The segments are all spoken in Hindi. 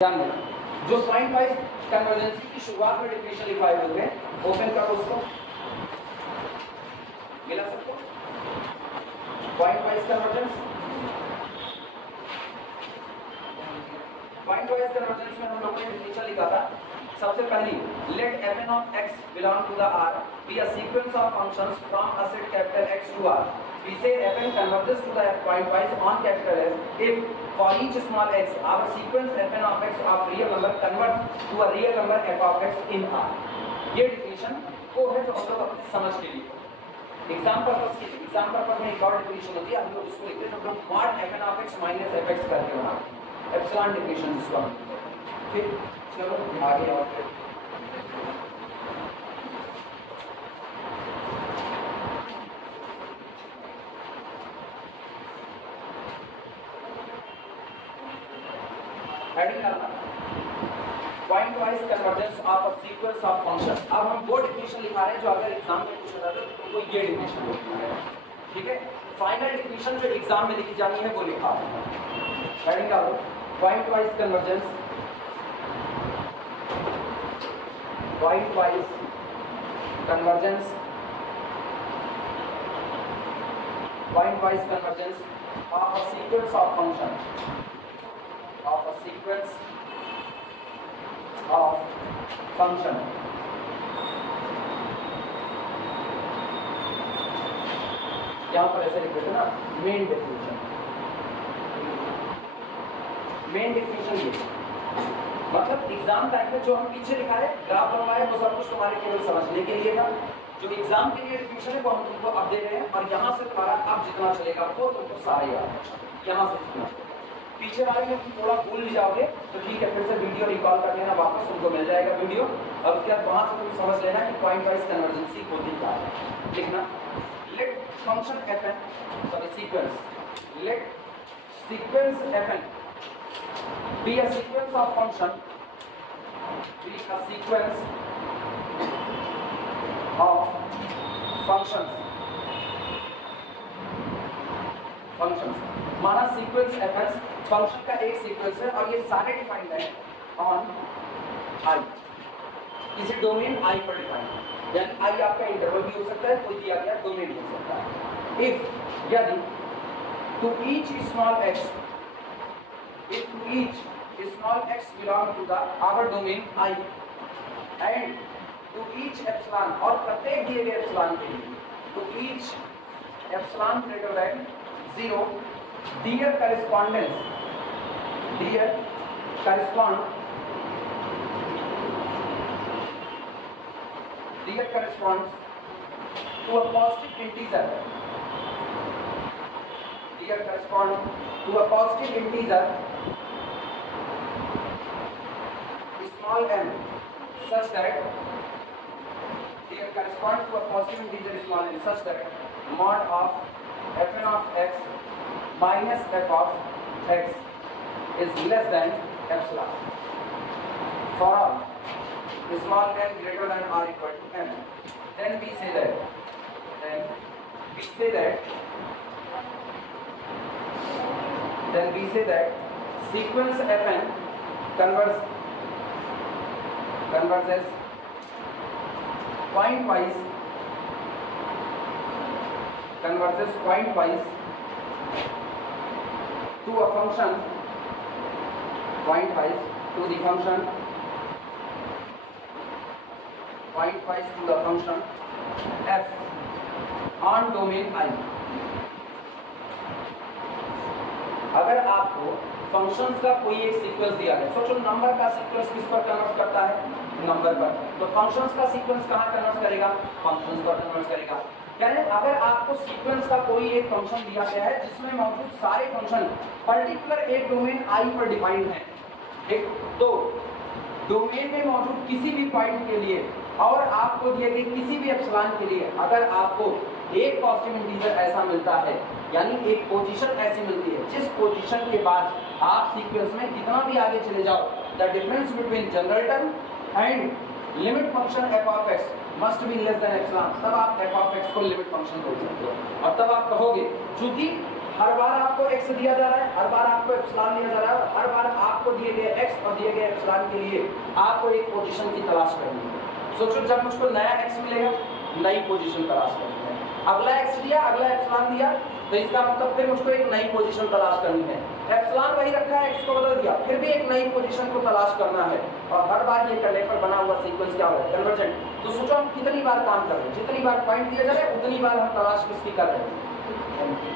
ध्यान देना, जो पॉइंट वाइज कन्वर्जेंसी की शुरुआत में डेफिनेशन लिखवाए हुए हैं, ओपन करो उसको, मिला सबको point wise convergence. Point wise convergence में हम लोगों ने डेफिनेशन लिखा था। सबसे पहली, late fn of x belong to the R be a sequence of functions from a set capital X to R. We say fn converges to the f pointwise on capital S if for each small x our sequence fn of x of real number converts to a real number f of x in R. ये डेफिनेशन वो है जो हम लोग अपनी समझ के लिए एग्जाम पर्पस के लिए, एग्जाम पर्पस में एक और डेफिनेशन होती है, हम लोग उसको लिखते हैं जब लोग mod fn of x minus fx करके वहाँ एप्सिलॉन डेफिनेशन जिसको हम लिखते हैं। ठीक, चलो आगे और हेडिंग करना point wise convergence of a sequence of function. अब हम वो डेफिनेशन लिखा रहे हैं जो अगर एग्जाम में पूछा जाता है तो ये डेफिनेशन लिखना है। ठीक है, फाइनल डेफिनेशन जो एग्जाम में लिखी जानी है वो लिखा है। हेडिंग करो point wise convergence, point wise convergence, point wise convergence of a sequence of function, of a sequence of function यहाँ पर ऐसे लिख देते ना, मेन डेफिनेशन। मेन डेफिनेशन ये मतलब एग्जाम टाइम में जो हम पीछे लिखा है ग्राफ बनवाए वो सब कुछ तुम्हारे केवल समझने के लिए था। जो एग्जाम के लिए डेफिनेशन है वो हम तुमको अब दे रहे हैं और यहाँ से तुम्हारा अब जितना चलेगा वो तुमको सारे याद है। यहाँ से जितना पीछे वाले में तुम थोड़ा भूल भी जाओगे तो ठीक है, फिर से वीडियो रिकॉल कर लेना, वापस तुमको मिल जाएगा वीडियो और उसके बाद वहां से तुम समझ लेना कि पॉइंट वाइज कन्वर्जेंसी होती क्या है। लिखना, let function fn, sorry sequence, let sequence fn be a sequence of function, be a sequence of functions, functions माना सीक्वेंस fn फंक्शन का एक सीक्वेंस है और ये सारे डिफाइंड है ऑन आई, किसी डोमेन आई पर डिफाइंड, यानी आई आपका इंटरवल भी हो सकता है, कोई दिया गया डोमेन हो सकता है। इफ यदि to each small x, if to each small x belong to the our domain I and to each epsilon, और प्रत्येक दिए गए एप्सिलॉन के लिए to each epsilon greater than 0 dear correspondence, dear correspond, dear corresponds to a positive integer, dear correspond to a positive integer small m such that, dear correspond to a positive integer small m such that mod of fn of x minus f of x is less than epsilon for all small n greater than or equal to n. Then we say that sequence fn converges pointwise to a function, pointwise to the function, pointwise to the function f on domain I। अगर आपको फंक्शंस का कोई एक सीक्वेंस दिया है, सोचो नंबर का सीक्वेंस किस पर कन्वर्ट करता है, नंबर पर, तो फंक्शंस का सीक्वेंस कहाँ कन्वर्ट करेगा, फंक्शंस पर कन्वर्ट करेगा। यानी अगर आपको सीक्वेंस का कोई एक फंक्शन दिया गया है जिसमें मौजूद सारे फंक्शन पर्टिकुलर एक डोमेन आई पर डिफाइंड है, ठीक, तो डोमेन में मौजूद किसी भी पॉइंट के लिए और आपको दिए गए किसी भी एप्सिलॉन के लिए अगर आपको एक पॉजिटिव इंटीजर ऐसा मिलता है, यानी एक पोजीशन ऐसी मिलती है जिस पोजीशन के बाद आप सीक्वेंस में कितना भी आगे चले जाओ, the difference between general term and limit function f of x must be less than epsilon, तब आप f of x को लिमिट फंक्शन बोल सकते हो। और तब आप कहोगे चूंकि हर बार आपको x दिया जा रहा है हर बार आपको एप्सिलॉन लिया जा रहा है, हर बार आपको दिए गए एक्स और दिए गए एप्सिलॉन के लिए आपको एक पोजीशन की तलाश करनी है। सोचो जब मुझको नया एक्स मिलेगा, नई पोजीशन तलाश करनी है। अगला एक्स दिया, अगला एप्सिलॉन दिया, तो इसका मतलब फिर मुझको एक नई पोजीशन तलाश करनी है। एप्सिलॉन वही रखा है, एक्स को बदल दिया, फिर भी एक नई पोजीशन को तलाश करना है। और हर बार ये करने पर बना हुआ सीक्वेंस क्या होगा? कन्वर्जेंट। तो सोचो हम कितनी बार काम कर रहे हैं, जितनी बार पॉइंट दिया जा रहा है उतनी बार हम तलाश किसकी कर रहे हैं।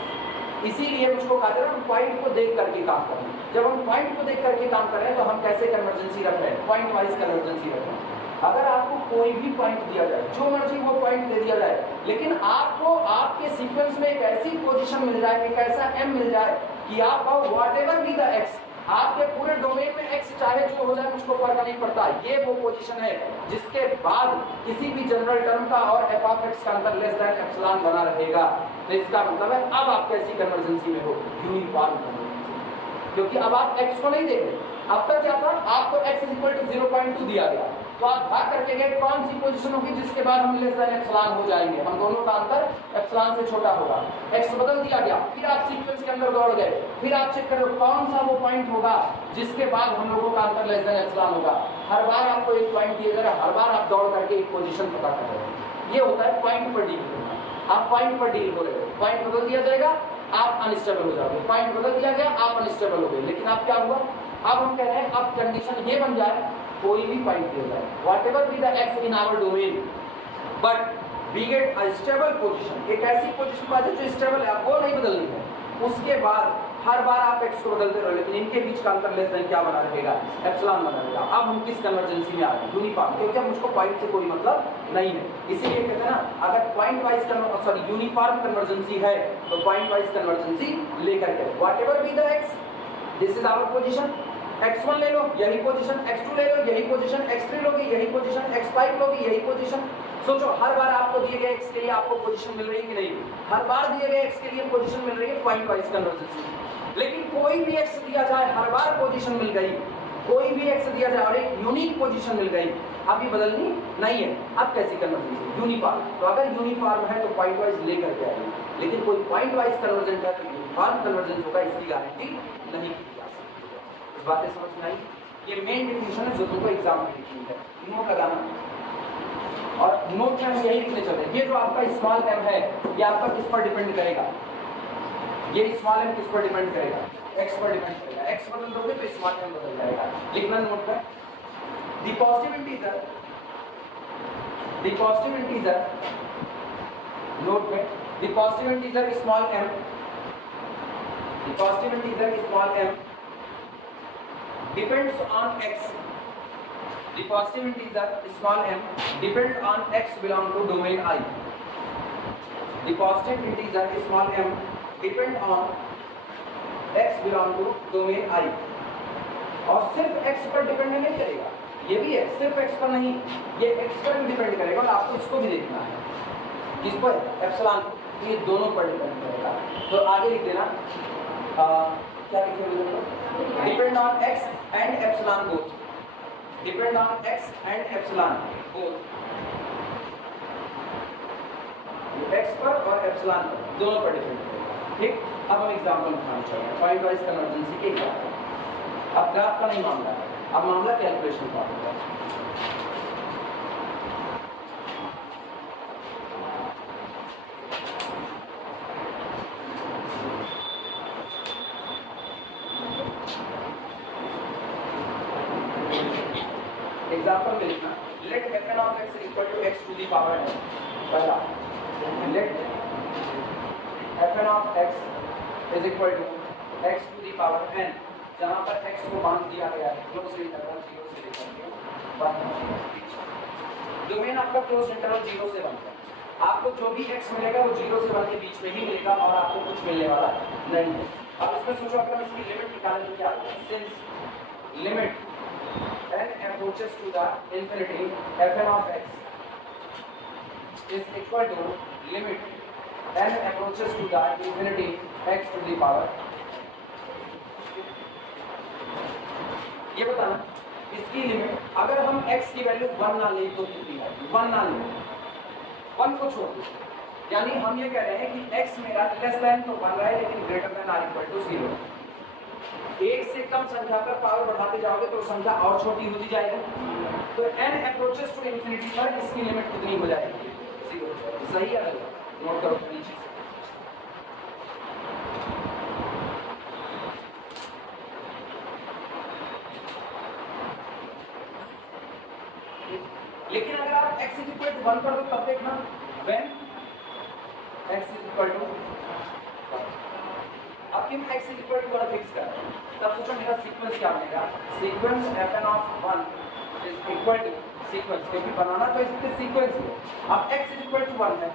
इसीलिए मुझको कहा जा रहा है हम पॉइंट को देख करके काम कर रहे हैं। जब हम पॉइंट को देख करके काम कर रहे हैं तो हम कैसे कन्वर्जेंसी रख रहे हैं? पॉइंट वाइज कन्वर्जेंसी रख रहे हैं। अगर आपको कोई भी पॉइंट दिया जाए, जो मर्जी वो पॉइंट दे दिया जाए, लेकिन आपको आपके सीक्वेंस में एक ऐसी पोजीशन मिल जाए, एक ऐसा एम मिल जाए कि आप व्हाटएवर बी द एक्स, आपके पूरे डोमेन में एक्स चाहे जो हो जाए मुझको फर्क नहीं पड़ता, ये वो पोजीशन है जिसके बाद किसी भी जनरल टर्म का और एफ ऑफ एक्स का अंतर लेस देन एप्सिलॉन बना रहेगा। तो इसका मतलब है अब आप कैसी कन्वर्जेंसी में हो? यूनिफॉर्म कन्वर्जेंसी। क्योंकि अब आप एक्स को नहीं देख रहे। अब तक क्या था? आपको x = 0.2 दिया गया, तो आप भाग करके गए कौन सी पोजीशन होगी जिसके बाद हम लेस देन एप्सिलॉन हो जाएंगे, हम दोनों का अंतर एप्सिलॉन से छोटा होगा। x बदल दिया गया, फिर आप सीक्वेंस के अंदर दौड़ गए, फिर आप चेक करो कौन सा वो पॉइंट होगा जिसके बाद हम लोगों का अंतर लेस देन एप्सिलॉन होगा। हर बार आपको एक पॉइंट दिया जा रहा है, हर बार आप दौड़ करके एक पोजीशन पता कर रहे हैं। ये होता है पॉइंट पर डील करना। आप पॉइंट पर डील हो रहे हो, पॉइंट बदल दिया जाएगा, आप अनस्टेबल हो जाओगे, पॉइंट बदल दिया गया, आप अनस्टेबल हो गए। लेकिन अब क्या हुआ? अब हम कह रहे हैं अब कंडीशन ये बन जाए कोई भी पॉइंट दिया जाए, whatever be the x in our domain, but we get a stable position, एक ऐसी पोजीशन पा जाए जो स्टेबल है, वो नहीं बदलनी है। उसके बाद हर बार आप एक्स को बदलते रहो, लेकिन इनके बीच का अंतर लेस देन क्या बना रहेगा? एप्सिलॉन बना रहेगा। अब हम किस कन्वर्जेंसी में आ रहे हैं? यूनिफॉर्म, क्योंकि अब मुझको पॉइंट से कोई मतलब नहीं है। इसीलिए कहते हैं ना, अगर पॉइंट वाइज यूनिफॉर्म कन्वर्जेंसी है तो पॉइंट वाइज कन्वर्जेंसी लेकर के whatever be the x, this is our position. x1 ले लो, यही पोजीशन, x2 ले लो, यही पोजीशन, x3 लोगे, यही पोजीशन, x5 लोगे, यही पोजीशन। सोचो हर बार आपको दिए गए x के लिए आपको पोजीशन मिल रही है कि नहीं? हर बार दिए गए x के लिए पोजीशन मिल रही है, पॉइंट वाइज कन्वर्जेंसी। लेकिन कोई भी x दिया जाए, हर बार पोजीशन मिल गई, कोई भी x दिया जाए और एक यूनिक पोजीशन मिल गई, अभी बदलनी नहीं है। अब कैसी कन्वर्जेंसी? यूनिफॉर्म। तो अगर यूनिफॉर्म है तो पॉइंट वाइज लेकर के आएगी, लेकिन कोई पॉइंट वाइज कन्वर्जेंट है तो यूनिफॉर्म कन्वर्जेंट होगा, इसकी गारंटी नहीं की जा सकती। बातें समझ में आई? ये मेन डेफिनेशन है जो तुमको एग्जाम में लिखनी है, नोट लगाना। और नोट में हम यही लिखने चलते हैं, ये जो आपका स्मॉल m है ये आपका किस पर डिपेंड करेगा? ये स्मॉल m किस पर डिपेंड करेगा? x पर डिपेंड करेगा। x बदल दोगे तो स्मॉल m बदल जाएगा। लिखना नोट पर, द पॉजिटिव इंटीजर, नोट में the positive integer small m, the positive integer small m depends on x, the positive integer small m depend on x belong to domain I, the positive integer small m depend on x belong to domain I। और सिर्फ x पर डिपेंड नहीं करेगा, ये भी है, सिर्फ x पर नहीं, ये x पर भी डिपेंड करेगा और आपको इसको भी देखना है, किस पर? एप्सिलॉन, ये दोनों पर डिपेंड करेगा। तो आगे लिख देना, क्या लिखेंगे? Depend on x and epsilon both, depend on x and epsilon both, x पर और एप्सिलॉन पर दोनों पर डिपेंड करेगा। ठीक, अब हम एग्जांपल दिखाना चाहेंगे पॉइंट वाइज कन्वर्जेंसी के एग्जांपल। अब ग्राफ का नहीं मामला है, अब मामला कैलकुलेशन का होगा। एग्जांपल में लिखना, let fn of x equal to x to the power n। पहला, let fn of x is equal to x to the power n, जहां पर x को बांध दिया गया है क्लोज इंटरवल 0 से लेकर के 1 तक। डोमेन आपका क्लोज इंटरवल 0 से 1 तक। आपको जो भी x मिलेगा वो 0 से 1 के बीच में ही मिलेगा और आपको कुछ मिलने वाला नहीं है। अब इसमें सोचो अगर हम इसकी लिमिट निकालें तो क्या होगा? Since limit n approaches to the infinity, fn of x is equal to limit n approaches to the infinity x to the power। ये बताना इसकी लिमिट, अगर हम x की वैल्यू 1 ना लें तो कितनी आएगी? 1 ना लें, 1 को छोड़ दो, यानी हम ये कह रहे हैं कि x मेरा लेस देन तो 1 रहा है लेकिन greater than or equal to 0। एक से कम संख्या पर पावर बढ़ाते जाओगे तो संख्या और छोटी होती जाएगी। तो n अप्रोचेस टू इंफिनिटी पर इसकी लिमिट कितनी हो जाएगी? 0। सही है, नोट करो नीचे से। लेकिन अगर आप x = 1 कर दो तब देखना, when x = 1, अब क्यों x = 1 फिक्स कर, तब सोचो मेरा सीक्वेंस क्या बनेगा? सीक्वेंस fn(1) = सीक्वेंस, क्योंकि बनाना तो इसके सीक्वेंस है। अब x = 1 है,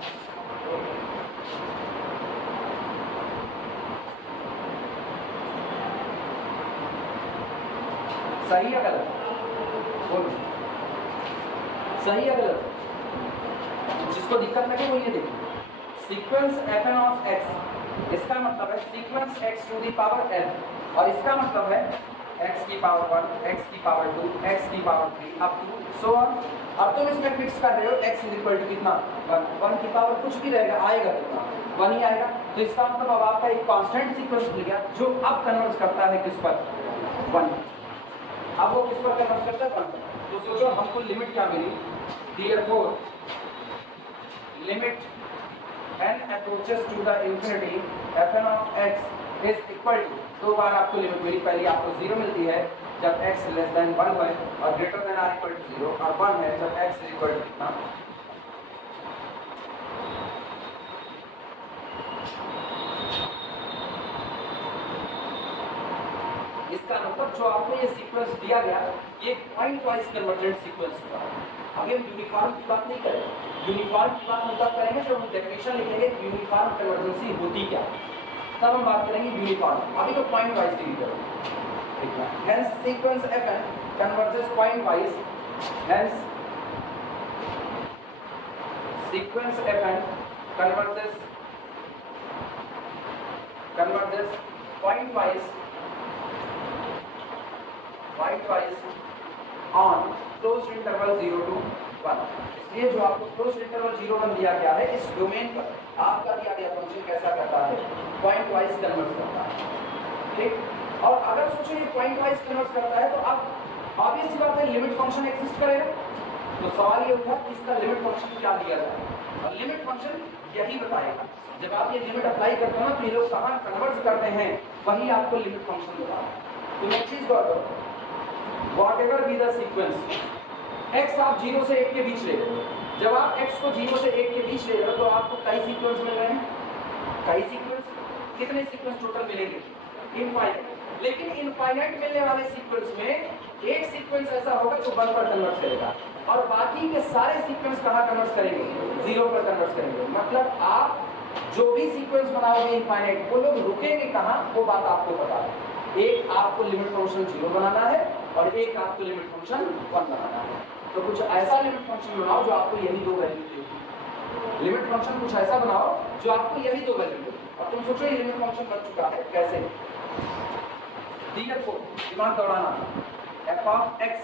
सही है गलत? बोलो, सही है गलत? जिसको दिक्कत लगे वो ये देखो, सीक्वेंस fn(x), इसका मतलब है sequence x to the power n, और इसका मतलब है x की पावर 1, x की पावर 2, x की power 3 up to so on. अब तुम इसमें फिक्स कर रहे हो x = कितना? 1 की पावर कुछ भी रहेगा, आएगा कितना? 1 ही आएगा। तो इसका मतलब अब आपका एक कांस्टेंट सीक्वेंस मिल गया जो अब कन्वर्ट करता है किस पर? 1। अब वो किस पर कन्वर्ट करता है? 1 पर। तो सोचो हमको लिमिट क्या मिली? Therefore limit n approaches to the infinity fn(x) is equal to, दो बार आपको लिमिट मिली। पहली आपको 0 मिलती है जब x < 1 है और greater than or equal to 0, और 1 है जब x = कितना? इसका मतलब जो आपको ये सीक्वेंस दिया गया, ये पॉइंट वाइज कन्वर्जेंट सीक्वेंस होगा। अभी हम यूनिफॉर्म की बात नहीं करेंगे, यूनिफॉर्म की बात हम तब करेंगे जब हम डेफिनेशन लिखेंगे यूनिफॉर्म कन्वर्जेंसी होती क्या, तब हम बात करेंगे यूनिफॉर्म। अभी तो पॉइंट वाइज डील करो, ठीक है? Hence sequence fn converges point wise, hence sequence fn converges point wise on closed interval 0 to 1। इसलिए जो आपको क्लोज्ड इंटरवल 0 1 दिया गया है, इस डोमेन पर आपका दिया गया फंक्शन कैसा करता है? पॉइंट वाइज कन्वर्ट करता है, ठीक? और अगर सोचो ये पॉइंट वाइज कन्वर्ट करता है तो अब ऑब्वियस सी बात है लिमिट फंक्शन एग्जिस्ट करेगा। तो सवाल ये उठा कि इसका लिमिट फंक्शन क्या दिया जाए, और लिमिट फंक्शन यही बताएगा। जब आप ये लिमिट अप्लाई करते हो ना, तो ये लोग कहाँ कन्वर्ट करते हैं, वही आपको लिमिट फंक्शन बताएगा। तो एक चीज गौर करो, whatever be the sequence, x आप 0 से 1 के बीच ले रहे हो। जब आप x को 0 से 1 के बीच ले रहे हो तो आपको कई सीक्वेंस मिल रहे हैं, कई सीक्वेंस। कितने सीक्वेंस टोटल मिलेंगे? इनफाइनाइट। लेकिन इनफाइनाइट मिलने वाले सीक्वेंस में एक सीक्वेंस ऐसा होगा जो 1 पर कन्वर्ट करेगा, और बाकी के सारे सीक्वेंस कहाँ कन्वर्ट करेंगे? 0 पर कन्वर्ट करेंगे। मतलब आप जो भी सीक्वेंस बनाओगे इनफाइनाइट, वो लोग रुकेंगे कहाँ, वो बात आपको पता है। एक आपको लिमिट फंक्शन 0 बनाना है और एक आपको लिमिट फंक्शन 1 बनाना है। तो कुछ ऐसा लिमिट फंक्शन बनाओ जो आपको यही दो वैल्यू देगी। लिमिट फंक्शन कुछ ऐसा बनाओ जो आपको यही दो वैल्यू देगी। अब तुम सोचो ये लिमिट फंक्शन बन चुका है, कैसे? Therefore दिमाग दौड़ाना, f(x)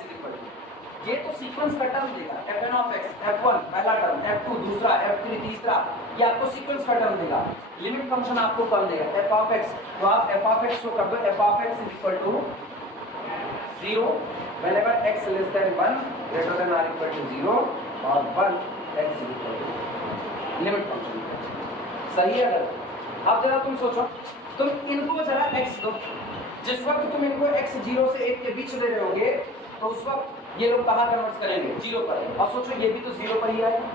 ये तो सीक्वेंस का टर्म देगा, fn(x), f1 पहला टर्म, f2 दूसरा, f3 तीसरा, ये आपको सीक्वेंस का टर्म देगा। लिमिट फंक्शन आपको कम देगा f(x), तो आप f(x) को कर दो f(x) = 0 whenever x < 1 greater than or equal to 0 और 1 x = लिमिट फंक्शन। सही है गलत? अब जरा तुम सोचो, तुम इनको जरा x दो, जिस वक्त तुम इनको x 0 से 1 के बीच दे रहे होगे तो उस वक्त ये लोग कहाँ कन्वर्ट करेंगे? 0 पर। और सोचो ये भी तो 0 पर ही आएगा।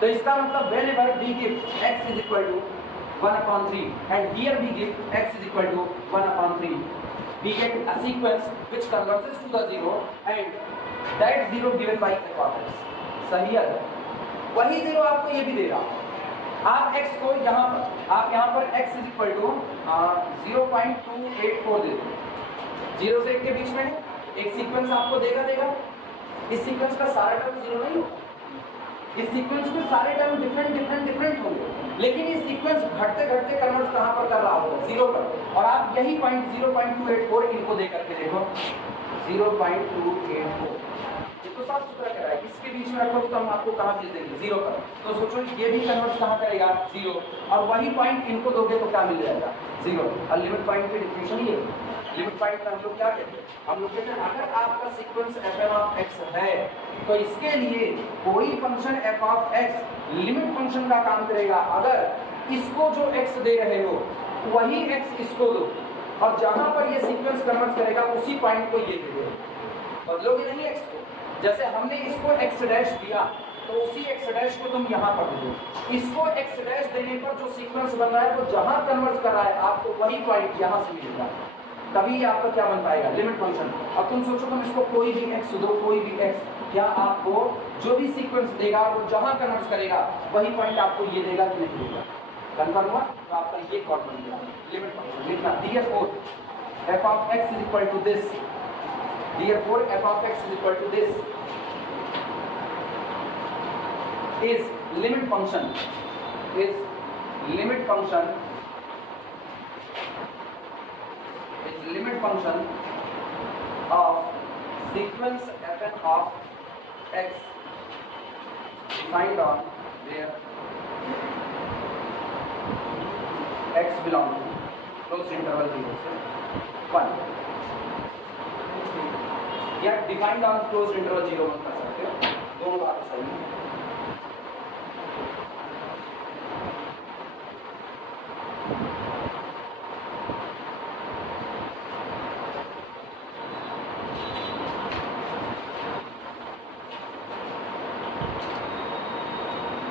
तो इसका मतलब whenever we give x = 1/3 and here we give x = 1/3, we get a sequence which converges to the 0 and that 0 given by f(x). सही है? वही 0 आपको ये भी देगा। आप x को यहाँ पर, आप यहाँ पर x = 0.284 दे दो, 0 से 1 के बीच में एक सीक्वेंस आपको देगा। इस सीक्वेंस का सारा टर्म 0 नहीं होगा, इस सीक्वेंस में सारे टर्म डिफरेंट होंगे, लेकिन ये सीक्वेंस घटते कन्वर्ट कहाँ पर कर रहा होगा? 0 पर। और आप यही पॉइंट 0.284 इनको दे करके देखो, 0.284 ये तो साफ सुथरा कह रहा है। इसके बीच में रखोगे तो हम आपको कहाँ भेज देंगे? 0 पर। तो सोचो ये भी कन्वर्ट कहाँ करेगा? 0। और वही पॉइंट इनको दोगे तो क्या मिल जाएगा? 0। और लिमिट पॉइंट की डिफिनेशन ये है। लिमिट पॉइंट में हम लोग क्या कहते हैं, हम लोग कहते हैं अगर आपका सीक्वेंस fn ऑफ x है तो इसके लिए कोई function f of x limit function का काम करेगा। अगर इसको जो x दे रहे हो वही x इसको दो और जहां पर ये सीक्वेंस कन्वर्ट करेगा उसी पॉइंट को ये दे दो, बदलोगे नहीं x को। जैसे हमने इसको x डैश दिया तो उसी x डैश को तुम यहाँ पर दो, इसको x डैश देने पर जो सीक्वेंस बन रहा है वो जहां कन्वर्ट कर रहा है आपको वही पॉइंट यहाँ से मिलेगा, तभी ये आपका क्या बन पाएगा लिमिट फंक्शन। अब तुम सोचो तुम इसको कोई भी x दो, कोई भी x, क्या आपको जो भी सीक्वेंस देगा वो जहां कन्वर्ट करेगा वही पॉइंट आपको ये देगा कि नहीं देगा, कंफर्म हुआ। तो आपका ये कॉर्ड बन गया लिमिट फंक्शन। लिखना therefore f of x is equal to this, therefore f of x is equal to this is limit function, is limit function, is limit function of sequence fn of x defined on where x belong to closed interval 0 से 1 या डिफाइंड ऑन क्लोज्ड इंटरवल 0 1 कर सकते हो, दोनों बातें सही हैं।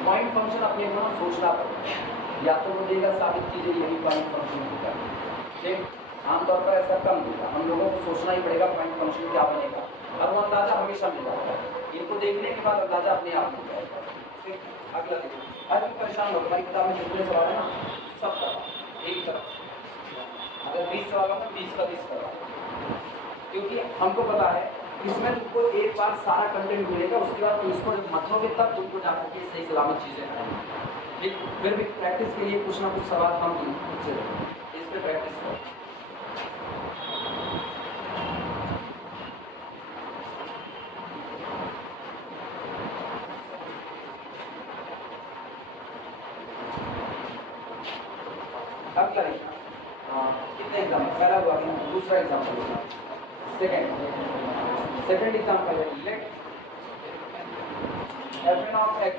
पॉइंट फंक्शन अपने को ना सोचना पड़ेगा, या तो वो देगा साबित कीजिए यही पॉइंट फंक्शन होगा, ठीक। आमतौर पर ऐसा कम देगा, हम लोगों को सोचना ही पड़ेगा पॉइंट फंक्शन क्या बनेगा, और वो अंदाजा हमेशा मिल जाता है। इनको देखने के बाद अंदाजा अपने आप मिल जाएगा, ठीक। अगला देखो, आज भी परेशान हो, हमारी किताब में जितने सवाल है ना सब करवा एक तरफ, अगर 20 सवाल हो तो 20 का 20 करवा, क्योंकि हमको पता है इसमें तुमको एक बार सारा कंटेंट मिलेगा, उसके बाद तुम इसको मतोगे तब तुमको जाकर के सही सलामत चीज़ें आएंगी। फिर भी प्रैक्टिस के लिए कुछ ना कुछ सवाल हम पूछते हैं, इस पर प्रैक्टिस करो। अब क्या लिखना, कितने एग्जाम्पल, पहला हुआ दूसरा एग्जाम्पल लिखना, सेकेंड एग्जाम्पल है late fn of x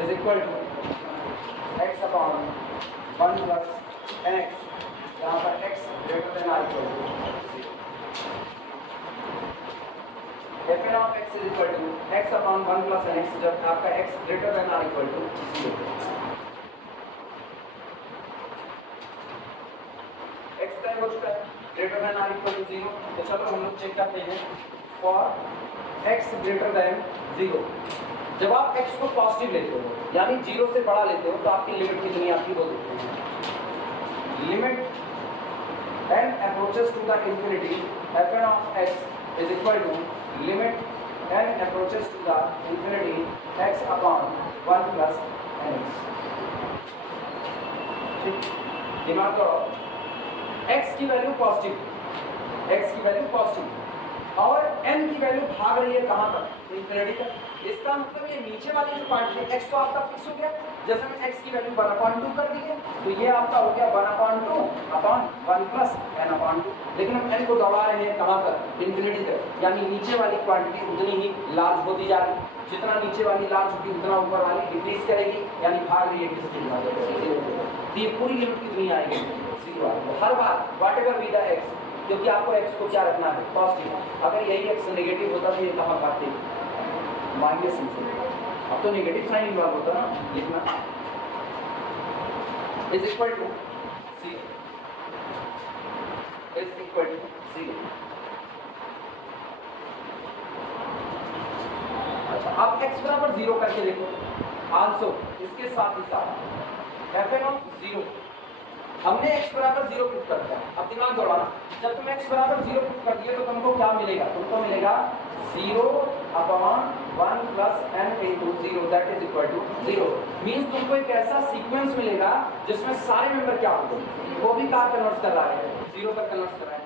is equal to x upon 1 plus x, यहाँ पर x greater than or equal to 0। fn of x is equal to x upon 1 plus x जब आपका x greater than or equal to 0। x तय हो चुका है greater than or equal to 0, तो चलो हम लोग चेक करते हैं for x greater than 0। जब आप x को पॉजिटिव लेते हो यानी 0 से बड़ा लेते हो तो आपकी लिमिट कितनी आती है वो देखते हैं। Limit n approaches to the infinity fn of x is equal to limit n approaches to the infinity x upon 1 plus nx। ठीक, दिमाग करो, x की वैल्यू पॉजिटिव, x की वैल्यू पॉजिटिव और n की वैल्यू भाग रही है कहाँ तक, इंफिनिटी तक। इसका मतलब ये नीचे वाली जो पार्ट है x तो आपका फिक्स हो गया, जैसे मैं x की वैल्यू 1/2 कर दी है तो ये आपका हो गया 1/2 अपॉन 1 प्लस n/2, लेकिन हम n को दबा रहे हैं कहाँ तक, इंफिनिटी तक, यानी नीचे वाली क्वांटिटी उतनी ही लार्ज होती जा रही, जितना नीचे वाली लार्ज होगी उतना ऊपर वाली डिक्रीज करेगी, यानी भाग रही है किसकी, ये पूरी लिमिट कितनी आएगी 0 आएगी हर बार व्हाटएवर बी द x, क्योंकि आपको x को क्या रखना है पॉजिटिव। अगर यही x नेगेटिव होता तो ये कहाँ पाते माइनस से, अब तो नेगेटिव साइन इन्वॉल्व होता ना, लिखना is equal to 0, is equal to 0। अच्छा अब x बराबर 0 करके देखो, आल्सो इसके साथ ही साथ fn ऑफ 0, हमने x बराबर 0 पुट कर दिया। अब दिमाग दौड़ाना, जब तुम x बराबर 0 पुट कर दिए तो तुमको क्या मिलेगा, तुमको मिलेगा 0 upon 1 plus n into 0 that is equal to 0। Means तुमको एक ऐसा सीक्वेंस मिलेगा जिसमें सारे मेंबर क्या होंगे, वो भी कहाँ कन्वर्ट कर रहा है 0 पर कन्वर्ट कर रहा है।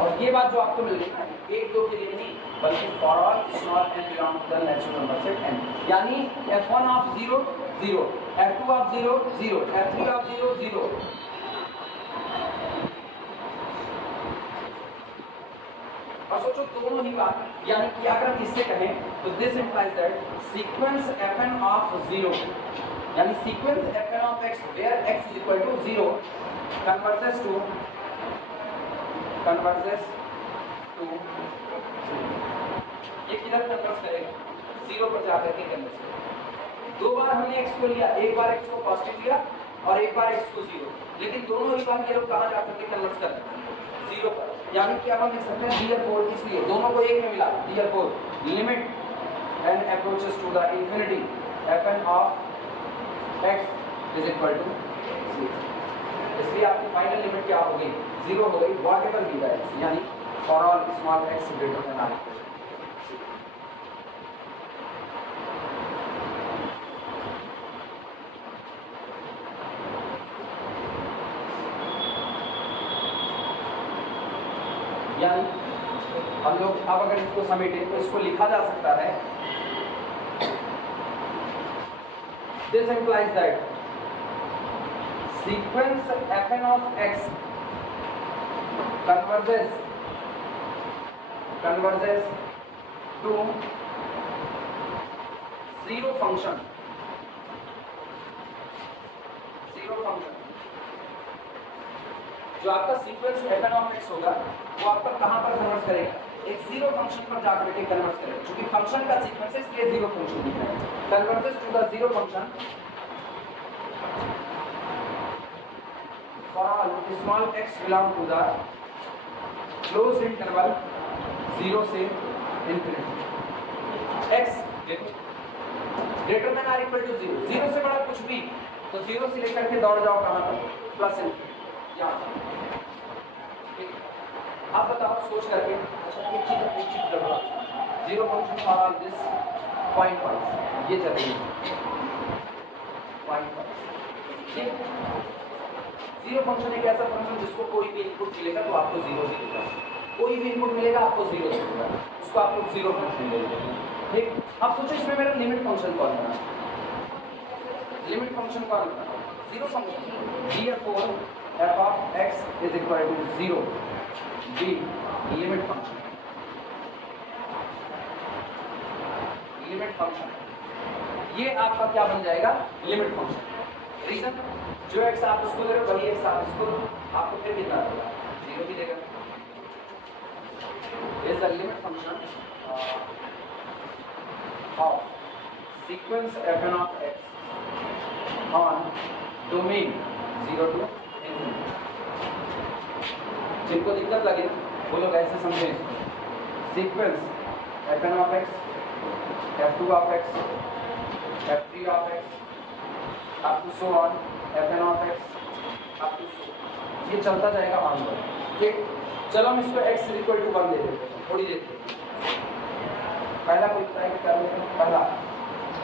और ये बात जो आपको मिल रही है ना 1 2 के लिए नहीं, बल्कि for all small n belong to the natural number set n, यानी f1 of 0 0, F2 of 0 0, F3 of 0 0। और सोचो दोनों ही बात, यानी कि अगर हम इससे कहें तो this implies that sequence fn of 0, यानी sequence fn of x where x is equal to 0 converges to ये किधर कन्वर्ट करेगा? 0 पर जाकर के कन्वर्ट करेगा। दो बार हमने x को लिया, एक बार x को पॉजिटिव लिया और एक बार x को 0, लेकिन दोनों ही बार ये लोग कहाँ जाकर के कन्वर्ट कर रहे हैं? 0 पर। यानी कि अब हम लिख सकते हैं therefore, इसलिए दोनों को एक में मिला, therefore limit n approaches to the infinity fn of x is equal to 0। इसलिए आपकी फाइनल लिमिट क्या हो गई? 0 हो गई, व्हाटएवर बी द x, यानी for all small x greater than r। यानी हम लोग अब अगर इसको समेटें तो इसको लिखा जा सकता है, this implies that sequence fn of x converges to 0 function। जो आपका सीक्वेंस fn of x होगा वो आपका कहां पर कन्वर्ट करेगा? एक 0 फंक्शन पर जाकर के कन्वर्ट करेगा, क्योंकि फंक्शन का सीक्वेंस है इसलिए 0 फंक्शन दिख रहा है। Converges to the 0 function for all small x belong to the closed interval 0 से infinity। x greater than or equal to 0, 0 से बड़ा कुछ भी तो 0 से लेकर के दौड़ जाओ कहाँ पर? Plus infinity. आप बताओ सोच करके। अच्छा एक चीज बताओ, 0 function for all this point wise, ये चलेगी पॉइंट वाइज। 0 फंक्शन एक ऐसा फंक्शन जिसको कोई भी इनपुट मिलेगा तो आपको 0 मिलेगा, कोई भी इनपुट मिलेगा आपको 0 मिलेगा, उसको आप लोग 0 फंक्शन बोलते हैं। ठीक, अब सोचो इसमें मेरा लिमिट फंक्शन कौन है? लिमिट फंक्शन कौन है? 0 function. therefore f of x is equal to 0 b limit function. Limit function ये आपका क्या बन जाएगा? Limit function. रीजन, जो x आप उसको दे रहे हो वही x आप इसको दो, आपको फिर कितना देगा? 0 ही देगा। is the limit function of sequence fn of x on domain 0 to infinity। जिनको दिक्कत लगे वो लोग ऐसे समझें इसको, sequence fn of x, f2 of x, f3 of x up to so on, fn of x up to so, ये चलता जाएगा ऑन पर। ठीक, चलो हम इसको x इक्वल टू 1 दे देते हैं, थोड़ी देर पहला कोई बताएगा क्या लेंगे? पहला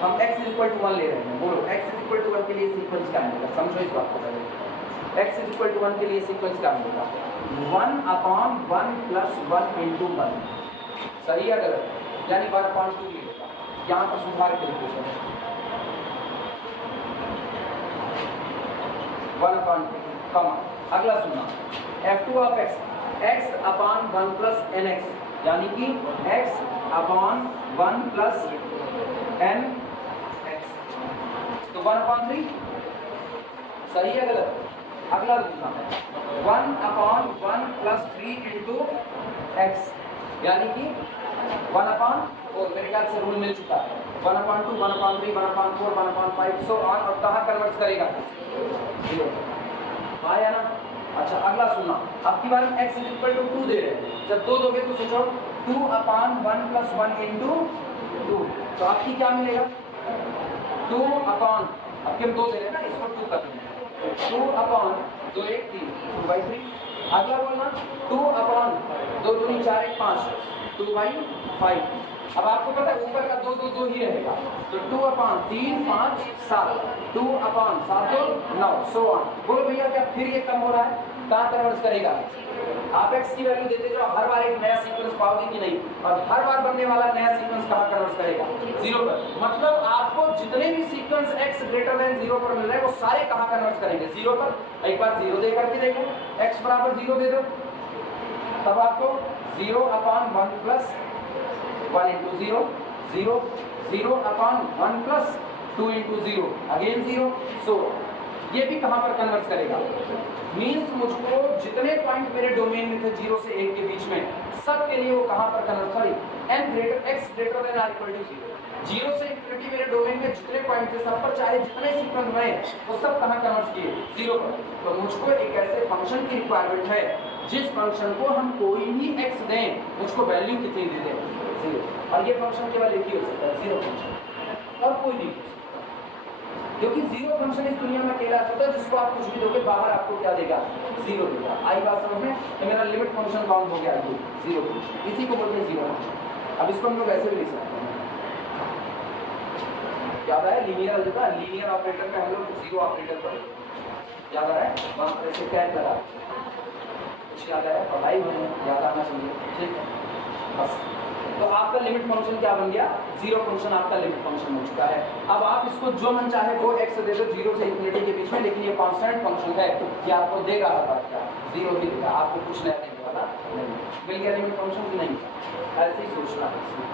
हम x इक्वल टू 1 ले रहे हैं, बोलो x इक्वल टू 1 के लिए सीक्वेंस क्या मिलेगा? समझो इस बात को पहले। x इक्वल टू 1 के लिए सीक्वेंस क्या मिलेगा? 1/1 प्लस 1 इंटू 1। सही है गलत? यानी 1/2 मिलेगा। यहाँ पर सुधार के लिए 1/2 कमा। अगला सुनना, f2 of x x/1 plus nx, यानी कि x/1 प्लस nx, तो 1/3। सही है गलत? अगला दूसरा 1/1 प्लस 3 इंटू x, यानी कि 1/4। मेरे ख्याल से रूल मिल चुका है, 1/2 1/3 1/4 1/5 सो ऑन। और कहाँ कन्वर्ट करेगा? 0। आया ना? अच्छा अगला सुनना, अब की बार हम x इक्वल टू 2 दे रहे हैं। जब 2 दोगे तो सोचो 2/1 प्लस 1 इंटू 2, तो आपकी क्या मिलेगा? 2/, अब हम 2 दे रहे हैं ना, इसको 2 कर देंगे, 2/2 1 3 2/3। अगला बोलना 2/2 2 2 4 1 5 2/5। अब आपको पता है ऊपर का 2 2 2 ही रहेगा, तो 2/3 5 7 2/7 9 सो ऑन। बोलो भैया क्या फिर ये कम हो रहा है? कहाँ कन्वर्ट करेगा? आप x की वैल्यू देते जाओ, हर बार एक नया सीक्वेंस पाओगे कि नहीं, और हर बार बनने वाला नया सीक्वेंस कहाँ कन्वर्ट करेगा? 0 पर। मतलब आपको जितने भी सीक्वेंस x ग्रेटर देन 0 पर मिल रहे हैं वो सारे कहाँ कन्वर्ट करेंगे? 0 पर। एक बार 0 दे करके देखो, x बराबर 0 दे दो, तब आपको 0 upon 1 plus 1 into 0, 0, 0 upon 1 plus 2 into 0, again 0। सो ये भी कहाँ पर कन्वर्ट करेगा? मीन्स मुझको जितने पॉइंट मेरे डोमेन में थे 0 से 1 के बीच में, सब के लिए वो कहाँ पर convert, sorry n greater x greater than or equal to 0 से इंफिनिटी मेरे डोमेन में जितने पॉइंट थे सब पर, चाहे जितने सीक्वेंस बने वो सब कहाँ कन्वर्ट किए? 0 पर। तो मुझको एक ऐसे फंक्शन की रिक्वायरमेंट है जिस फंक्शन को हम कोई भी x दें, मुझको वैल्यू कितनी दे दें? 0। और ये फंक्शन केवल एक ही हो सकता है, 0 फंक्शन, और कोई नहीं, क्योंकि 0 फंक्शन इस दुनिया में अकेला होता है जिसको आप कुछ भी दोगे बाहर आपको क्या देगा? 0 देगा। आई बात समझ में? तो मेरा लिमिट फंक्शन काउंट हो गया 0 फंक्शन, इसी को बोलते हैं 0 फंक्शन। अब इसको हम लोग ऐसे भी लिख सकते हैं, याद आया लीनियर अलजेब्रा, लीनियर ऑपरेटर में हम लोग 0 ऑपरेटर पढ़े, याद आ रहा है? वहाँ पर ऐसे कैद लगा, कुछ याद आया? पढ़ाई में याद आना चाहिए, ठीक है बस। तो आपका लिमिट फंक्शन क्या बन गया? 0 फंक्शन आपका लिमिट फंक्शन हो चुका है। अब आप इसको जो मन चाहे वो x दे दो 0 से इंफिनिटी के बीच में, लेकिन ये कांस्टेंट फंक्शन है कि आपको देगा हर बार क्या? 0 ही देगा, आपको कुछ नया देने वाला नहीं। मिल गया लिमिट फंक्शन की नहीं? ऐसे ही सोचना है इसमें।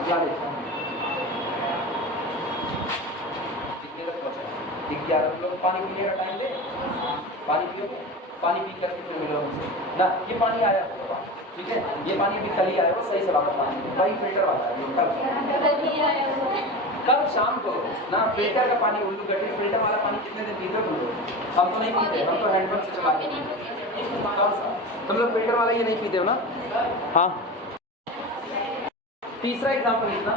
अगला देखते हैं, 11 लोग पानी पीने का टाइम दे, पानी पियोगे? पानी पी करके फिर मिलो हमसे ना, ये पानी आया होगा, ठीक है? ये पानी भी कल ही आया हो, सही से वापस पानी वही फिल्टर वाला है, कल शाम को ना। फिल्टर का पानी, उल्लू गट्टी फिल्टर वाला पानी कितने दिन पीते हो? हम तो नहीं पीते, हम तो हैंडपंप से चलाते हैं। तुम लोग फिल्टर वाला ये नहीं पीते हो ना? हाँ। तीसरा एग्जाम्पल लिखना,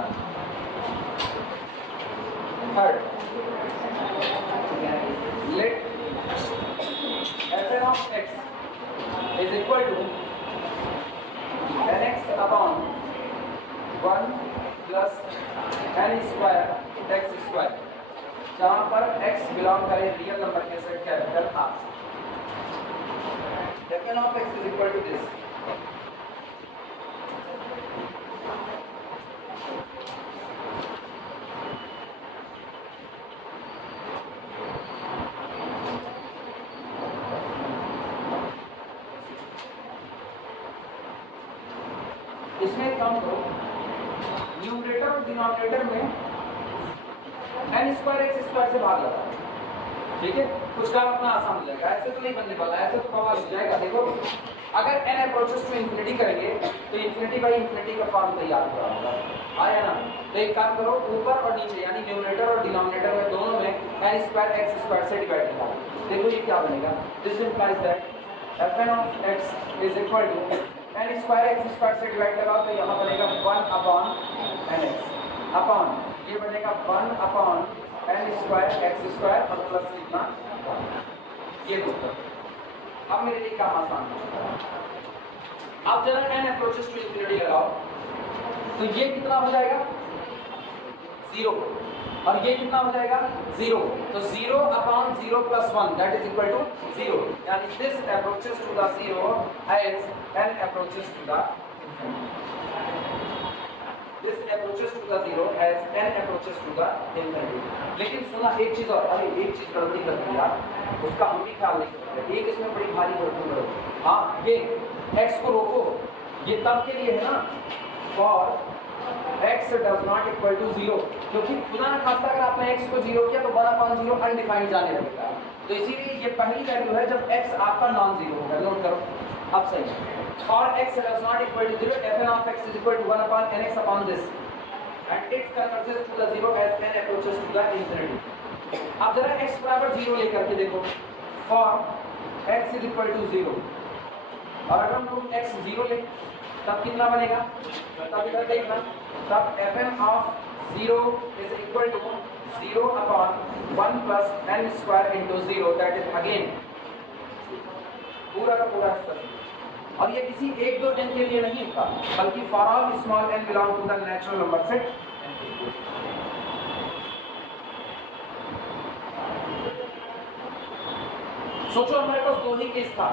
third, let fn of x is equal to nx upon 1 plus n square x square, जहाँ पर x बिलोंग करे रियल नंबर के set capital R। fn of x is equal to this, इसमें कम करो, न्यूमरेटर और डिनोमिनेटर में n स्क्वायर x स्क्वायर से भाग लगा, ठीक है? कुछ काम अपना आसान हो जाएगा, ऐसे तो नहीं बनने वाला, ऐसे तो बवाल हो जाएगा। देखो अगर n अप्रोचेस टू इंफिनिटी करेंगे तो इंफिनिटी बाई इंफिनिटी का फॉर्म तैयार होगा, आया ना? तो एक काम करो, ऊपर और नीचे यानी न्यूमरेटर और डिनोमिनेटर में दोनों में n स्क्वायर x स्क्वायर से डिवाइड करो। देखो ये क्या बनेगा, this implies that fn of x is equal to n square x square से डिवाइड लगाओ तो यहाँ बनेगा 1 अपॉन nx अपॉन ये बनेगा 1 upon n square x square और प्लस लिखना ये दो। अब मेरे लिए काम आसान है, अब जरा n अप्रोचेस टू इंफिनिटी लगाओ तो ये कितना हो जाएगा? 0, और ये कितना हो जाएगा? 0। तो 0 upon 0 plus 1 that is equal to 0, यानी this approaches to the 0 as n approaches to the this approaches to the 0 as n approaches to the infinity। लेकिन सुना एक चीज और, अरे एक चीज गड़बड़ी कर दी यार, उसका हम भी ख्याल नहीं करते, एक इसमें बड़ी भारी गड़बड़ी करो। हाँ, ये x को रोको, ये तब के लिए है ना for x does not equal to 0, क्योंकि खुदा न खास्ता अगर आपने x को 0 किया तो 1/0 अनडिफाइंड जाने लगेगा। तो इसीलिए ये पहली वैल्यू है जब x आपका नॉन जीरो होगा। नोट करो, अब सही for x does not equal to 0, fn of x is equal to 1 upon nx upon this, and it converges to the 0 as n approaches to the infinity। अब जरा x बराबर 0 लेकर के देखो, for x is equal to 0, और अगर हम लोग x 0 ले तब कितना बनेगा? तब इधर देखना, तब fn of 0 is equal to 0 upon 1 plus n square into 0, that is again पूरा का पूरा हिस्सा। और ये किसी एक दो n के लिए नहीं था, बल्कि for all small n belong to the natural number set. सोचो हमारे पास दो ही केस था,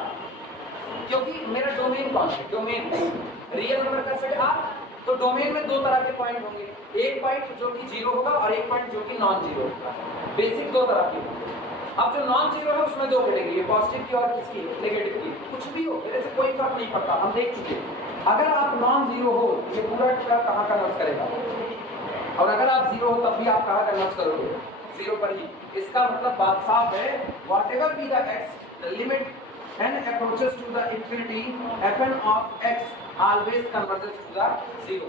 क्योंकि मेरा डोमेन कौन है, डोमेन रियल नंबर का सेट आ, तो डोमेन में दो तरह के पॉइंट होंगे, एक पॉइंट जो कि जीरो होगा और एक पॉइंट जो कि नॉन जीरो होगा, बेसिक दो तरह के होंगे। अब जो नॉन जीरो है उसमें दो कैटेगरी, ये पॉजिटिव की और किसकी, नेगेटिव की, कुछ भी हो मेरे से कोई फर्क नहीं पड़ता, हम देख चुके। अगर आप नॉन जीरो हो ये पूरा कहाँ कन्वर्ट करेगा, और अगर आप जीरो हो तब भी आप कहाँ कन्वर्ट करोगे, जीरो पर ही। इसका मतलब बात साफ है, whatever be the x, the limit n approaches to the infinity, fn of x always converges to the zero।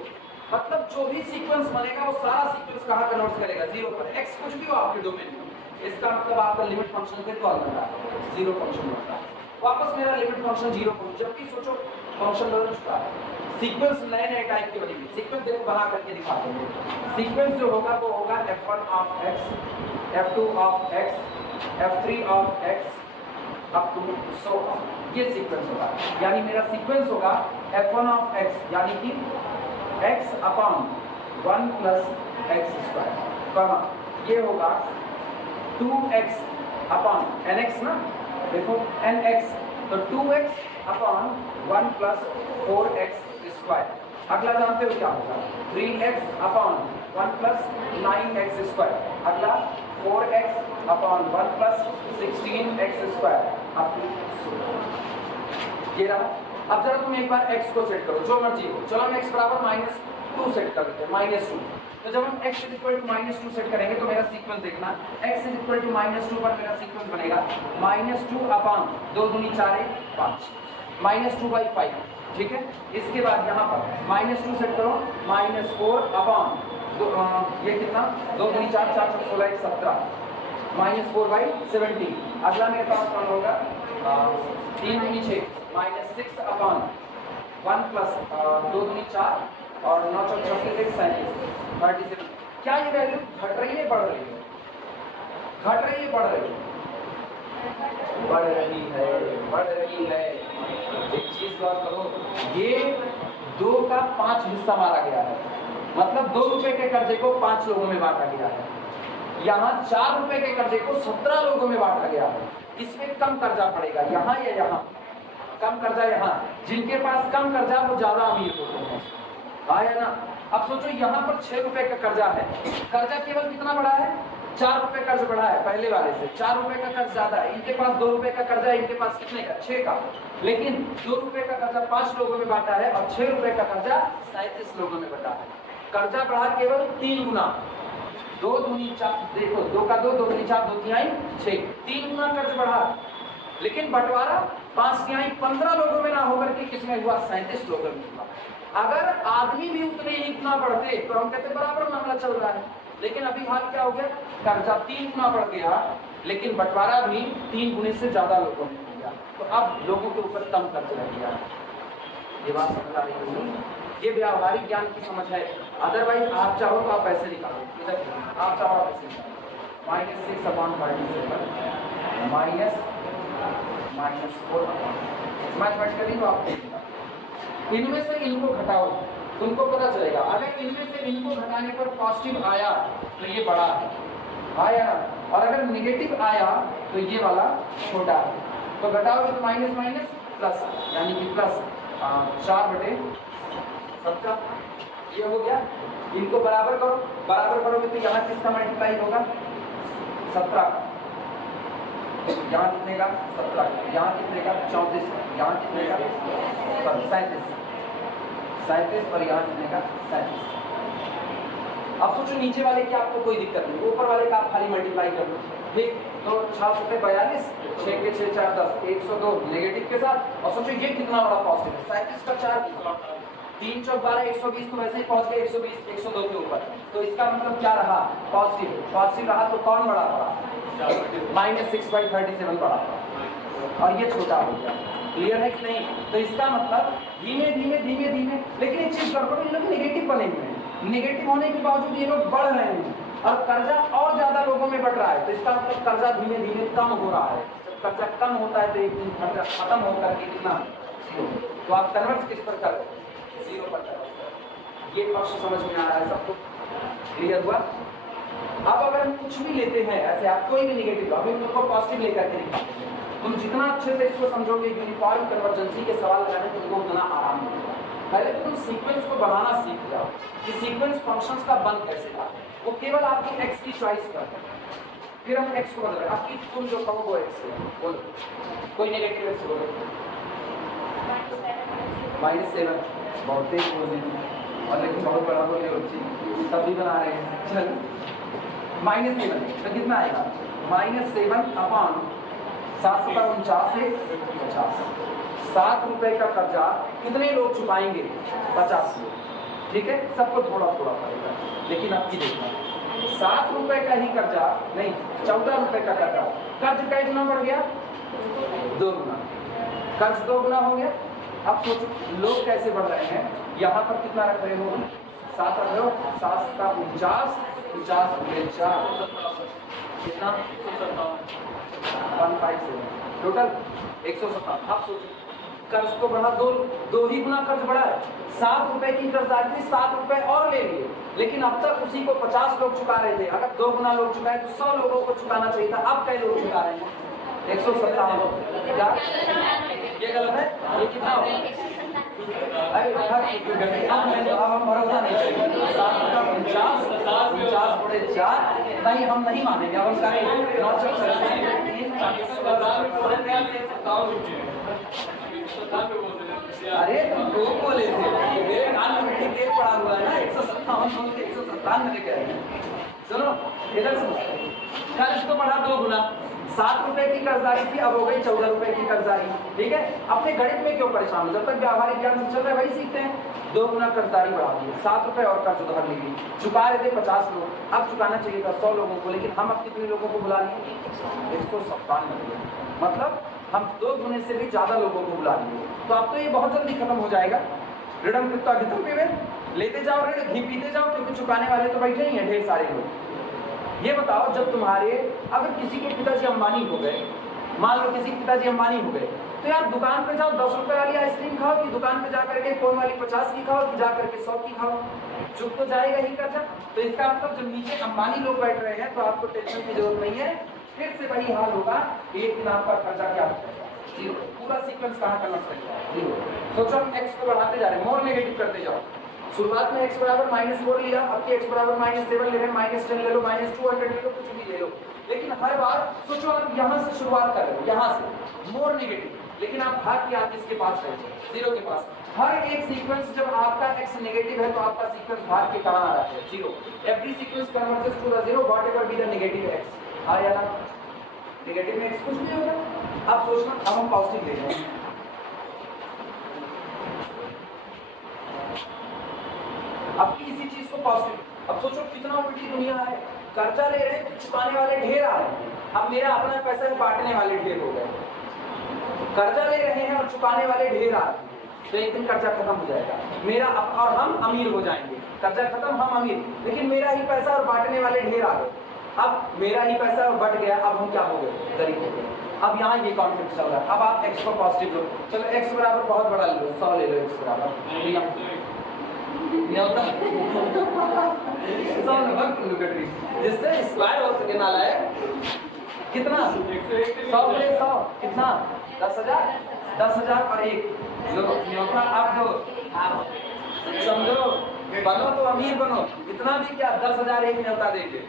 मतलब जो भी सीक्वेंस बनेगा वो सारा सीक्वेंस कहाँ कन्वर्ट करेगा, जीरो पर। x कुछ भी हो आपके डोमेन में, इसका मतलब आपका लिमिट फंक्शन फिर कौन बन रहा है, जीरो फंक्शन बन रहा है। वापस मेरा लिमिट फंक्शन जीरो फंक्शन, जबकि सोचो फंक्शन बदल चुका है, सीक्वेंस नए नए टाइप के बनेंगे। सीक्वेंस देखो बना करके दिखा देंगे। सीक्वेंस जो होगा वो होगा f1 of x, f2 of x, f3 of x up to so on, ये सीक्वेंस होगा। यानी मेरा सीक्वेंस होगा f1 ऑफ x यानी कि x upon 1 plus x square, कमा ये होगा 2x अपॉन nx ना, देखो nx, तो 2x upon 1 plus 4x square. अगला जानते हो क्या होगा, 3x upon 1 plus 9x square. अगला 4x upon 1 plus 16x square. अब ये रहा। अब जरा तुम एक बार x को सेट करो, जो मर्जी हो। चलो हम x बराबर -2 सेट कर देते हैं, -2। तो जब हम x -2 सेट करेंगे तो मेरा सीक्वेंस देखना, x -2 पर मेरा सीक्वेंस बनेगा -2 अपॉन 2 दूनी 4 5, -2/5, ठीक है। इसके बाद यहाँ पर -2 सेट करो, -4 अपॉन ये कितना, 2 दूनी 4 4 16 17, -4/17। अगला मेरे पास कौन होगा, 3 दूनी 6, -6 अपॉन 1 प्लस 2 दूनी 4 और 9 चौक 37। क्या ये वैल्यू घट रही है, बढ़ रही है, घट रही है, बढ़ रही है, बढ़ रही है, बढ़ रही है। एक चीज गौर करो, ये 2 का 5 हिस्सा मारा गया है, मतलब 2 रुपए के कर्जे को 5 लोगों में बांटा गया है। यहाँ 4 रुपए के कर्जे को 17 लोगों में बांटा गया है। इसमें कम कर्जा पड़ेगा, यहाँ या यहाँ, कम कर्जा यहाँ। जिनके पास कम कर्जा वो ज्यादा अमीर होते हैं, हाँ या ना। अब सोचो यहाँ पर 6 रुपए का कर्जा है, कर्जा केवल कितना बढ़ा है, 4 रुपए कर्ज बढ़ा है पहले वाले से, 4 रुपए का कर्ज ज्यादा है। इनके पास 2 रुपए का कर्जा है, इनके पास कितने का, 6 का। लेकिन 2 रुपए का कर्जा 5 लोगों में बांटा है और 6 रुपए का कर्जा 37 लोगों में बांटा है। कर्जा बढ़ा केवल 3 गुना, 2 दूनी 4, देखो 2 का 2, 2 दूनी 4, 2 तिहाई 6, 3 गुना कर्ज बढ़ा। लेकिन बंटवारा 5 तिहाई 15 लोगों में ना होकर के किसमें हुआ, 37 लोगों में हुआ। अगर आदमी भी उतने ही गुना बढ़ते तो हम कहते बराबर मामला चल रहा है। लेकिन अभी हाल क्या हो गया, कर्जा 3 गुना बढ़ गया, लेकिन बंटवारा भी 3 गुने से ज्यादा लोगों ने किया, तो अब लोगों के ऊपर कम कर्ज रह गया। ये बात समझ आ रही होगी, ये व्यावहारिक ज्ञान की समझ है। अदरवाइज आप चाहो तो आप पैसे निकालो, इधर आप चाहो आप पैसे निकालो, -6 अपॉन 47 -4 मैथमेटिकली तो आप इनमें से इनको घटाओ, तुमको पता चलेगा। अगर इनमें से इनको घटाने पर पॉजिटिव आया तो ये बड़ा है, आया ना, और अगर नेगेटिव आया तो ये वाला छोटा है। तो घटाओगे तो माइनस माइनस प्लस, यानी कि प्लस 4/7, ये हो गया। इनको बराबर करो, बराबर करोगे तो यहाँ किसका मल्टीप्लाई होगा, 17 का, यहाँ कितने का 17, यहाँ कितने का 34, यहाँ कितने का 37 और यहाँ कितने का 37। अब सोचो नीचे वाले की आपको कोई दिक्कत नहीं, ऊपर वाले का आप खाली मल्टीप्लाई कर लो, ठीक। तो 6 से 42, 6 के 6 4 10, 102 नेगेटिव के साथ। और सोचो ये कितना बड़ा पॉजिटिव है, 37 का 4, 3 चौक 12, 120, तो वैसे ही पहुंच गए 120 102 के ऊपर। तो इसका मतलब क्या रहा, पॉजिटिव। पॉजिटिव रहा तो कौन बड़ा पड़ा, -6/37 बड़ा पड़ा, और ये छोटा हो गया। क्लियर है कि नहीं। तो इसका मतलब धीमे धीमे धीमे धीमे, लेकिन एक चीज गड़बड़, इन लोग नेगेटिव बने हुए हैं, नेगेटिव होने के बावजूद ये लोग बढ़ रहे हैं और कर्जा और ज्यादा लोगों में बढ़ रहा है। तो इसका मतलब कर्जा धीमे धीमे कम हो रहा है। जब कर्जा कम होता है तो एक दिन कर्जा खत्म होकर के कितना, 0। तो आप कन्वर्ट किस पर करो, 0 पर करो। ये पक्ष समझ में आ रहा है सबको, क्लियर हुआ। अब अगर हम कुछ भी लेते हैं ऐसे, आप कोई भी नेगेटिव, अभी हम लोग को पॉजिटिव लेकर के दिखाते हैं, तुम जितना अच्छे से इसको समझोगे यूनिफॉर्म कन्वर्जेंसी के सवाल लगाने तुमको उतना आराम मिलेगा। पहले तो तुम सीक्वेंस को बनाना सीख जाओ कि सीक्वेंस फंक्शंस का बन कैसे था। वो केवल आपकी एक्स की चॉइस पर है। फिर हम एक्स को बदल रहे हैं, आपकी तुम जो कहो वो एक्स है, बोलो कोई नेगेटिव एक्स बोलो। -7 बहुत तेज बोल रही और लेकिन बहुत बड़ा बोले बच्ची तब भी बना रहे हैं। चल -7 तो कितना आएगा? -7 अपॉन 749 से 50। 7 रुपए का कर्जा कितने लोग चुकाएंगे? 50 लोग। ठीक है, सबको थोड़ा थोड़ा पड़ेगा, लेकिन अब की देखना 7 रुपए का ही कर्जा नहीं, 14 रुपए का कर्जा। कर्ज का गुना बढ़ गया, 2 गुना। कर्ज 2 गुना हो गया। अब सोचो लोग कैसे बढ़ रहे हैं। यहाँ पर कितना रख रहे हो? 7 रख रहे हो, 7 का 49, 50 गुणे 4 कितना? 157 टोटल 157। अब सोचो कर्ज तो बढ़ा, दो ही गुना कर्ज बढ़ा है। 7 रुपए की कर्जदारी थी, 7 रुपए और ले लिए, लेकिन अब तक उसी को 50 लोग चुका रहे थे। अगर 2 गुना लोग चुकाए तो 100 लोगों को चुकाना चाहिए था। अब कई लोग चुका रहे हैं? 157। क्या ये गलत है? ये कितना होगा? अरे अब हम भरोसा नहीं करेंगे। 7 का 50, 50 गुणे 4 नहीं, हम नहीं मानेंगे। अब हम करेंगे अरे तुम 2 बोले थे, मेरे कान में मिट्टी तेल पड़ा हुआ है ना। 157 बोल के 157 कह रहे हैं। सुनो इधर सुनो, कर्ज तो बढ़ा 2 गुना। 7 रुपए की कर्जदारी थी, अब हो गई 14 रुपए की कर्जदारी। ठीक है, अपने गणित में क्यों परेशान हो? जब तक व्यावहारिक ज्ञान से चल रहा है वही सीखते हैं। 2 गुना कर्जदारी बढ़ा दी, 7 रुपए और कर्ज उधार ली, चुका रहे थे 50 लोग, अब चुकाना चाहिए था 100 लोगों को, लेकिन हम अब कितने लोगों को बुला लिए? 157। मतलब हम 2 गुने से भी ज्यादा लोगों को बुला लिए। तो अब तो ये बहुत जल्दी खत्म हो जाएगा। ऋणम कृत्वा घृतम पिबेत्, लेते जाओ ऋण, घी पीते जाओ, क्योंकि चुकाने वाले तो बैठे ही हैं ढेर सारे लोग। ये बताओ, जब तुम्हारे अगर किसी के पिताजी अंबानी हो गए, मान लो किसी के पिताजी अंबानी हो गए, तो यार दुकान पे जाओ 10 रुपए वाली आइसक्रीम खाओ कि दुकान पे जाकर के कोन वाली 50 की खाओ कि जाकर के 100 की खाओ? चुप तो जाएगा ही कर्जा। तो इसका मतलब जब नीचे अंबानी लोग बैठ रहे हैं तो आपको टेंशन की जरूरत नहीं है। फिर से वही हाल होगा, एक दिन आपका खर्चा क्या होगा? 0। पूरा सीक्वेंस कहाँ करना पड़ेगा? 0। सोचो हम x को बढ़ाते जा रहे हैं, मोर नेगेटिव करते जाओ। शुरुआत में x बराबर -4 लिया, अब के x बराबर -7 ले रहे हैं, -10 ले लो, -200 ले लो, कुछ भी ले लो। लेकिन हर बार सोचो आप यहाँ से शुरुआत कर रहे हो, यहाँ से मोर नेगेटिव, लेकिन आप भाग के आप किसके पास रहे? 0 के पास। हर एक सीक्वेंस जब आपका x नेगेटिव है तो आपका सीक्वेंस भाग के कहाँ आ रहा है? 0। Every sequence converges to the 0 whatever be the negative x। आया ना? नेगेटिव में x कुछ नहीं होगा। अब सोचना, अब हम पॉजिटिव ले रहे हैं। अब की इसी चीज को पॉजिटिव। अब सोचो कितना उल्टी दुनिया है। कर्जा ले रहे हैं, चुकाने वाले ढेर आ रहे हैं। अब मेरा अपना पैसा बांटने वाले ढेर हो गए। कर्जा ले रहे हैं और चुकाने वाले ढेर आ रहे हैं, तो एक दिन कर्जा खत्म हो जाएगा मेरा, और हम अमीर हो जाएंगे। कर्जा खत्म, हम अमीर, लेकिन मेरा ही पैसा और बांटने वाले ढेर आ गए। अब मेरा ही पैसा और बढ़ गया, अब हम क्या हो गए? गरीब हो गए। अब यहाँ ये कॉन्फ्लिक्ट चल रहा है। अब आप x को पॉजिटिव लो, चलो x बराबर बहुत बड़ा ले लो, 100 ले लो x बराबर, जिससे स्क्वायर हो सके नालायक। कितना? 100 गुणे 100 कितना? 10,000। 10,000 और 1 न्योता आप दो, समझो, बनो तो अमीर बनो, इतना भी क्या, 10,000 एक न्योता देंगे।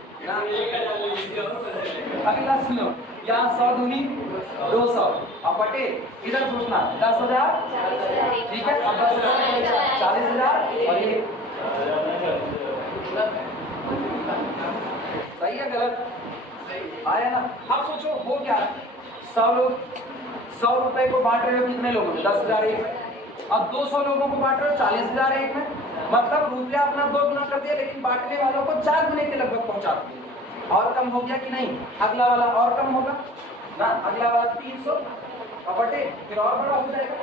अगला सुनो, यहाँ 100 दूनी 200, अब बटे इधर सोचना 10,000, ठीक है, अब 10,000 40,000 और ये सही है गलत? आया ना? अब सोचो हो क्या, 100 लोग 100 रुपए को बांट रहे हो कितने लोगों में? 10,000 एक में। अब 200 लोगों को बांट रहे हो 40,000 एक में। मतलब रुपया अपना 2 गुना कर दिया, लेकिन बांटने वालों को 4 गुने के लगभग पहुंचा दिया। और कम हो गया कि नहीं? अगला वाला और कम होगा ना, अगला वाला 300 और बटे फिर और बड़ा हो जाएगा।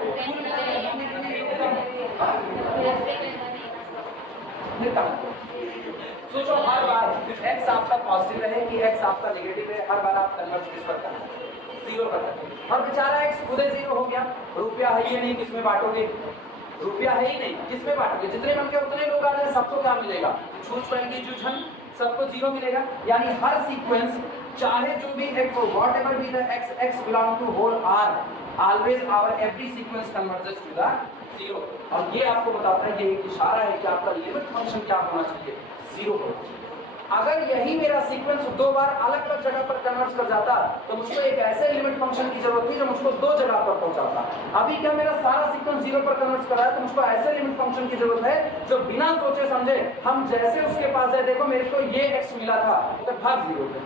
सोचो हर बार x आपका पॉजिटिव रहे कि x आपका नेगेटिव है, हर बार आप कन्वर्ट किस पर करना है? 0 पर करना है। और बेचारा x खुद 0 हो गया, रुपया है ही नहीं, किसमें बांटोगे? रुपया है ही नहीं, किसमें बांटोगे? जितने मन के उतने लोग आ जाए, सबको क्या मिलेगा? छूछ पहन की जूझन, सबको 0 मिलेगा। यानी हर सीक्वेंस चाहे जो भी x हो, whatever be the x belong to whole R, always our every sequence converges to the 0। और ये आपको बताता है, ये एक इशारा है कि आपका लिमिट फंक्शन क्या होना चाहिए, 0 होना चाहिए। अगर यही मेरा सीक्वेंस दो बार अलग अलग जगह पर कन्वर्ट कर जाता तो मुझको एक ऐसे लिमिट फंक्शन की जरूरत थी जो मुझको दो जगह पर पहुंचाता। अभी क्या मेरा सारा सीक्वेंस 0 पर कन्वर्ट कर रहा है, तो मुझको ऐसे लिमिट फंक्शन की जरूरत है जो बिना सोचे समझे हम जैसे उसके पास जाए, देखो मेरे को ये x मिला था तो भाग 0 पे,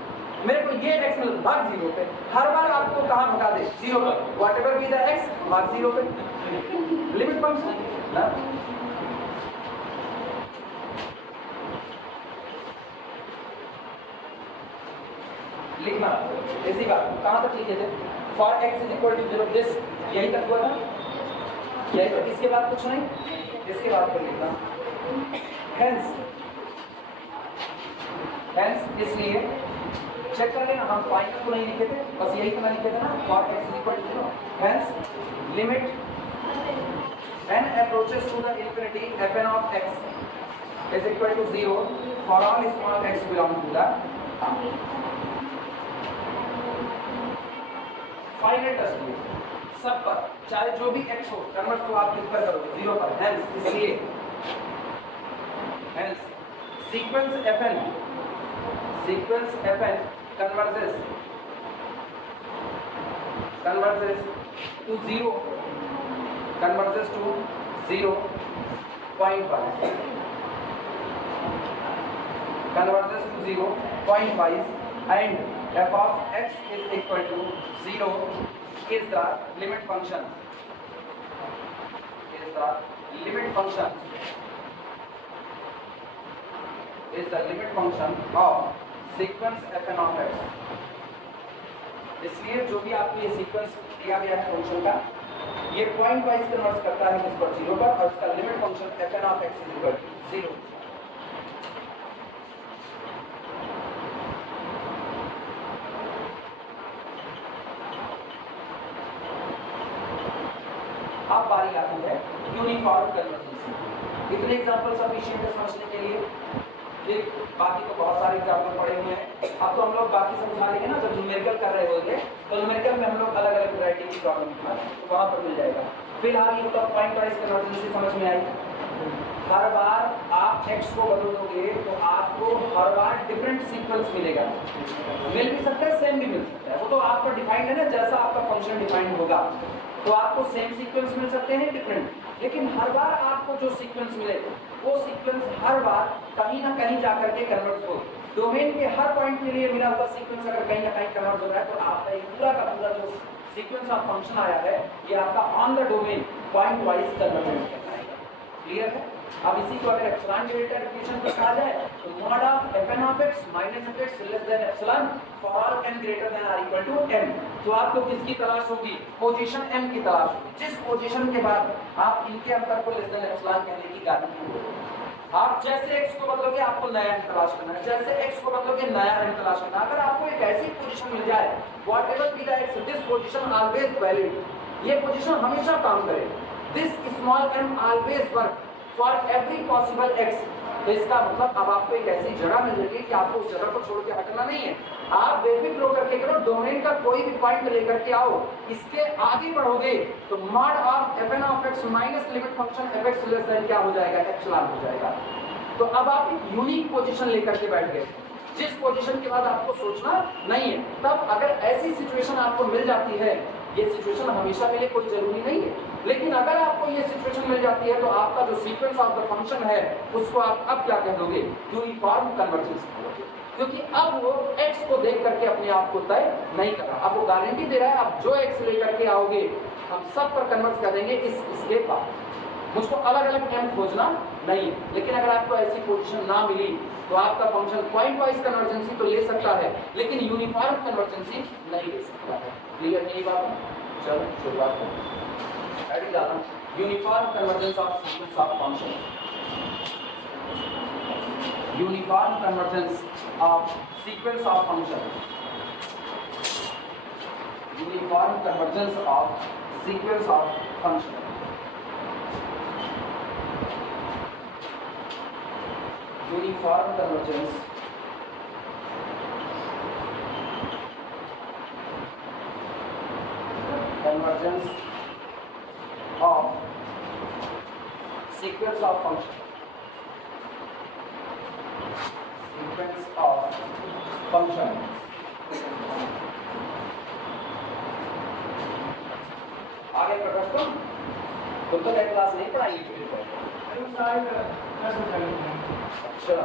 मेरे को ये x मिला भाग 0 पे, हर बार आपको कहां भगा दे, 0 पर, व्हाटएवर बी द x भाग 0 पे, लिमिट फंक्शन ना। लिखना ऐसी बात कहां तक लिखे थे, for x is equal to 0 this, यही तक हुआ था, यही तक, इसके बाद कुछ नहीं, इसके बाद फिर लिखना हेंस, हेंस इसलिए चेक कर लेना, हम फाइनल को नहीं लिखे थे, बस यही तो मैं लिखे थे ना, for x is equal to 0 hence limit n approaches to the infinity fn of x is equal to 0 for all small x belong to the R। Final test लिए सब पर, चाहे जो भी x हो, कन्वर्ट तो आप किस पर करोगे, 0 पर, हेंस इसलिए hence sequence fn converges to 0, converges to 0.5, converges to 0.5 and f of x is equal to 0 is the limit function, is the limit function, is the limit function of sequence fn of x। इसलिए जो भी आपको ये सीक्वेंस दिया गया है फंक्शन का, ये पॉइंट वाइज कन्वर्ट करता है किस पर, 0 पर, और इसका limit function fn of x is equal to 0। अब बारी आती है यूनिफॉर्म कन्वर्जेंस। इतने एग्जांपल सफिशिएंट है समझने के लिए, ठीक, बाकी तो बहुत सारे एग्जांपल पड़े हुए हैं। अब तो हम लोग बाकी समझा लेंगे ना, जब न्यूमेरिकल कर रहे होंगे तो न्यूमेरिकल में हम लोग अलग अलग वैरायटी की प्रॉब्लम उठाएंगे, तो वहां पर मिल जाएगा। फिलहाल ये तो पॉइंट वाइज कन्वर्जेंस समझ में आई। हर बार आप x को बदल दोगे तो आपको हर बार डिफरेंट सीक्वेंस मिलेगा, मिल भी सकता है, सेम भी मिल सकता है, वो तो आपका डिफाइंड है ना, जैसा आपका फंक्शन डिफाइंड होगा तो आपको सेम सीक्वेंस मिल सकते हैं, डिफरेंट, लेकिन हर बार आपको जो सीक्वेंस मिले वो सीक्वेंस हर बार कहीं ना कहीं जाकर के कन्वर्ट हो। डोमेन के हर पॉइंट के लिए मिला हुआ सीक्वेंस अगर कहीं ना कहीं कन्वर्ट हो रहा है तो आपका ये पूरा का पूरा जो सीक्वेंस ऑफ फंक्शन आया है ये आपका on the domain point wise convert कराएगा। क्लियर है? अब इसी को अगर एप्सिलॉन के डेरिवेशन पर कहा जाए तो mod of fn of x minus fx less than epsilon for all n greater than or equal to m। तो आपको किसकी तलाश होगी? पोजीशन m की तलाश होगी, जिस पोजीशन के बाद आप इनके अंतर को लेस देन एप्सिलॉन कहने की गारंटी होगी। आप जैसे x को बदलोगे आपको नया m तलाश करना है, जैसे x को बदलोगे नया m तलाश करना है। अगर आपको एक ऐसी पोजीशन मिल जाए whatever be the x, this position always valid, ये पोजीशन हमेशा काम करे, this small m always work for every possible x, तो इसका मतलब अब आपको एक ऐसी जगह मिल जाएगी कि आपको उस जगह को छोड़ के हटना नहीं है। आप बेफिक्र होकर के करो, डोमेन का कोई भी पॉइंट लेकर के आओ, इसके आगे बढ़ोगे तो mod of fn of x minus limit function fx less then क्या हो जाएगा? एप्सिलॉन हो जाएगा। तो अब आप एक यूनिक पोजीशन लेकर के बैठ गए, जिस पोजीशन के बाद आपको सोचना नहीं है। तब अगर ऐसी सिचुएशन आपको मिल जाती है, ये सिचुएशन हमेशा मिले कोई जरूरी नहीं है, लेकिन अगर आपको ये सिचुएशन मिल जाती है तो आपका जो सीक्वेंस ऑफ द फंक्शन है उसको आप अब क्या कह दोगे? यूनिफॉर्म कन्वर्जेंस कहोगे, क्योंकि अब वो x को देख करके अपने आप को तय नहीं कर रहा, अब वो गारंटी दे रहा है अब जो x लेकर के आओगे हम सब पर कन्वर्ट कर देंगे इसके बाद, मुझको अलग अलग m खोजना नहीं है। लेकिन अगर आपको ऐसी पोजीशन ना मिली तो आपका फंक्शन पॉइंट वाइज कन्वर्जेंसी तो ले सकता है लेकिन यूनिफॉर्म कन्वर्जेंसी नहीं ले सकता है। क्लियर है ये बात? चलो शुरुआत करें, एडिंग डालना uniform convergence of sequence of function, uniform convergence of sequence of function, uniform convergence of sequence of function, uniform convergence convergence of sequence of function, sequence of function आगे प्रकाश तुम तो क्लास नहीं पढ़ाई अच्छा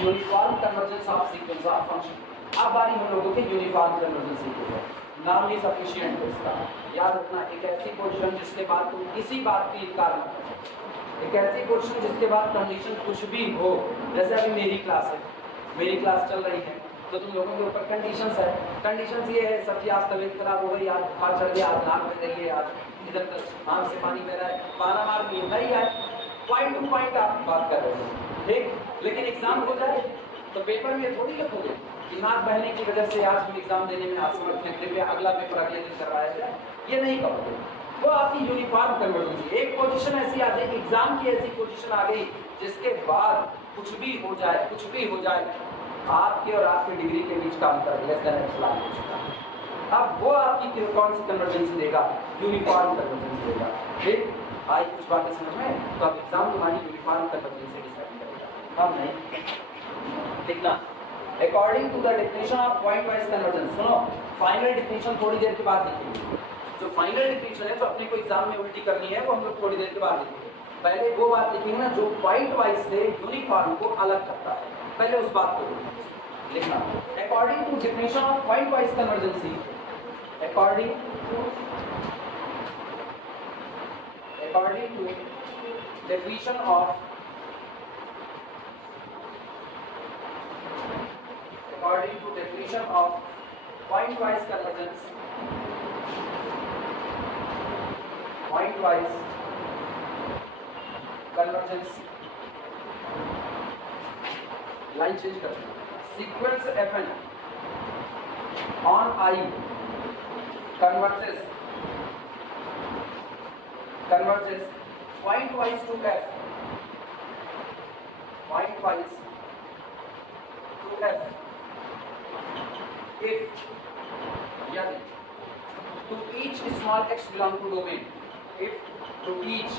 uniform convergence of sequence of function. अब बारी हम लोगों के यूनिफॉर्म कन्वर्जेंस सीक्वेंस नाम ही सफिशिएंट है इसका। याद रखना एक ऐसी पोजीशन जिसके बाद तुम किसी बात की इनकार न कर सको, एक ऐसी पोजीशन जिसके बाद कंडीशन कुछ भी हो। जैसे अभी मेरी क्लास है, मेरी क्लास चल रही है तो तुम लोगों के ऊपर कंडीशंस है। कंडीशंस ये है सब्जी आज तबीयत खराब हो गई, आज बुखार चढ़ गया, आज नाक बह रही है, आज इधर आँख से पानी बह रहा है, पाना मार नहीं है, पॉइंट टू पॉइंट आप बात कर रहे हो ठीक। लेकिन एग्जाम हो जाए तो पेपर में थोड़ी लिखोगे कि नाक बहने की वजह से आज हम एग्जाम देने में असमर्थ हैं, कृपया अगला पेपर अगले दिन करवाया जाए, ये नहीं करोगे। वो आपकी यूनिफॉर्म कन्वर्जेंस। एक पोजीशन ऐसी आ गई, एग्जाम की ऐसी पोजीशन आ गई जिसके बाद कुछ भी हो जाए, कुछ भी हो जाए, आपके और आपके डिग्री के बीच का अंतर लेस देन एप्सिलॉन हो चुका है। अब वो आपकी कौन सी कन्वर्जेंसी देगा? यूनिफॉर्म कन्वर्जेंसी देगा ठीक। आई कुछ बातें समझ में? तो अब एग्जाम तुम्हारी यूनिफॉर्म कन्वर्जेंसी डिसाइड करेगा। अब नहीं लिखना according to the definition of point wise convergence. सुनो फाइनल डेफिनेशन थोड़ी देर के बाद लिखेंगे। जो फाइनल डेफिनेशन है तो अपने को एग्जाम में उल्टी करनी है, वो हम लोग थोड़ी देर के बाद लिखेंगे। पहले वो बात लिखेंगे ना जो पॉइंट वाइज से यूनिफॉर्म को अलग करता है, पहले उस बात को लिखना। According to definition of point wise convergency, अकॉर्डिंग टू definition of point wise convergence, line change कर sequence fn on I converges point wise to f, point wise to f if yadi to each small x belong to domain, if to each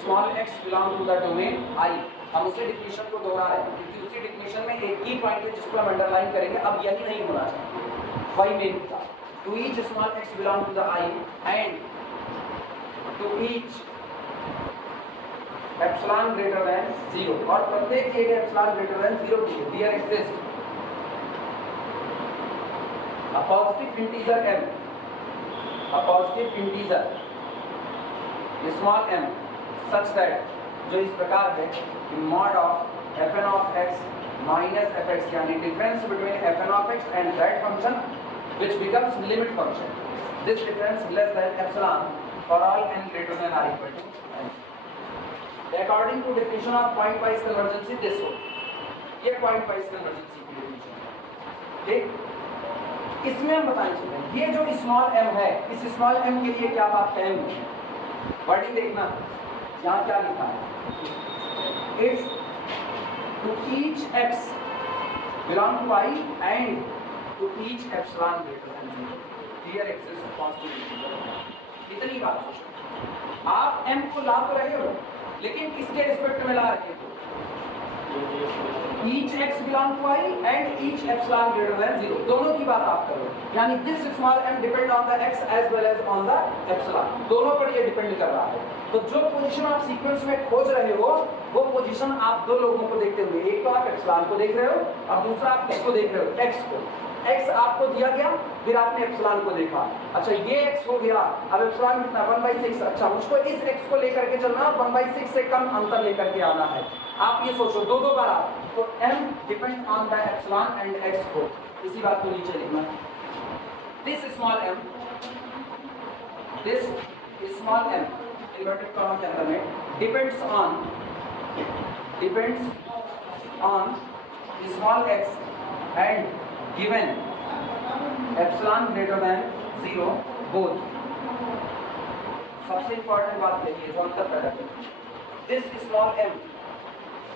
small x belong to the domain I। हम उसी डिफिनेशन को दोहरा रहे हैं क्योंकि उसी डिफिनेशन में एक ही पॉइंट है जिसको हम अंडरलाइन करेंगे। अब यही नहीं होना चाहिए, वही मेन था। To each small x belong to the I and to each epsilon greater than 0, और प्रत्येक एक एप्सिलॉन ग्रेटर देन 0 के लिए there exist a positive integer m, a positive integer small m such that जो इस प्रकार है कि mod of fn of x minus fx, यानी difference between fn of x and that function which becomes limit function, this difference less than epsilon for all n greater than or equal to n। According to definition of point wise convergence this हो, ये point wise convergence की definition है ठीक। इसमें हम बताना चाहते हैं ये जो स्मॉल m है, इस स्मॉल m के लिए क्या बात कहेंगे? वर्डिंग देखना यहाँ क्या लिखा है, if to each x belong to I and to each epsilon greater than 0 here exists a positive integer। इतनी बात सोचो, आप m को ला तो रहे हो लेकिन किसके रिस्पेक्ट में ला रहे हो? each x belong to I and each epsilon greater than 0, दोनों की बात आप करो। यानी this small m depend on the x as well as on the epsilon, दोनों पर ये डिपेंड कर रहा है। तो जो पोजीशन आप सीक्वेंस में खोज रहे हो वो पोजीशन आप दो लोगों को देखते हुए, एक तो आप एप्सिलॉन को देख रहे हो और दूसरा आप किसको देख रहे हो? x को। x आपको दिया गया, फिर आपने एप्सिलॉन को देखा। अच्छा ये x हो गया, अब एप्सिलॉन कितना 1/6। अच्छा मुझको इस x को लेकर के चलना, 1/6 से कम अंतर लेकर के आना है। आप ये सोचो दो बार आप, तो m depend on the epsilon and x को, इसी बात को नीचे लिखना। This small m inverted comma के अंदर में depends on small x and given epsilon greater than 0 both. सबसे इंपॉर्टेंट बात यही है जो अंतर पैदा करती है। This small m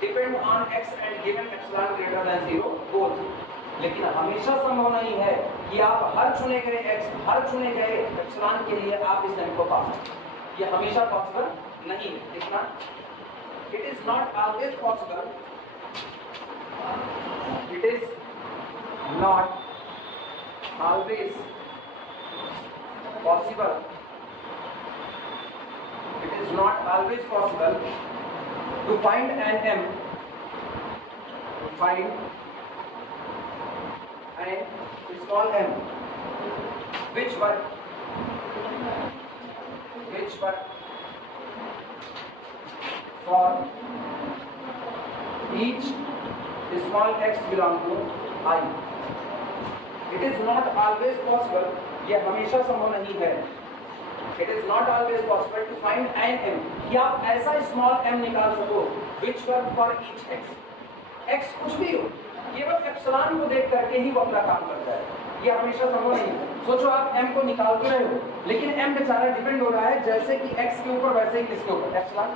depend on x and given epsilon greater than 0 both। लेकिन हमेशा संभव नहीं है कि आप हर चुने गए x, हर चुने गए एप्सिलॉन के लिए आप इस m को पा सकते। ये हमेशा पॉसिबल नहीं है। देखना, it is not always possible, it is not always possible, it is not always possible to find an m, to find a small m which work for each small x belong to I. It is not always possible, ये हमेशा संभव नहीं है। It is not always possible to find an m, कि आप ऐसा स्मॉल m निकाल सको which work for each x, x कुछ भी हो, केवल एप्सिलॉन को देख करके ही वो अपना काम करता है। ये हमेशा संभव नहीं है। सोचो आप m को निकाल तो रहे हो, लेकिन m बेचारा डिपेंड हो रहा है जैसे कि x के ऊपर वैसे ही किसके ऊपर, एप्सिलॉन।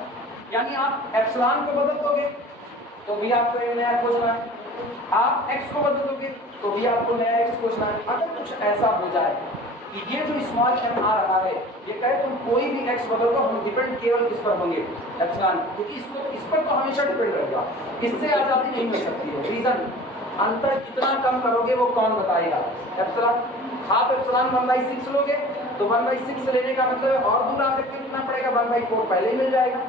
यानी आप एप्सिलॉन को बदल दोगे तो भी आपको एक नया खोजना है, आप x को बदल दोगे तो भी आपको नया x खोजना है। अगर कुछ ऐसा हो जाए कि ये जो स्मॉल m आ रहा है, ये कहे तुम कोई भी x बदल दो, हम डिपेंड केवल किस पर होंगे, एप्सिलॉन, क्योंकि इस पर तो हमेशा डिपेंड रहेगा, इससे आजादी नहीं मिल सकती है। रीजन, अंतर कितना कम करोगे वो कौन बताएगा, एप्सिलॉन। आप एप्सिलॉन 1/6 लोगे तो 1/6 लेने का मतलब है और दूर आकर के कितना पड़ेगा, 1/4 पहले ही मिल जाएगा।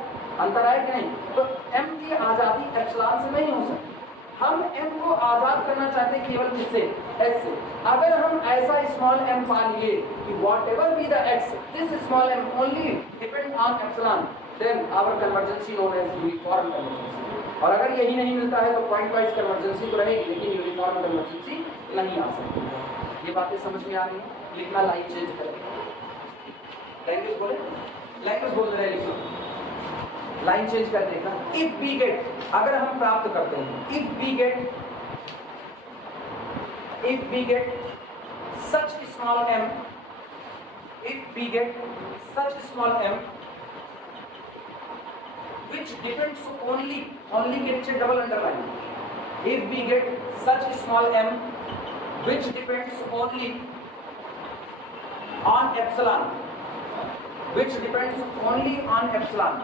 अंतर है कि नहीं? तो m की आजादी एप्सिलॉन से नहीं हो सकती। हम m को आजाद करना चाहते हैं केवल किससे, x से। अगर हम ऐसा स्मॉल m पा लिए कि whatever be the x, this small m only depend on epsilon, then our convergency known as uniform convergency। और अगर यही नहीं मिलता है तो पॉइंट वाइज कन्वर्जेंसी तो रहेगी, लेकिन यूनिफॉर्म कन्वर्जेंसी नहीं आ सकती। ये बातें समझ में आ रही हैं? लिखना लाइन चेंज करें, लैंग्वेज बोले, लैंग्वेज बोल रहे हैं, लिखो लाइन चेंज कर देगा। इफ वी गेट, अगर हम प्राप्त करते हैं, if we get such small m, if we get such small m which depends only के नीचे double underline, if we get such small m which depends only on epsilon, which depends only on epsilon,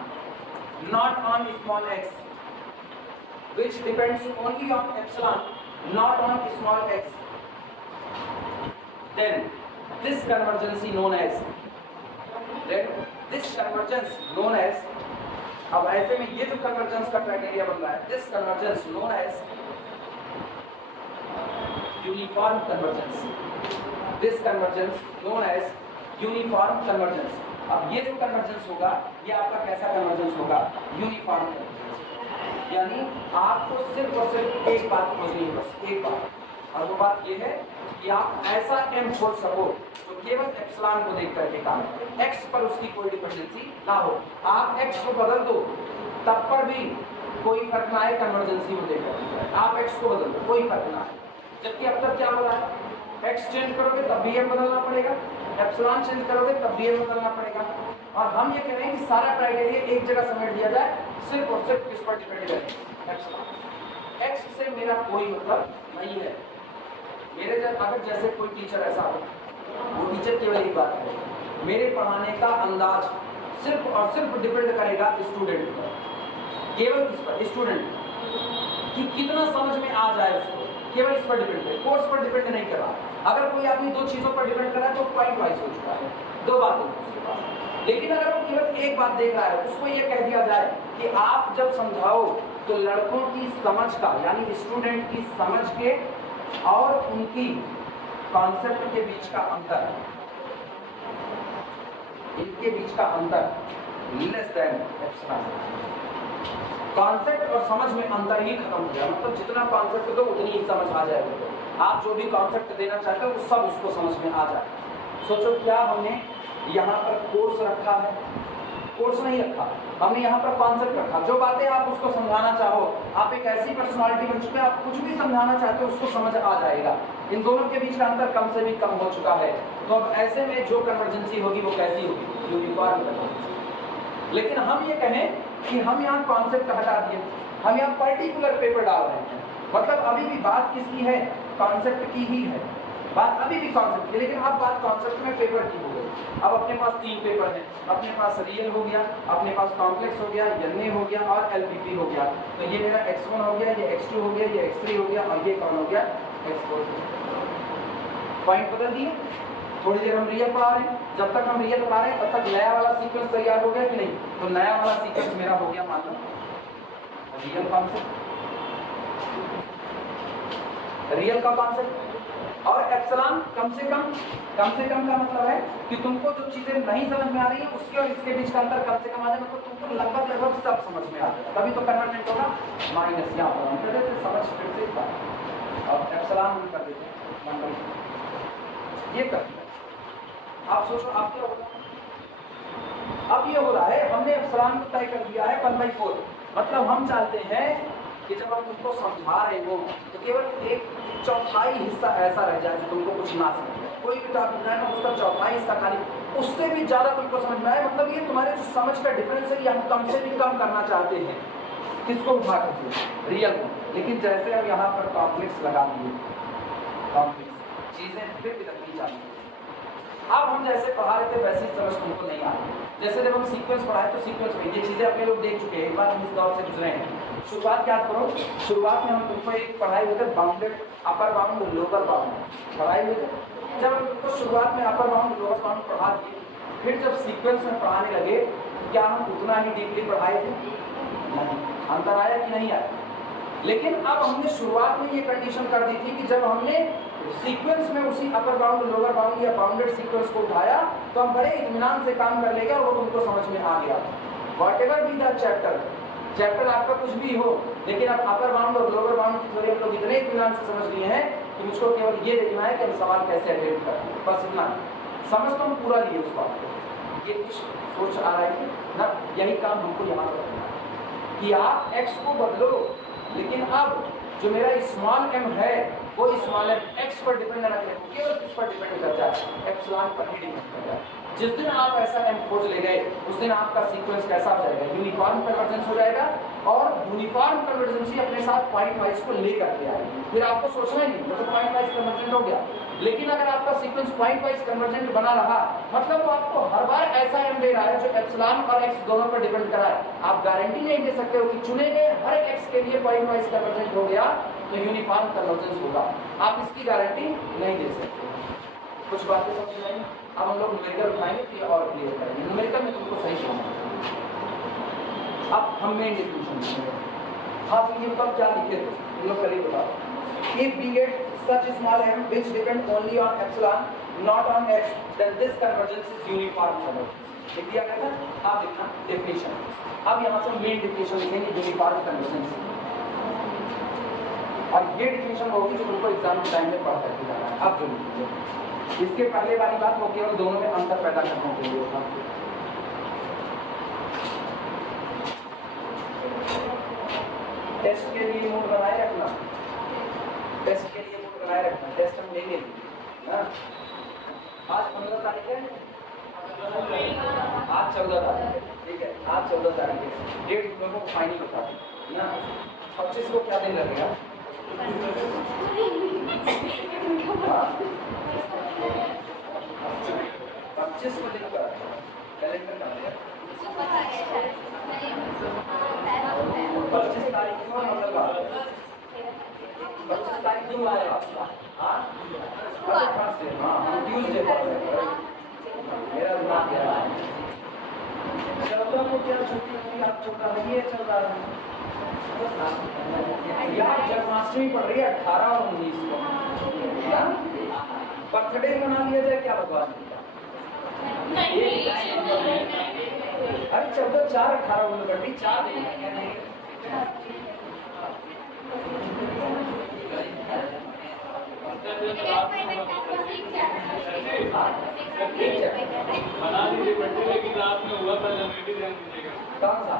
not on small x, which depends only on epsilon, not on small x, then this convergence known as, अब ऐसे में ये जो कन्वर्जेंस का क्राइटेरिया बन रहा है, this convergence known as uniform convergence, this convergence known as uniform convergence. अब ये जो कन्वर्जेंस होगा ये आपका कैसा कन्वर्जेंस होगा, यूनिफॉर्म कन्वर्जेंस। यानी आपको सिर्फ और सिर्फ एक बात खोजनी है, बस एक बात, और वो बात ये है कि आप ऐसा m खोज सको तो केवल एप्सिलॉन को देख करके काम करें, x पर उसकी कोई डिपेंडेंसी ना हो। आप x को बदल दो तब पर भी कोई फर्क ना आए, कन्वर्जेंसी को देख करके आप x को बदल दो कोई फर्क ना आए। जबकि अब तक क्या हो रहा है, x चेंज करोगे तब भी m बदलना पड़ेगा, एप्सिलॉन चेंज करोगे तब भी m बदलना पड़ेगा। और हम ये कह रहे हैं कि सारा क्राइटेरिया एक जगह समेट दिया जाए, सिर्फ और सिर्फ किस पर डिपेंड है, एप्सिलॉन। x से मेरा कोई मतलब नहीं है। मेरे अगर जैसे कोई टीचर ऐसा हो, वो टीचर केवल एक बात है, मेरे पढ़ाने का अंदाज सिर्फ और सिर्फ डिपेंड करेगा स्टूडेंट पर, केवल इस पर, स्टूडेंट कि कितना समझ में आ जाए उसको, केवल इस पर डिपेंड है, कोर्स पर डिपेंड नहीं कर रहा। अगर कोई आदमी दो चीज़ों पर डिपेंड कर रहा है तो पॉइंट वाइज हो चुका है, दो बातें उसके पास। लेकिन अगर वो केवल एक बात देख रहा है, उसको ये कह दिया जाए कि आप जब समझाओ तो लड़कों की समझ का, यानी स्टूडेंट की समझ के और उनकी कॉन्सेप्ट के बीच का अंतर, इनके बीच का अंतर लेस देन एप्सिलॉन। कॉन्सेप्ट और समझ में अंतर ही खत्म हो गया, मतलब जितना कॉन्सेप्ट दो उतनी ही समझ आ जाएगा। आप जो भी कॉन्सेप्ट देना चाहते हो वो सब उसको समझ में आ जाए। सोचो क्या हमने यहाँ पर कोर्स रखा है, कोर्स नहीं रखा, हमने यहाँ पर कॉन्सेप्ट रखा। जो बातें आप उसको समझाना चाहो, आप एक ऐसी पर्सनालिटी बन चुके हैं, आप कुछ भी समझाना चाहते हो उसको समझ आ जाएगा। इन दोनों के बीच का अंतर कम से भी कम हो चुका है। तो अब ऐसे में जो कन्वर्जेंसी होगी वो कैसी होगी, यूनिफॉर्म कन्वर्जेंसी। लेकिन हम ये कहें कि हम यहाँ कॉन्सेप्ट हटा दिए, हम यहाँ पर्टिकुलर पेपर डाल रहे हैं, मतलब अभी भी बात किसकी है, कॉन्सेप्ट की ही है, बात अभी भी कॉन्सेप्ट की, लेकिन अब बात कॉन्सेप्ट में पेपर की हो गई। अब अपने पास 3 पेपर हैं, अपने पास रियल हो गया, अपने पास कॉम्प्लेक्स हो गया, एन हो गया और एलपीपी हो गया। तो ये मेरा x1 हो गया, ये x2 हो गया, ये x3 हो गया और ये कौन हो गया, x4। पॉइंट बदल दिए। थोड़ी देर हम रियल पढ़ा रहे हैं, जब तक हम रियल पढ़ा रहे हैं तब तक नया वाला सीक्वेंस तैयार हो गया कि नहीं? तो नया वाला सीक्वेंस मेरा हो गया मान लो रियल कॉन्सेप्ट, रियल का कॉन्सेप्ट। और एप्सिलॉन कम से कम का मतलब है कि तुमको जो चीजें नहीं समझ में आ रही है उसके और इसके बीच का अंतर कम से कम आ जाए, मतलब तुमको लगभग सब समझ में आ जाए, तभी तो कन्वर्जेंट होगा। माइनस यहाँ पर हम कर देते समझ फिर से और एप्सिलॉन हम कर देते हैं नंबर, ये कर दिया। आप सोचो आप क्या होगा, अब ये हो रहा है हमने एप्सिलॉन को तय कर दिया है 1/4, मतलब हम चाहते हैं कि जब हम तुमको समझा रहे हो तो केवल 1/4 हिस्सा ऐसा रह जाए जो तुमको कुछ ना समझ में, कोई भी टॉपिक है ना उसका 1/4 हिस्सा खाली, उससे भी ज़्यादा तुमको समझ में आए, मतलब ये तुम्हारे जो समझ का डिफरेंस है ये हम कम से भी कम करना चाहते हैं। किसको उठा करके? रियल को। लेकिन जैसे हम यहाँ पर कॉम्प्लेक्स लगा दिए, कॉम्प्लेक्स चीज़ें फिर बिगड़नी चाहिए। अब हम जैसे पढ़ा रहे थे वैसे समझ तुमको नहीं आ रही। जैसे जब हम सीक्वेंस पढ़ाए तो सीक्वेंस में ये चीज़ें अपने लोग देख चुके हैं, एक बार हम इस दौर से गुजरे हैं। शुरुआत याद करो, शुरुआत में हम तुमको एक पढ़ाई हुए थे bounded, upper bound lower bound पढ़ाई हुए थे। जब हम तुमको शुरुआत में अपर बाउंड लोअर बाउंड पढ़ा दिए, फिर जब सीक्वेंस में पढ़ाने लगे क्या हम उतना ही डीपली पढ़ाए थे? नहीं। अंतर आया कि नहीं आया? लेकिन अब हमने शुरुआत में ये कंडीशन कर दी थी कि जब हमने सीक्वेंस में उसी अपर बाउंड लोअर बाउंड या बाउंडेड सीक्वेंस को उठाया तो हम बड़े इत्मीनान से काम कर लेंगे और वो तुमको समझ में आ गया। व्हाटएवर बी द चैप्टर आपका कुछ भी हो, लेकिन अब अपर बाउंड और लोअर बाउंड की थ्योरी हम लोग इतने इत्मीनान से समझ लिए हैं कि मुझको केवल ये देखना है कि हम सवाल कैसे अटेम्प्ट करें, बस इतना समझ तो हम पूरा लिए उस बात को। ये कुछ सोच आ रहा है ना, यही काम हमको यहाँ पर करना है कि आप एक्स को बदलो, लेकिन अब जो मेरा स्मॉल m है वो स्मॉल m x पर डिपेंड न करे, केवल किस पर डिपेंड करता है? एप्सिलॉन पर ही डिपेंड करता है। जिस दिन आप ऐसा m खोज ले गए उस दिन आपका सीक्वेंस कैसा हो जाएगा? यूनिफॉर्म कन्वर्जेंस हो जाएगा और यूनिफॉर्म कन्वर्जेंस ही अपने साथ पॉइंट वाइज को ले करके आएगी। फिर आपको सोचना ही नहीं, मतलब पॉइंट वाइज कन्वर्जेंट हो गया। लेकिन अगर आपका सीक्वेंस पॉइंट वाइज कन्वर्जेंट बना रहा, मतलब वो आपको हर बार ऐसा m दे रहा है जो एप्सिलॉन और x दोनों पर डिपेंड कर रहा है। आप गारंटी नहीं दे सकते हो कि चुने गए हर x के लिए पॉइंट वाइज कन्वर्जेंट हो गया तो यूनिफॉर्म कन्वर्जेंस होगा, आप इसकी गारंटी नहीं दे सकते। कुछ बातें समझ में आई? अब हम लोग न्यूमेरिकल उठाएंगे तो और क्लियर करेंगे। न्यूमेरिकल में तुमको सही समझ। अब हम मेन डिफिनेशन लिखेंगे। हाँ तो ये कब क्या लिखे थे तुम लोग कल ही बताओ। If we get such small m which depend only on epsilon not on x then this convergence is uniform convergence। लिख दिया गया था। आप लिखना डेफिनेशन। अब यहाँ से मेन डेफिनेशन लिखेंगे यूनिफॉर्म कन्वर्जेंस, और ये डेफिनेशन होगी जो तुमको एग्जाम के टाइम में पढ़ करके जाना है। अब जो लिखिए इसके पहले वाली बात वो केवल दोनों में अंतर पैदा करने के लिए होगा। टेस्ट के लिए नोट बनाए रखना, टेस्ट के लिए नोट बनाए रखना, टेस्ट हम लेंगे ना। आज 15 तारीख है, आज 14 तारीख है, ठीक है, आज 14 तारीख है। डेट लोगों को फाइनल बता दें ना। 25 को क्या दिन लगेगा? 25 को दिन का कैलेंडर का 25 तारीख को मंगलवार, 25 तारीख क्यों आएगा? हाँ ट्यूसडे पर मेरा दिमाग गया है। 14 को क्या छुट्टी होगी? आप 14 ये चल रहा है यार, जन्माष्टमी पड़ रही है 18 और 19 को। बर्थडे मना लिया जाए क्या भगवान का? अरे 14, 4, 18, 19, 4 दिन बना लीजिए बर्थडे, लेकिन रात में हुआ था जन्मदिन। कौन सा?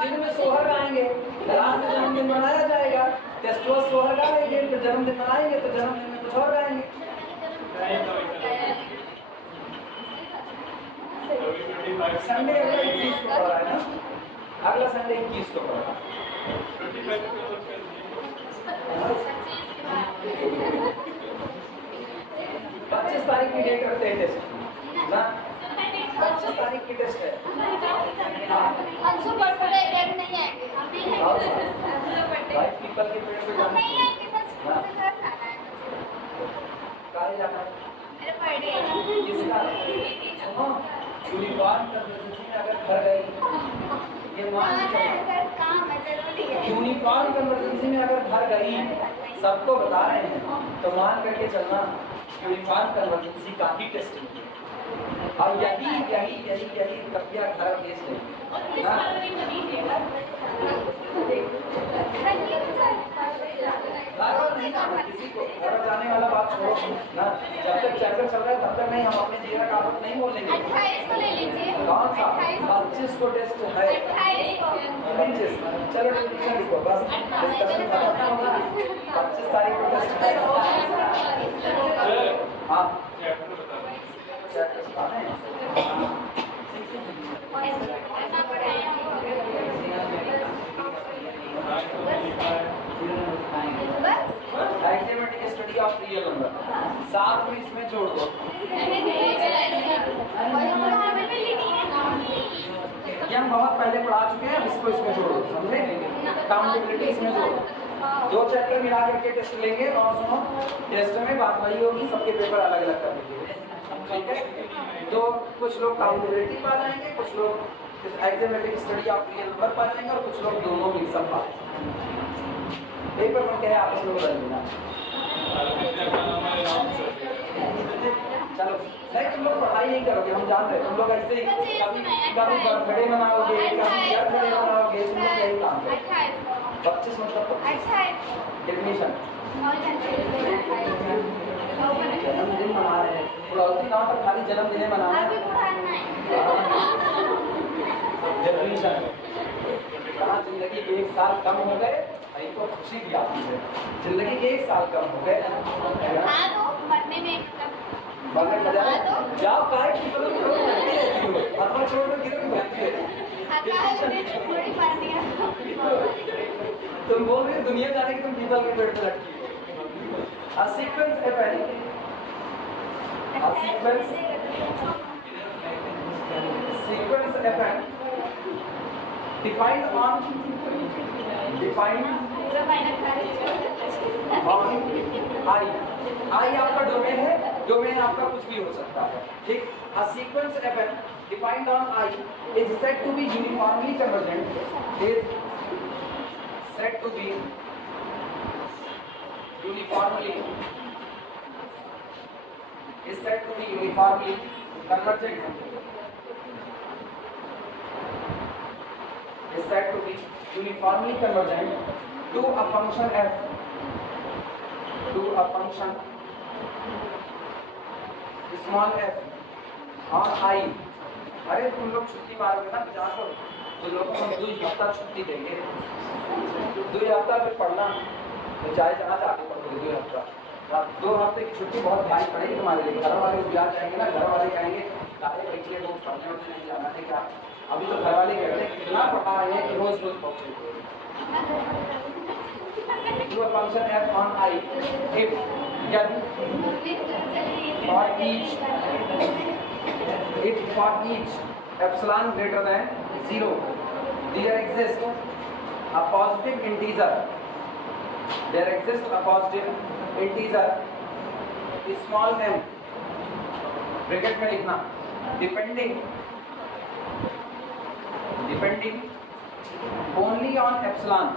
दिन में सोहर गाएंगे, रात में जन्मदिन मनाया जाएगा। टेस्टोस सोहर गाएंगे, फिर जन्मदिन मनाएंगे तो जन्मदिन में कुछ और गाएंगे। संडे अगला 21 को पड़ रहा है ना, अगला संडे 21 को पड़ रहा है। 25 तारीख की डेट रखते हैं टेस्ट ना, 25 तारीख की टेस्ट है। अंशु बर्थडे डेट नहीं आएंगे भाई पीपल के पेड़ पे हम जाना नहीं आएंगे सच हाँ। मुझे घर जाना है काहे जाना है? मेरा बर्थडे है किसका? सुनो, यूनिफॉर्म कर देती थी अगर घर गई ये मान के चलो। सर काम है जरूरी है यूनिफॉर्म इमरजेंसी में अगर घर गई, सबको बता रहे हैं तो मान करके चलना यूनिफॉर्म इमरजेंसी का ही टेस्टिंग है। और यही कपिया घर भेज देंगे हाँ? बार-बार नहीं जाना किसी को, घर जाने वाला बात छोड़ो ना, जब तक चैप्टर चल रहा है तब तक नहीं, हम अपने जीवन का आरोप नहीं बोलेंगे। 28 को ले लीजिए कौन सा? 28 25 को टेस्ट है। 28 को 25 चलो डिस्कशन लिखो बस, डिस्कशन खत्म होगा। 25 तारीख को टेस्ट है। हाँ चैप्टर बता दो। चैप्टर बताने हैं। Axiomatic study of real number, साथ में इसमें जोड़ दो। ये हम बहुत पहले पढ़ा चुके हैं, अब इसको इसमें जोड़ो, समझे? काउंटेबिलिटी इसमें जोड़ो। 2 चैप्टर मिला करके टेस्ट लेंगे और सुनो, टेस्ट में बात वही होगी, सबके पेपर अलग अलग कर दीजिए, ठीक है? तो कुछ लोग काउंटेबिलिटी पा जाएंगे, कुछ लोग एक्सएमेटिक स्टडी ऑफ रियल नंबर पा जाएंगे और कुछ लोग दोनों मिक्सअप पा जाएंगे। पेपर में क्या है आपस में बदल देना। चलो नहीं, तुम लोग पढ़ाई नहीं करोगे, हम जान रहे हैं तुम लोग ऐसे ही कभी बर्थडे मनाओगे, कभी बर्थडे मनाओगे, तुम लोग यही काम करोगे। 25 मतलब एडमिशन जन्मदिन मना रहे हैं, बुढ़ौती कहाँ तक खाली जन्मदिन मनाना है? एडमिशन कहाँ जिंदगी के 1 साल कम हो गए, इनको खुशी भी आती है, जिंदगी के 1 साल कम हो गए। मरने में मरने का जाओ काहे की करो अथवा छोड़ दो किधर भागती है। थोड़ी मरनी है तुम बोल रहे हो दुनिया जाने की, तुम पीपल के पेड़ पे लटकी हो। A sequence है पहले, a sequence FN defined on I आपका डोमेन है, डोमेन आपका कुछ भी हो सकता है, ठीक? A sequence FN defined on I is said to be uniformly convergent, is said to be uniformly convergent, is said to be uniformly convergent to a function f, to a function small f on I। अरे तुम लोग छुट्टी मारोगे ना, जानो तुम लोग को हम 2 हफ्ता छुट्टी देंगे, 2 हफ्ता फिर पढ़ना तो चाहे जहाँ जाके पढ़ोगे 2 हफ्ता। 2 हफ्ते की छुट्टी बहुत भारी पड़ेगी तुम्हारे लिए। घर वाले भी आ जाएंगे ना, घर वाले कहेंगे काहे बैठिए, लोग पढ़ने में नहीं जाना है क्या? अभी तो घर वाले कहते हैं कितना पढ़ा रहे हैं कि रोज रोज पढ़ते। Do a function f on I if for each epsilon greater than 0 there exists a positive integer, small m, bracket में लिखना, डिपेंडिंग only on epsilon,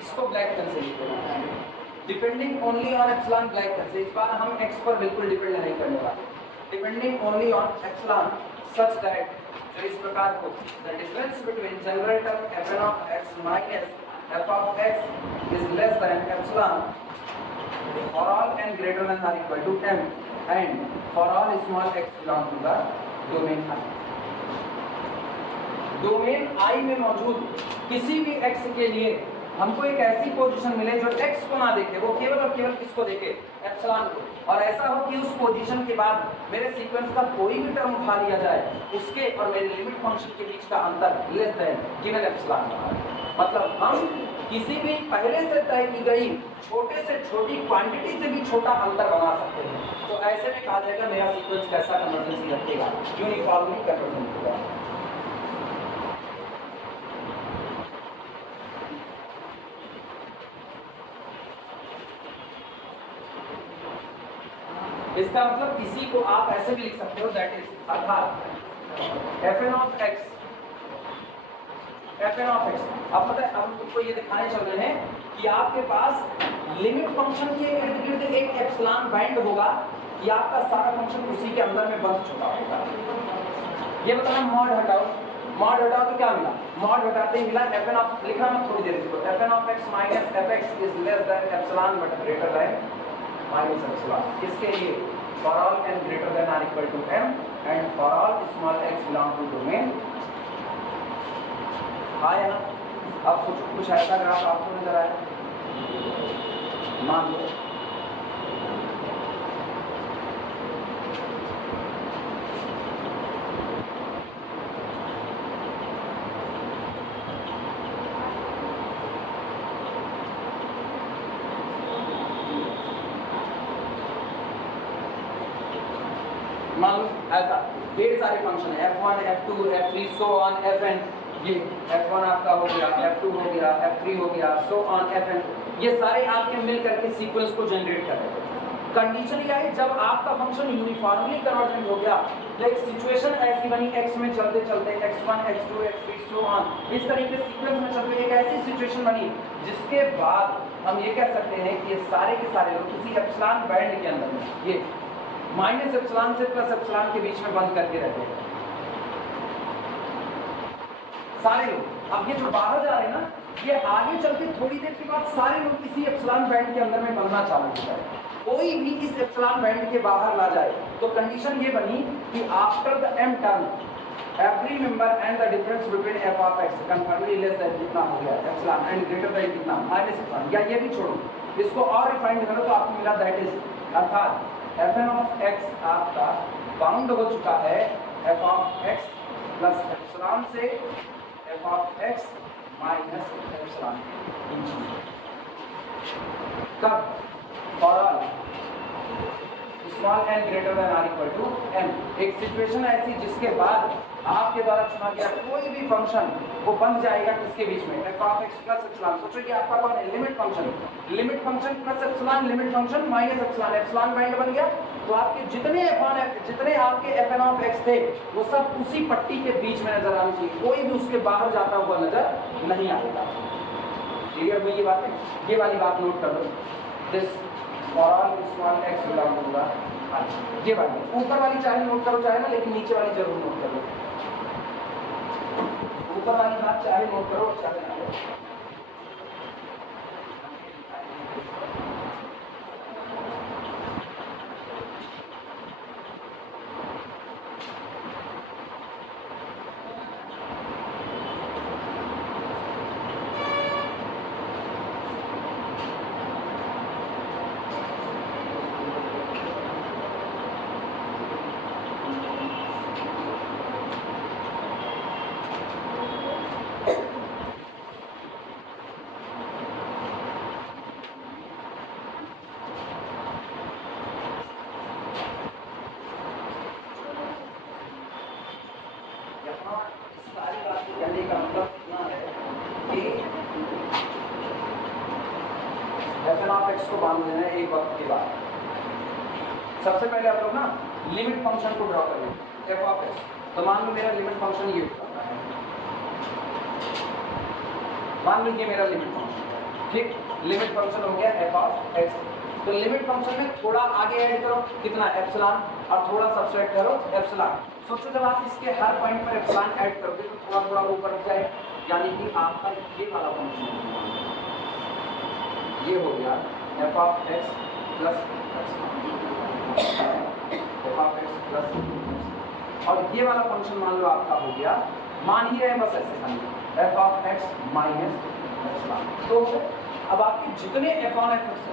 इसको ब्लैक पेन से लिख देना, depending only on epsilon black pen से। इस बार हम x पर बिल्कुल डिपेंड नहीं करने वाले, depending only on epsilon such that, जो इस प्रकार हो, the difference between general term fn of x minus f of x is less than epsilon for all n greater than or equal to m and for all small x belong to the domain I। Domain I में मौजूद किसी भी x के लिए हमको एक ऐसी पोजीशन मिले जो x को ना देखे, वो केवल और केवल किसको देखे, एप्सिलॉन को, और ऐसा हो कि उस पोजीशन के बाद मेरे सीक्वेंस का कोई भी टर्म उठा लिया जाए, उसके और मेरे लिमिट फंक्शन के बीच का अंतर लेस देन गिवन एप्सिलॉन। मतलब हम किसी भी पहले से तय की गई छोटे से छोटी क्वांटिटी से भी छोटा अंतर बना सकते हैं। तो ऐसे में कहा जाएगा मेरा सीक्वेंस कैसा कन्वर्जेंसी रखेगा, यूनिफॉर्मली कन्वर्जेंट होगा। इसका मतलब इसी को आप ऐसे भी लिख सकते हो, दैट इज अर्थात fn of x, fn of x। अब पता है हम तुमको ये दिखाने चल रहे हैं कि आपके पास लिमिट फंक्शन के इर्द गिर्द एक एप्सिलॉन बैंड होगा कि आपका सारा फंक्शन उसी के अंदर में बंद चुका होगा। ये बताना मॉड हटाओ, मॉड हटाओ तो क्या मिला, मॉड हटाते ही मिला fn of, लिखना मत थोड़ी देर इसको, fn of x minus fx is less than epsilon but greater than minus epsilon। इसके लिए for all n greater than or equal to m and for all small x belong to domain। आया ना? अब सोचो कुछ ऐसा ग्राफ आपको नजर आया, मान लो ऐसा ढेर सारे फंक्शन है, f1 f2 f3 so on fn। ये f1 आपका हो गया, f2 हो गया, f3 हो गया, सो ऑन fn। ये सारे आपके मिल करके सीक्वेंस को जनरेट कर रहे हैं। कंडीशन ये है जब आपका फंक्शन यूनिफॉर्मली कन्वर्जेंट हो गया तो एक सिचुएशन ऐसी बनी x में चलते चलते x1 x2 x3 so on, इस तरीके से सीक्वेंस में चलते एक ऐसी सिचुएशन बनी जिसके बाद हम ये कह सकते हैं कि ये सारे के सारे लोग किसी एप्सिलॉन बैंड के अंदर में ये माइनस एप्सिलॉन से प्लस एप्सिलॉन के बीच में बंद करके रहते हैं सारे लोग। अब ये जो बाहर जा रहे हैं ना, ये आगे चल के थोड़ी देर के बाद सारे लोग इसी एप्सिलॉन बैंड के अंदर में बनना चालू हो जाए, कोई भी इस एप्सिलॉन बैंड के बाहर ना जाए। तो कंडीशन ये बनी कि after the m term every member and the difference between f of x confirmly less then कितना हो गया एप्सिलॉन एंड ग्रेटर देन कितना माइनस एप्सिलॉन। या ये भी छोड़ो, इसको और रिफाइंड करो तो आपको मिला दैट इज अर्थात fn of x आपका बाउंड हो चुका है f of x plus epsilon से f of x minus epsilon. कब? For all small n greater than or equal to m। एक सिचुएशन ऐसी जिसके बाद आपके द्वारा चुना गया कोई भी फंक्शन वो बन जाएगा किसके बीच में f of x plus epsilon. सोचो कि आपका कौन है, limit function, limit function plus epsilon, limit function minus epsilon, epsilon band बन गया। तो आपके जितने आपके fn of x थे वो सब उसी पट्टी के बीच में नजर आनी चाहिए, कोई भी उसके बाहर जाता हुआ नजर नहीं आएगा। क्लियर हुई ये बात है? ये वाली बात नोट कर लो, this for all small x belong to the I। ये वाली ऊपर वाली चाहे नोट करो चाहे ना, लेकिन नीचे वाली जरूर नोट कर लो। ऊपर वाली बात चाहे नोट करो चाहे ना करो। को बांध देना है एक वक्त के बाद। सबसे पहले आप लोग ना लिमिट फंक्शन को ड्रॉ करें f of x। तो मान लो मेरा लिमिट फंक्शन ये होता है, मान लीजिए मेरा लिमिट फंक्शन, ठीक, लिमिट फंक्शन हो गया f of x। तो लिमिट फंक्शन में थोड़ा आगे ऐड करो कितना एप्सिलॉन और थोड़ा सब्ट्रैक्ट करो एप्सिलॉन। सोचो जब आप इसके हर पॉइंट पर एप्सिलॉन ऐड करोगे तो थोड़ा थोड़ा ऊपर जाए, यानी कि आपका ये वाला फंक्शन ये हो गया f of x plus f of x plus, और ये वाला फंक्शन मान लो आपका हो गया, मान ही रहे बस ऐसे खाली f of x minus epsilon. तो अब आपके जितने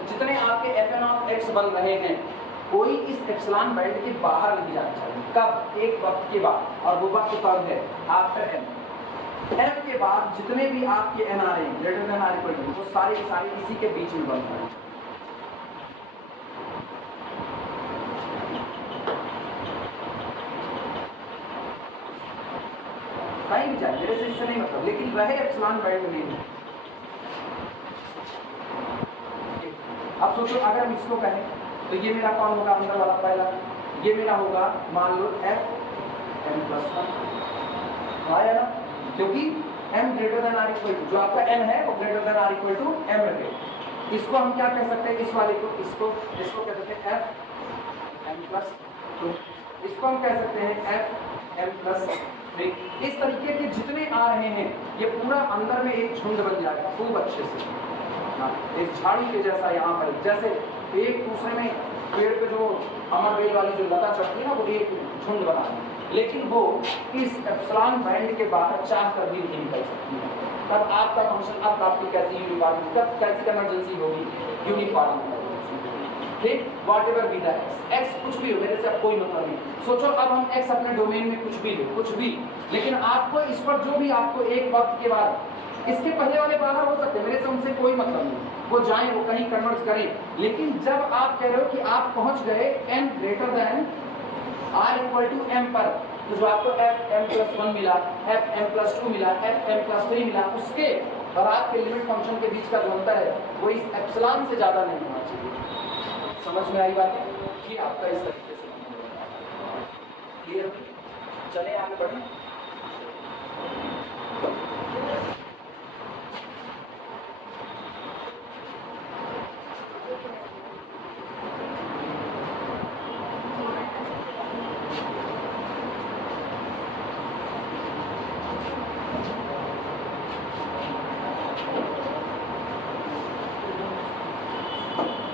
जितने आपके fn of x बन रहे हैं कोई इस एप्सिलॉन बैंड के बाहर नहीं जाना चाहिए। कब? एक वक्त के बाद, और वो वक्त कब है? After m। m के बाद जितने भी आपके n आ रहे हैं greater than or equal to, वो सारे के सारे इसी के बीच में बन रहे हैं। कहीं भी जाए, मेरे से इससे नहीं मतलब, लेकिन रहे एप्सिलॉन बैंड में नहीं। अब सोचो अगर हम इसको कहें तो ये मेरा कौन होगा, अंदर वाला पहला, ये मेरा होगा मान लो f m+1 आया ना, क्योंकि m greater than or equal to, जो आपका n है वो greater than or equal to m रहे। इसको हम क्या कह सकते हैं, इस वाले को, इसको कह सकते हैं f m+2, इसको हम कह सकते हैं f m+3। इस तरीके के जितने आ रहे हैं ये पूरा अंदर में एक झुंड बन जाएगा खूब अच्छे से, एक झाड़ी के जैसा। यहाँ पर जैसे एक दूसरे में पेड़ पे जो अमरबेल वाली जो लता चढ़ती है ना, वो एक झुंड बना है, लेकिन वो इस एप्सिलॉन बैंड के बाहर चाह कर भी नहीं निकल सकती है। तब आपका फंक्शन, अब आपकी कैसी यूनिफॉर्म, कब कैसी कन्वर्जेंसी होगी, यूनिफॉर्म कन्वर्जेंसी। ठीक, what ever be that x कुछ भी हो, मेरे से कोई मतलब नहीं। सोचो अब हम एक्स अपने डोमेन में कुछ भी ले, कुछ भी, लेकिन आपको इस पर जो भी आपको एक वक्त के बाद, इसके पहले वाले बाहर हो सकते हैं, मेरे से उनसे कोई मतलब नहीं, वो जाएं, वो कहीं कन्वर्ट करें। लेकिन जब आप कह रहे हो कि आप पहुंच गए m greater than r equal to m पर, तो जो आपको f m+1 मिला, f m+2 मिला, f m+3 मिला, उसके और आपके लिमिट फंक्शन के बीच का जो अंतर है वो इस एप्सिलॉन से ज्यादा नहीं होना चाहिए। समझ में आई बात है? ये आपका इस तरीके से क्लियर? चले आगे बढ़े।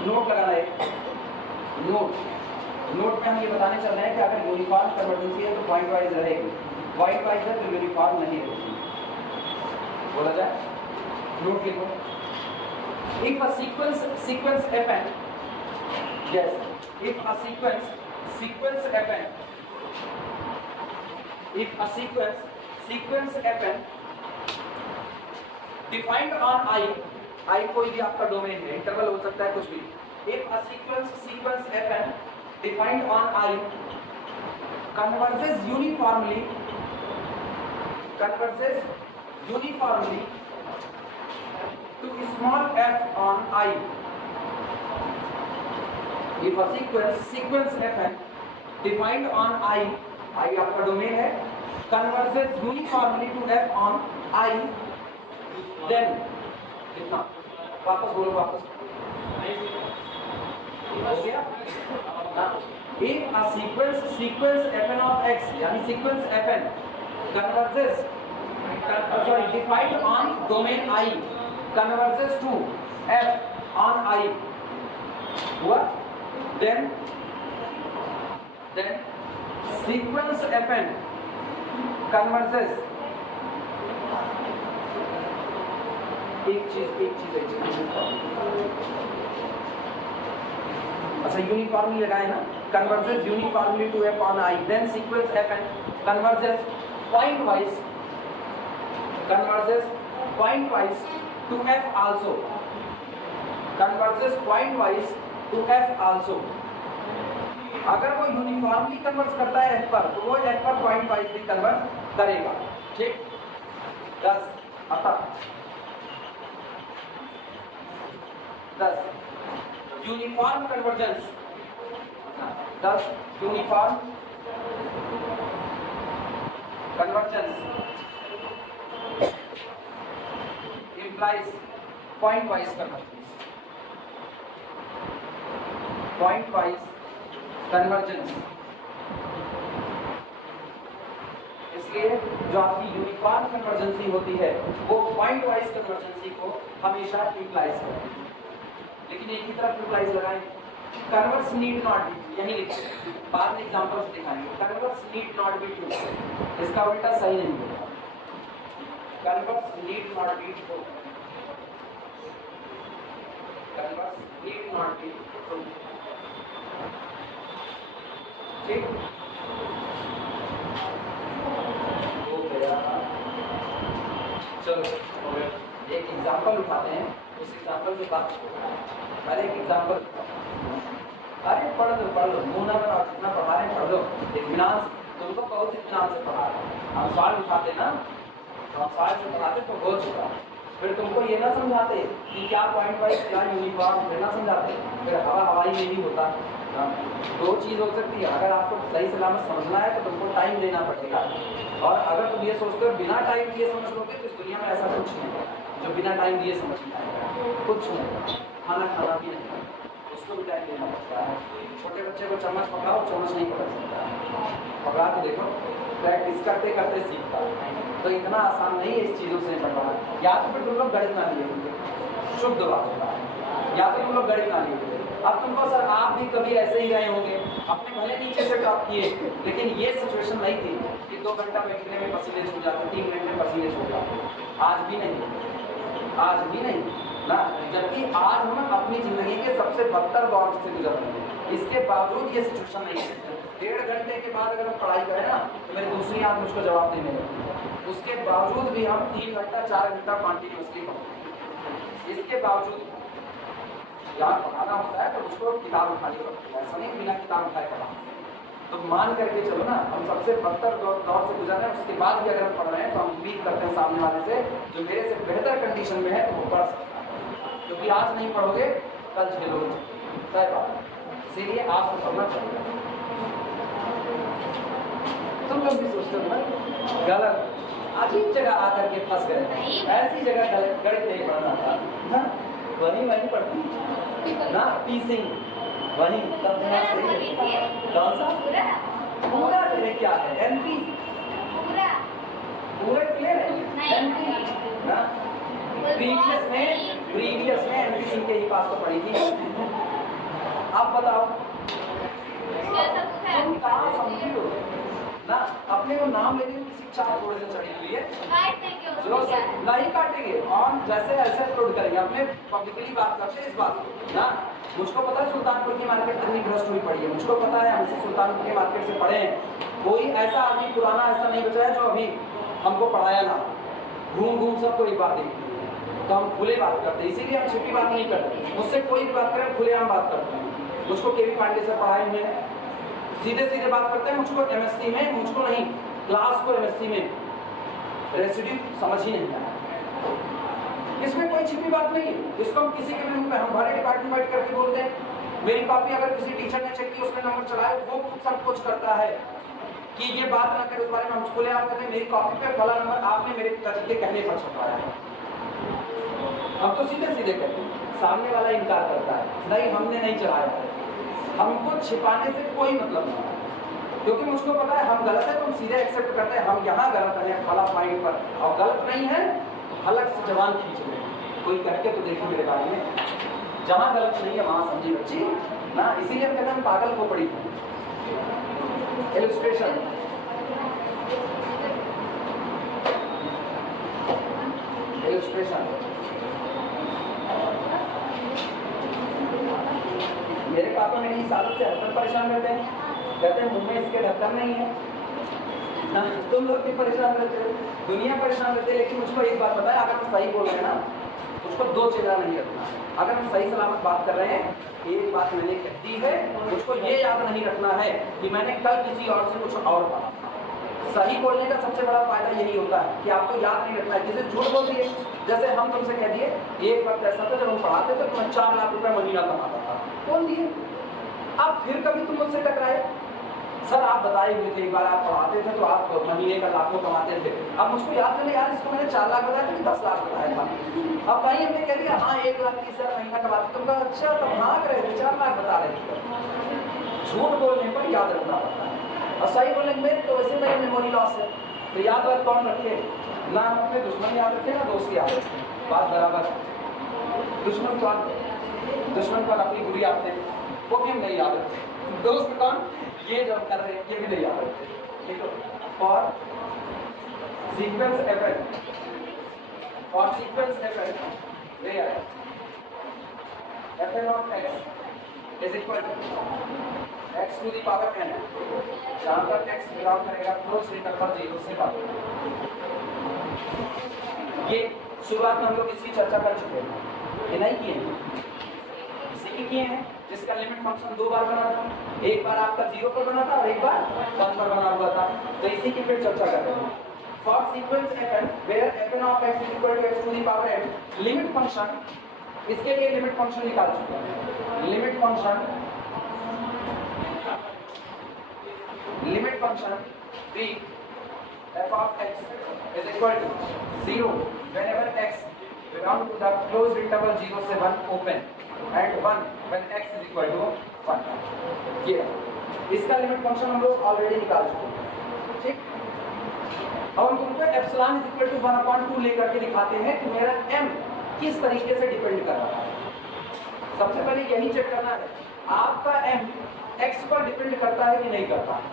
नोट लगाना है, नोट में हम ये बताने चल रहे हैं कि अगर यूनिफॉर्म कन्वर्जेंसी है तो पॉइंट वाइज रहेगी, पॉइंट वाइज है तो यूनिफॉर्म नहीं रहेगी। बोला जाए, नोट लिखो। If a sequence fn, yes, if a sequence fn, if a sequence fn defined on I कोई भी आपका डोमेन है, इंटरवल हो सकता है कुछ भी। If a sequence fn defined on I converges uniformly to small f on I. If a sequence fn defined on I आपका डोमेन है, converges uniformly to f on I, then कितना, वापस बोलो, वापस हो गया ना। If a sequence fn of x, यानी sequence fn converges, defined on domain I, converges to f on I हुआ, then sequence fn converges, एक चीज अच्छा यूनिफॉर्मली लगाए ना, converges uniformly to f on I, then sequence fn converges point wise to f also, converges point wise to f also। अगर वो यूनिफॉर्मली कन्वर्ट करता है f पर, तो वो f पर पॉइंट वाइज भी कन्वर्ट करेगा। ठीक, 10 uniform convergence, 10 uniform convergence implies point wise convergence। इसलिए जो आपकी यूनिफॉर्म कन्वर्जेंसी होती है वो पॉइंट वाइज कन्वर्जेंसी को हमेशा इम्प्लाइज करती है, लेकिन एक ही तरफ इम्प्लाइज लगाएं। कन्वर्स नीड नॉट बी, यही लिखते हैं, बाद में एग्जांपल्स दिखाएंगे। Converse need not be true, इसका उल्टा सही नहीं होगा। Converse need not be true, converse need not be true. ठीक हो गया। चलो हो गया। एक एग्जांपल उठाते हैं, उस एग्जांपल के बाद पहले एक एग्जांपल। अरे पढ़ लो, मुंह ना बनाओ, जितना पढ़ा रहे हैं पढ़ लो। इत्मीनान तुमको बहुत इत्मीनान से पढ़ा रहे हैं। हम सवाल उठाते ना, तो हम सवाल से पढ़ाते तो हो चुका। फिर तुमको ये ना समझाते कि क्या पॉइंट वाइज क्या यूनिफॉर्म, फिर ना समझाते, फिर हवाई में भी होता। दो चीज़ हो सकती है, अगर आपको सही सलामत समझना है तो तुमको टाइम देना पड़ेगा, और अगर तुम ये सोचते हो बिना टाइम दिए समझ लोगे तो इस दुनिया में ऐसा कुछ नहीं है जो बिना टाइम दिए समझ में आएगा। कुछ नहीं, खाना भी नहीं, उसको भी टाइम देना पड़ता है। छोटे बच्चे को चम्मच पकड़ाओ, चम्मच नहीं पकड़ सकता, पकड़ा तो देखो, प्रैक्टिस करते करते सीखता है। तो इतना आसान नहीं है इस चीज़ों से पढ़ना। या तो फिर तुम लोग गणित ना लिए होंगे, शुद्ध बात होता है, या तो तुम लोग गणित ना लिए होंगे। अब तुमको सर आप भी कभी ऐसे ही रहे होंगे, अपने भले नीचे से टॉप किए, लेकिन ये सिचुएशन नहीं थी कि 2 घंटा बैठने में पसीने छूट जाते, 3 घंटे में पसीने छूट जाते। आज भी नहीं ना, जबकि आज हम अपनी ज़िंदगी के सबसे बदतर दौर से गुजर रहे हैं, इसके बावजूद ये सिचुएशन नहीं है। 1.5 घंटे के बाद अगर हम पढ़ाई करें ना तो मेरी दूसरी आँख मुझको जवाब देने लगती है, उसके बावजूद भी हम 3 घंटा 4 घंटा कॉन्टिन्यूसली पढ़ते। इसके बावजूद यार पढ़ाना होता है तो उसको किताब उठानी पड़ती है, ऐसा नहीं बिना किताब उठाए पढ़ा। तो मान करके चलो ना, हम सबसे बदतर दौर से गुजर रहे हैं, उसके बाद भी अगर हम पढ़ रहे हैं तो हम उम्मीद करते हैं सामने वाले से जो मेरे से बेहतर कंडीशन में है तो वो पढ़ सकता है, क्योंकि आज नहीं पढ़ोगे कल झेलोगे, तय बात। इसीलिए आज तो पढ़ना चाहिए। तुम लोग भी सोचते हो ना गलत, अजीब जगह आकर के फंस गए, ऐसी जगह गणित नहीं पढ़ना था ना, वही पढ़ती ना, पीसिंग वही तब सही। कौन सा पूरा क्लियर क्या है? एनपी पूरा क्लियर है, एनपी ना। प्रीवियस में एनपी सिंह के ही पास तो पड़ी थी। आप बताओ तुम कहाँ समझी हो ना, अपने को नाम लेने में किसी चार थोड़े से चढ़ी हुई है, नहीं काटेंगे और जैसे ऐसे अपलोड करेंगे, अपने पब्लिकली बात करते हैं इस बात को ना। मुझको पता है सुल्तानपुर की मार्केट कितनी भ्रष्ट हुई पड़ी है, मुझको पता है, हमसे सुल्तानपुर की मार्केट से पढ़े हैं। कोई ऐसा आदमी पुराना ऐसा नहीं बचा है जो अभी हमको पढ़ाया ना, घूम सबको एक बात देखती है, तो हम खुले बात करते हैं, इसीलिए हम छिपी बात नहीं करते। मुझसे कोई भी बात करें खुले हम बात करते हैं। मुझको केवी पांडे से पढ़ाए हुए हैं, सीधे बात करते हैं। मुझको एमएससी में, मुझको नहीं क्लास को एमएससी में रेसिड्यू समझ ही नहीं आया, इसमें कोई छिपी बात नहीं है। इसको हम किसी के भी रूप में हम भरे डिपार्टमेंट बैठ करके बोलते हैं। मेरी कॉपी अगर किसी टीचर ने चेक की, उसने नंबर चढ़ाए, वो खुद सब कुछ करता है कि ये बात ना करे, उस बारे में हम खुले आप कहते हैं मेरी कॉपी पे फला नंबर आपने मेरे पिताजी के कहने पर छपवाया है। हम तो सीधे कहते हैं, सामने वाला इनकार करता है, नहीं हमने नहीं चढ़ाया। हमको छिपाने से कोई मतलब नहीं है, क्योंकि मुझको पता है हम गलत है तो हम सीधे एक्सेप्ट करते हैं, हम यहाँ गलत है फला पॉइंट पर, और गलत नहीं है हलक से जवान खींच ले, कोई कह के तो देखिए मेरे बारे में, जहाँ गलत नहीं है वहाँ समझी बच्ची ना। इसीलिए हम कहते हैं पागल को पड़ी। इलस्ट्रेशन मेरे पापा मेरी इस आदत से हर परेशान रहते हैं, कहते हैं मुंह में इसके ढक्कन नहीं है ना। तुम लोग भी परेशान रहते हो, दुनिया परेशान रहते है, लेकिन मुझको एक बात पता है, अगर हम सही बोल रहे हैं ना, उसको दो चेहरा नहीं रखना। अगर हम सही सलामत बात कर रहे हैं, एक बात मैंने कह दी है, मुझको ये याद नहीं रखना है कि मैंने कल किसी और से कुछ और कहा। सही बोलने का सबसे बड़ा फायदा यही होता है कि आपको याद नहीं रखना है। किसी झूठ बोल दिए, जैसे हम तुमसे कह दिए एक वक्त ऐसा था जब हम पढ़ाते थे तो मैं 4 लाख रुपए महीना कमाता था, बोल दिए। अब फिर कभी तुम मुझसे टकराए, सर आप बताए हुए थे एक बार आप पढ़ाते थे तो आप महीने का लाखों कमाते थे। अब मुझको याद नहीं यार, इसको मैंने 4 लाख बताया था कि 10 लाख बताया था। अब भाई हमने कह दिया हाँ 1 लाख 30,000 महीना कमाते, तुम कहा अच्छा तब हाँ कर रहे थे 4 लाख बता रहे थे। झूठ बोलने पर याद रखना पड़ता है, और सही बोलने में तो वैसे मेरी मेमोरी लॉस है, तो याद रख कौन रखे ना, हम अपने दुश्मन याद रखे ना दोस्त याद रखे, बात बराबर। दुश्मन पर अपनी बुरी आदतें वो भी हम नहीं याद रखते, दोस्त कौन ये जो कर रहे हैं ये भी नहीं याद रखते, ठीक है। और सीक्वेंस इफेक्ट, ये है fn of x is equal to x to the power n, जहाँ पर x बिलोंग करेगा क्लोज इंटरवल 0 से 1। ये शुरुआत में हम लोग इसकी चर्चा कर चुके हैं, ये नहीं किए हैं, इसी की किए हैं, जिसका लिमिट फंक्शन 2 बार बना था, एक बार आपका 0 पर बना था और एक बार 1 पर बना हुआ था। तो इसी की फिर चर्चा कर रहे हैं। For sequence fn where fn of x is equal to x to the power n, limit function, इसके लिए लिमिट फंक्शन निकाल चुके हैं। Limit function b f of x is equal to 0 whenever x belong to the closed interval 0 से 1 open and 1 when x is equal to 1। ये इसका लिमिट फंक्शन हम लोग ऑलरेडी निकाल चुके हैं, ठीक। अब हम तुमको एप्सिलॉन इज इक्वल टू 1/2 लेकर के दिखाते हैं कि मेरा m किस तरीके से डिपेंड कर रहा है। सबसे पहले यही चेक करना है आपका m x पर डिपेंड करता है कि नहीं करता है,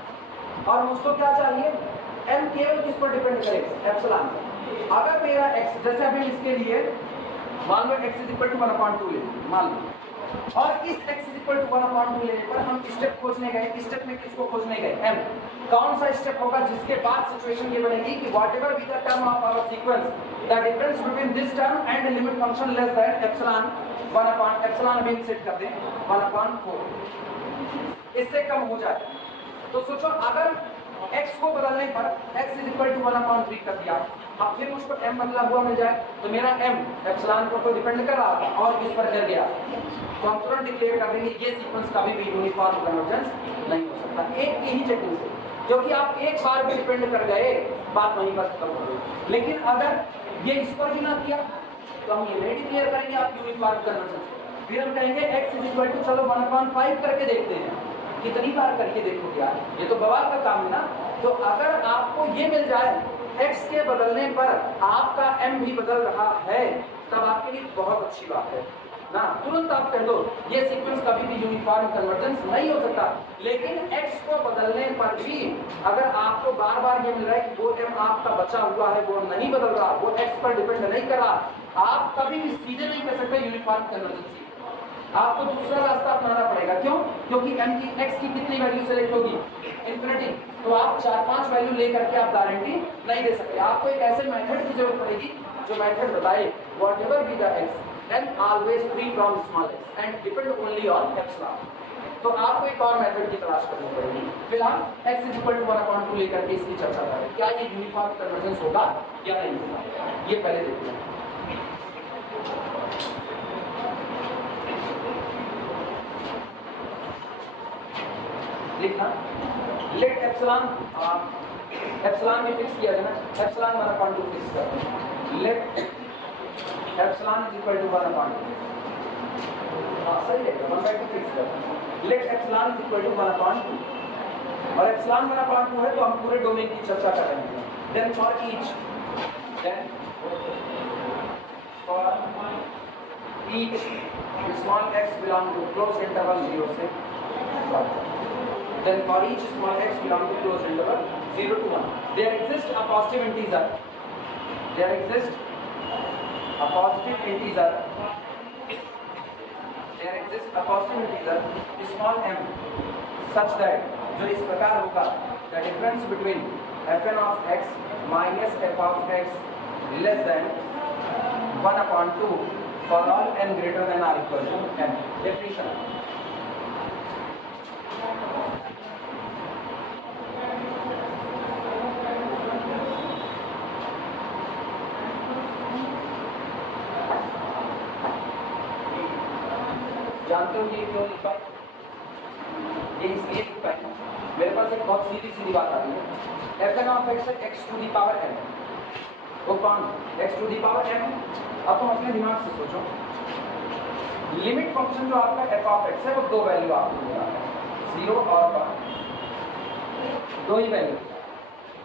और मुझको क्या चाहिए, m केवल किस पर डिपेंड करेगा, एप्सिलॉन। अगर मेरा x, जैसे अभी इसके लिए मान लो x इज इक्वल टू 1/2 ले मान लो, और इस x इज इक्वल टू 1/2 लेने पर हम स्टेप खोजने गए, स्टेप में किसको खोजने गए, m। कौन सा स्टेप होगा जिसके बाद सिचुएशन ये बनेगी कि whatever be the term of our sequence, the difference between this term and limit function less than epsilon 1/, epsilon अभी सेट कर दें 1/4, इससे कम हो जाए। तो सोचो अगर x को बदलने पर x इज इक्वल टू 1/3 कर दिया, अब फिर मुझको m बदला हुआ मिल जाए, तो मेरा m एप्सिलॉन पर तो डिपेंड कर रहा था और किस पर कर गया, तो हम तुरंत डिक्लेयर कर देंगे ये सीक्वेंस कभी भी यूनिफॉर्म कन्वर्जेंस नहीं हो सकता, एक यही चेकिंग से, क्योंकि आप एक बार भी डिपेंड कर गए बात वहीं पर खत्म हो गई। लेकिन अगर ये इस पर भी ना किया तो हम ये नहीं डिक्लेयर करेंगे आप यूनिफॉर्म कन्वर्जेंस, फिर हम कहेंगे x इज इक्वल टू चलो 1/5 करके देखते हैं, कितनी बार करके देखो यार, ये तो बवाल का काम है ना। तो अगर आपको ये मिल जाए x के बदलने पर आपका m भी बदल रहा है, तब आपके लिए बहुत अच्छी बात है ना, तुरंत आप कह दो ये सीक्वेंस कभी भी यूनिफॉर्म कन्वर्जेंस नहीं हो सकता। लेकिन x को बदलने पर भी अगर आपको बार बार ये मिल रहा है कि वो m आपका बचा हुआ है, वो नहीं बदल रहा, वो x पर डिपेंड नहीं कर रहा, आप कभी भी सीधे नहीं कह सकते यूनिफॉर्म कन्वर्जेंस, आपको दूसरा रास्ता अपनाना पड़ेगा। क्यों? क्योंकि m की x की कितनी वैल्यू सेलेक्ट होगी, इंफिनिटी, तो आप 4-5 वैल्यू लेकर के आप गारंटी नहीं दे सकते। आपको एक ऐसे मेथड की जरूरत पड़ेगी जो मेथड बताए whatever be the x then always free from small x and depend only on epsilon। तो आपको एक और मेथड की तलाश करनी पड़ेगी। फिलहाल x इज इक्वल टू 1/2 लेकर के इसकी चर्चा करें, क्या ये यूनिफॉर्म कन्वर्जेंस होगा या नहीं होगा, ये पहले देखते हैं। देखना लेट एप्सिलॉन, एप्सिलॉन में फिक्स किया जाए ना, एप्सिलॉन 1/2 फिक्स कर दें, let epsilon is equal to 1/2, हां सही है 1/2 फिक्स कर दें, let epsilon is equal to 1/2, और एप्सिलॉन 1/2 है तो हम पूरे डोमेन की चर्चा कर रहे हैं। Then for each small x belong to close interval 0 से 1, then for each small x belong to closed interval 0 to 1 there exists a positive integer, there exists a positive integer, there exists a positive integer small m such that जो इस प्रकार होगा the difference between fn of x minus f of x less than 1/2 for all n greater than or equal to n। definition जानते हो ये क्यों लिखा है, ये इसलिए लिखा है, मेरे पास एक बहुत सीधी सीधी बात आ रही है, fn of x है x to the power n, वो कौन x to the power n। अब तुम अपने दिमाग से सोचो, लिमिट फंक्शन जो आपका f of x है वो दो वैल्यू आपको मिला है, 0 और 1, दो ही वैल्यू।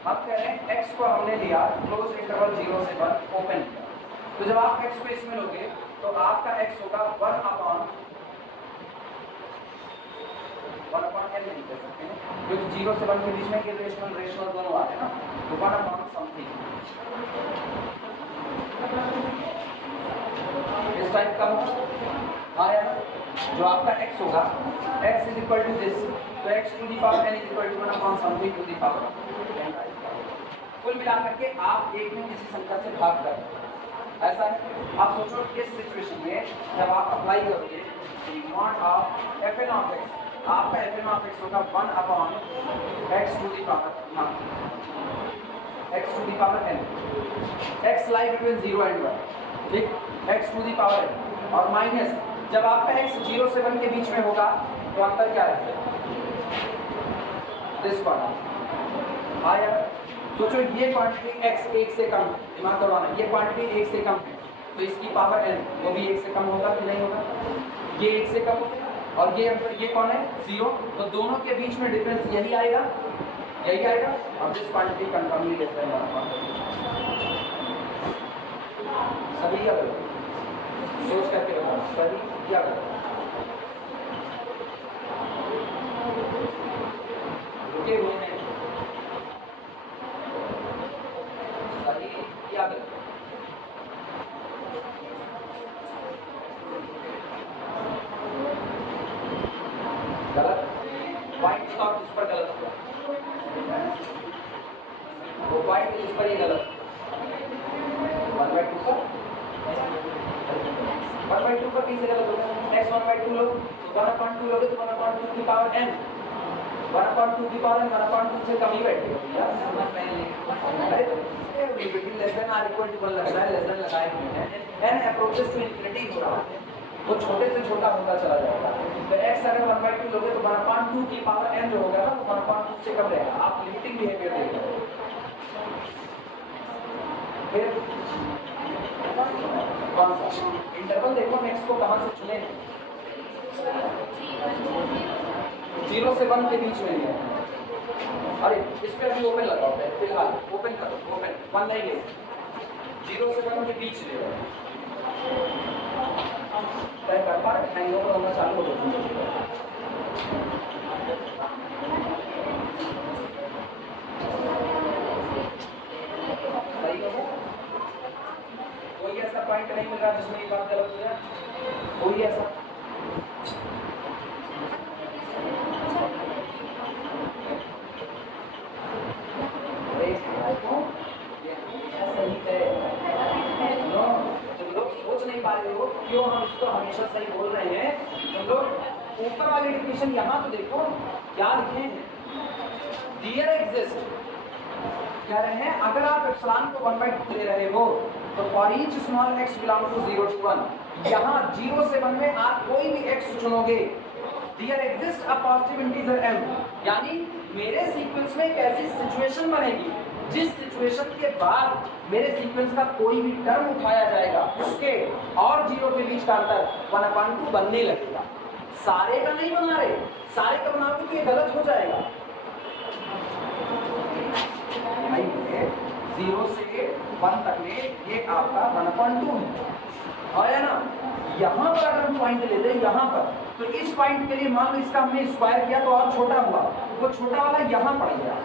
हम कह रहे हैं x को हमने लिया क्लोज इंटरवल 0 से 1 ओपन किया, तो जब आप x को इसमें लोगे तो आपका x होगा 1/n नहीं कह सकते हैं, क्योंकि 0 से 1 के बीच में इरेशनल रेशनल दोनों आते हैं ना, तो 1/something इस टाइप का होगा। आया जो आपका x होगा x is equal to this, तो x to the power n इज इक्वल टू 1/something to the power n। कुल मिलाकर के आप एक में किसी संख्या से भाग कर ऐसा है। आप सोचो इस सिचुएशन में जब आप अप्लाई करोगे mod of F N of X, आपका एफ एन ऑफ एक्स होगा 1 upon X to the power X to the power n, x lie between 0 and 1, ठीक, x to the power n, और माइनस जब आपका x 0 से 1 के बीच में होगा तो अंतर क्या रहेगा, दिस पार्ट आया। सोचो ये क्वांटिटी x 1 से कम, दिमाग दौड़ाना, ये क्वांटिटी 1 से कम है तो इसकी पावर n वो भी 1 से कम होगा कि नहीं होगा, ये 1 से कम होगा और ये कौन है 0, तो दोनों के बीच में डिफरेंस यही आएगा, यही आएगा। और दिस क्वांटिटी कंफर्मली लेस देन 1 सभी क्या करो, सोच करके बताओ सभी क्या करो, रुके हुए हैं सही क्या करो, गलत पॉइंट का इस पर गलत हुआ, वो पॉइंट इस पर ही गलत 1/2 पर 1/2 पर किसे गलत होगा, x 1/2 लो तो 1/2 लोगे तो 1/2 की पावर n, 1/2 की पावर n 1/2 से कम ही बैठेगा अरे तो limit less than or equal to 1 लगना है, लेस देन लगाए हुए हैं, n अप्रोचेस टू इंफिनिटी हो रहा है, वो छोटे से छोटा होता चला जाएगा। तो x अगर 1/2 लोगे तो 1/2 की पावर n जो होगा ना वो 1/2 से कम रहेगा, आप लिमिटिंग बिहेवियर देख रहे हो। फिर कौन सा इंटरवल देखो नेक्स्ट को कहां से चुने, 0 से 1 के बीच में है, अरे इस पे अभी ओपन लगा होता है, फिलहाल ओपन करो, ओपन 1 नहीं ले, 0 से 1 के बीच ले तय कर पा रहे, हैंगओवर होना चालू हो जाता सही हो, कोई ऐसा पॉइंट नहीं मिल रहा जिसमें ये बात गलत हो जाए, कोई ऐसा सही है, तुम लोग सोच नहीं पा रहे हो क्यों हम इसको हमेशा सही बोल रहे हैं। तुम लोग ऊपर वाली डिफिनेशन यहाँ तो देखो क्या लिखे हैं, डियर एग्जिस्ट कह रहे हैं अगर आप एप्सिलॉन को 1/2 ले रहे हो तो for each small x belong to 0 to 1, यहाँ 0 से 1 में आप कोई भी x चुनोगे, there exist a positive integer m, यानी मेरे सीक्वेंस में एक ऐसी सिचुएशन बनेगी जिस सिचुएशन के बाद मेरे सीक्वेंस का कोई भी टर्म उठाया जाएगा उसके और 0 के बीच का अंतर 1/2 बनने लगेगा। सारे का नहीं बना रहे, सारे का बनाओगे तो ये गलत हो जाएगा, 0 से 1 तक में ये आपका 1/2 है, आया ना। यहाँ पर अगर हम पॉइंट लेते हैं यहाँ पर, तो इस पॉइंट के लिए मान लो इसका हमने स्क्वायर किया तो और छोटा हुआ, वो छोटा वाला यहाँ पड़ गया,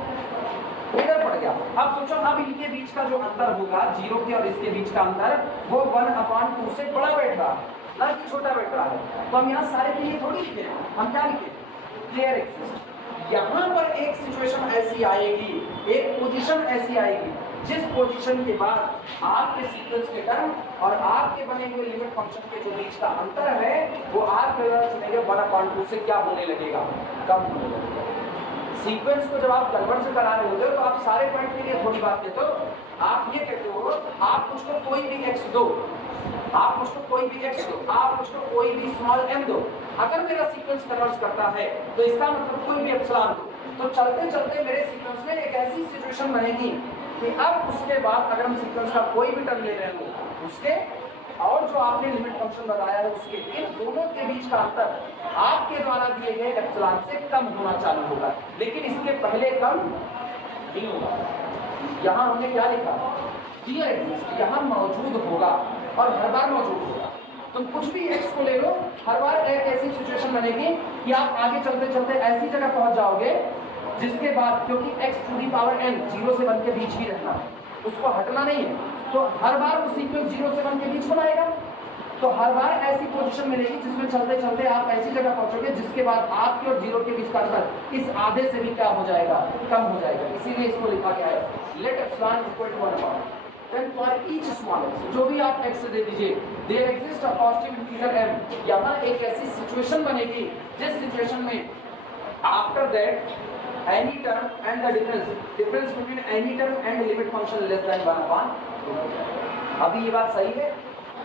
इधर पड़ गया। अब सोचो अब इनके बीच का जो अंतर होगा 0 के और इसके बीच का अंतर वो 1/2 से बड़ा बैठ रहा है ना कि छोटा बैठ रहा है, तो हम यहाँ सारे के लिए थोड़ी लिखे, हम क्या लिखे, क्लियर एक्सिस्ट। यहाँ पर एक सिचुएशन ऐसी आएगी, एक पोजीशन ऐसी आएगी जिस पोजीशन के बाद आपके सीक्वेंस के टर्म और आपके बने हुए लिमिट फंक्शन के जो बीच का अंतर है वो आप चुनेंगे 1/2 से क्या होने लगेगा, कम होने लगेगा। सीक्वेंस को जब आप कन्वर्जन करा रहे होते हो तो आप सारे पॉइंट के लिए थोड़ी बात कहते हो, आप ये कहते हो आप मुझको कोई भी x दो, आप मुझको कोई भी x दो, आप मुझको कोई भी स्मॉल m दो, अगर मेरा सीक्वेंस कन्वर्ज करता है तो इसका मतलब कोई भी एप्सिलॉन दो, तो चलते चलते मेरे सीक्वेंस में एक ऐसी सिचुएशन बनेगी कि अब उसके बाद अगर हम सीक्वेंस का कोई भी टर्म ले रहे हो उसके और जो आपने लिमिट फंक्शन बताया है उसके इन दोनों के बीच का अंतर आपके द्वारा दिए गए एप्सिलॉन से कम होना चालू होगा, लेकिन इसके पहले कम नहीं होगा। यहाँ हमने क्या लिखा, डियर एग्जिस्ट, यहाँ मौजूद होगा और हर बार मौजूद होगा। तुम कुछ भी x को ले लो, हर बार एक ऐसी सिचुएशन बनेगी कि आप आगे चलते चलते ऐसी जगह पहुंच जाओगे जिसके बाद, क्योंकि x to the power n 0 से 1 के बीच ही रहना है, उसको हटना नहीं है, तो हर बार वो सीक्वेंस 0 से 1 के बीच बनाएगा, तो हर बार ऐसी पोजीशन मिलेगी जिसमें चलते चलते आप ऐसी जगह पहुंचोगे जिसके बाद आपके और 0 के बीच का अंतर इस आधे से भी क्या हो जाएगा, कम हो जाएगा। इसीलिए इसको लिखा गया है let epsilon equal to 1/2। Then for each small x, जो भी आप x दे दीजिए, there exist a positive integer m, यहाँ एक ऐसी सिचुएशन बनेगी जिस सिचुएशन में after that any term and the difference between any term and limit function less than 1/2। अभी ये बात सही है,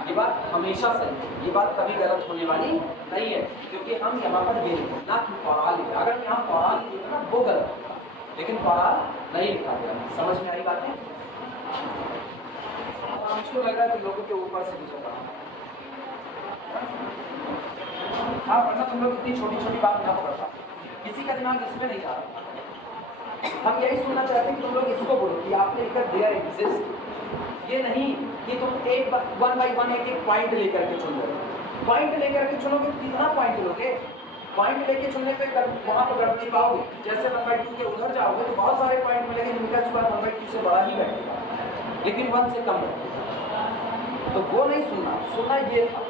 ये बात हमेशा सही है, ये बात कभी गलत होने वाली नहीं है, क्योंकि हम यहाँ पर ये लिखे ना कि फॉर लिखे। अगर यहाँ फॉर लिखे ना वो गलत होता, लेकिन फॉर नहीं लिखा गया। समझ में आई बातें? मुझको लग रहा है कि लोगों के ऊपर से गुजर रहा है। हाँ, वरना तुम लोग इतनी छोटी छोटी बात ना पकड़ता, किसी का दिमाग इसमें नहीं जा रहा। हम यही सुनना चाहते हैं कि तुम लोग इसको बोलो कि आपने लिखा देयर एग्जिस्ट, ये नहीं कि तुम एक वन बाई वन एक एक पॉइंट लेकर के चुन लो। पॉइंट लेकर के चुनोगे तो कितना पॉइंट लोगे? पॉइंट लेके चुनने पे वहाँ पर कर नहीं पाओगे। जैसे 1/2 के उधर जाओगे तो बहुत सारे पॉइंट मिलेंगे जिनका स्क्वायर 1/2 से बड़ा ही बैठेगा, लेकिन 1 से कम बैठेगा। तो वो नहीं सुनना, सुनना ये था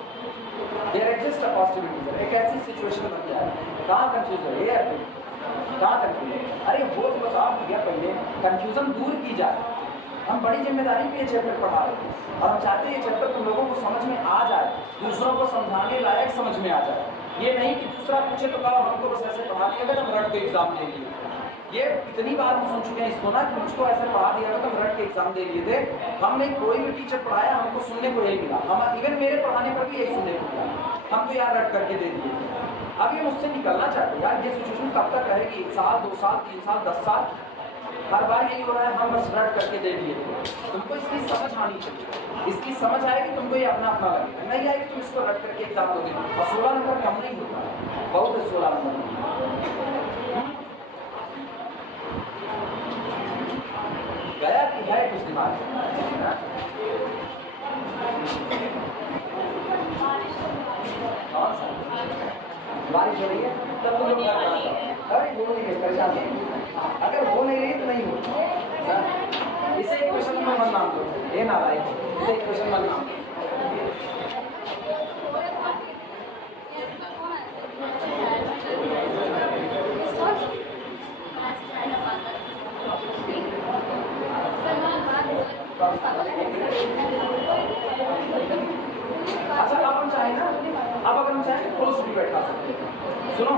there exist a positive integer. एक ऐसी सिचुएशन बन जाए, कहाँ कंफ्यूज है ये, कहाँ कंफ्यूजन? अरे वो तो बता दिया पहले, कंफ्यूजन दूर की जाए। हम बड़ी जिम्मेदारी पे ये चैप्टर पढ़ा रहे हैं और हम चाहते हैं ये चैप्टर तुम लोगों को समझ में आ जाए, दूसरों को समझाने लायक समझ में आ जाए। ये नहीं कि दूसरा पूछे तो कहा हमको बस ऐसे पढ़ा दिया गया, हम रट के एग्जाम दे लिए। ये कितनी बार हम सुन चुके हैं इसको ना कि मुझको ऐसे पढ़ा दिया गया तो रट के एग्जाम दे लिए थे। हमने कोई भी टीचर पढ़ाया, हमको सुनने को यही मिला। हम इवन मेरे पढ़ाने पर भी यही सुनने को मिला, हम तो यार रट करके दे दिए। अब ये मुझसे निकलना चाहते यार, ये सिचुएशन कब तक रहेगी? 1 साल, 2 साल, 3 साल, 10 साल? हर बार यही हो रहा है, हम बस रट करके दे दिए थे। तुमको इसकी समझ आनी चाहिए, इसकी समझ आएगी तुमको ये अपना अपना लगेगा, नहीं आएगी तुम इसको रट करके एग्जाम दोगे। और 16 नंबर कम नहीं होता, बहुत है 16 नंबर। गया कि है कुछ दिमाग कौन सा? बारिश हो रही है तब तो लोग अरे वो नहीं है, परेशान नहीं। अगर वो नहीं रही तो नहीं हो। इसे एक क्वेश्चन में मन नाम दो, ये ना भाई, इसे एक क्वेश्चन मन नाम दो। अच्छा, अब हम चाहें ना, अब अगर हम चाहें तो क्लोज भी बैठा सकते हैं। सुनो,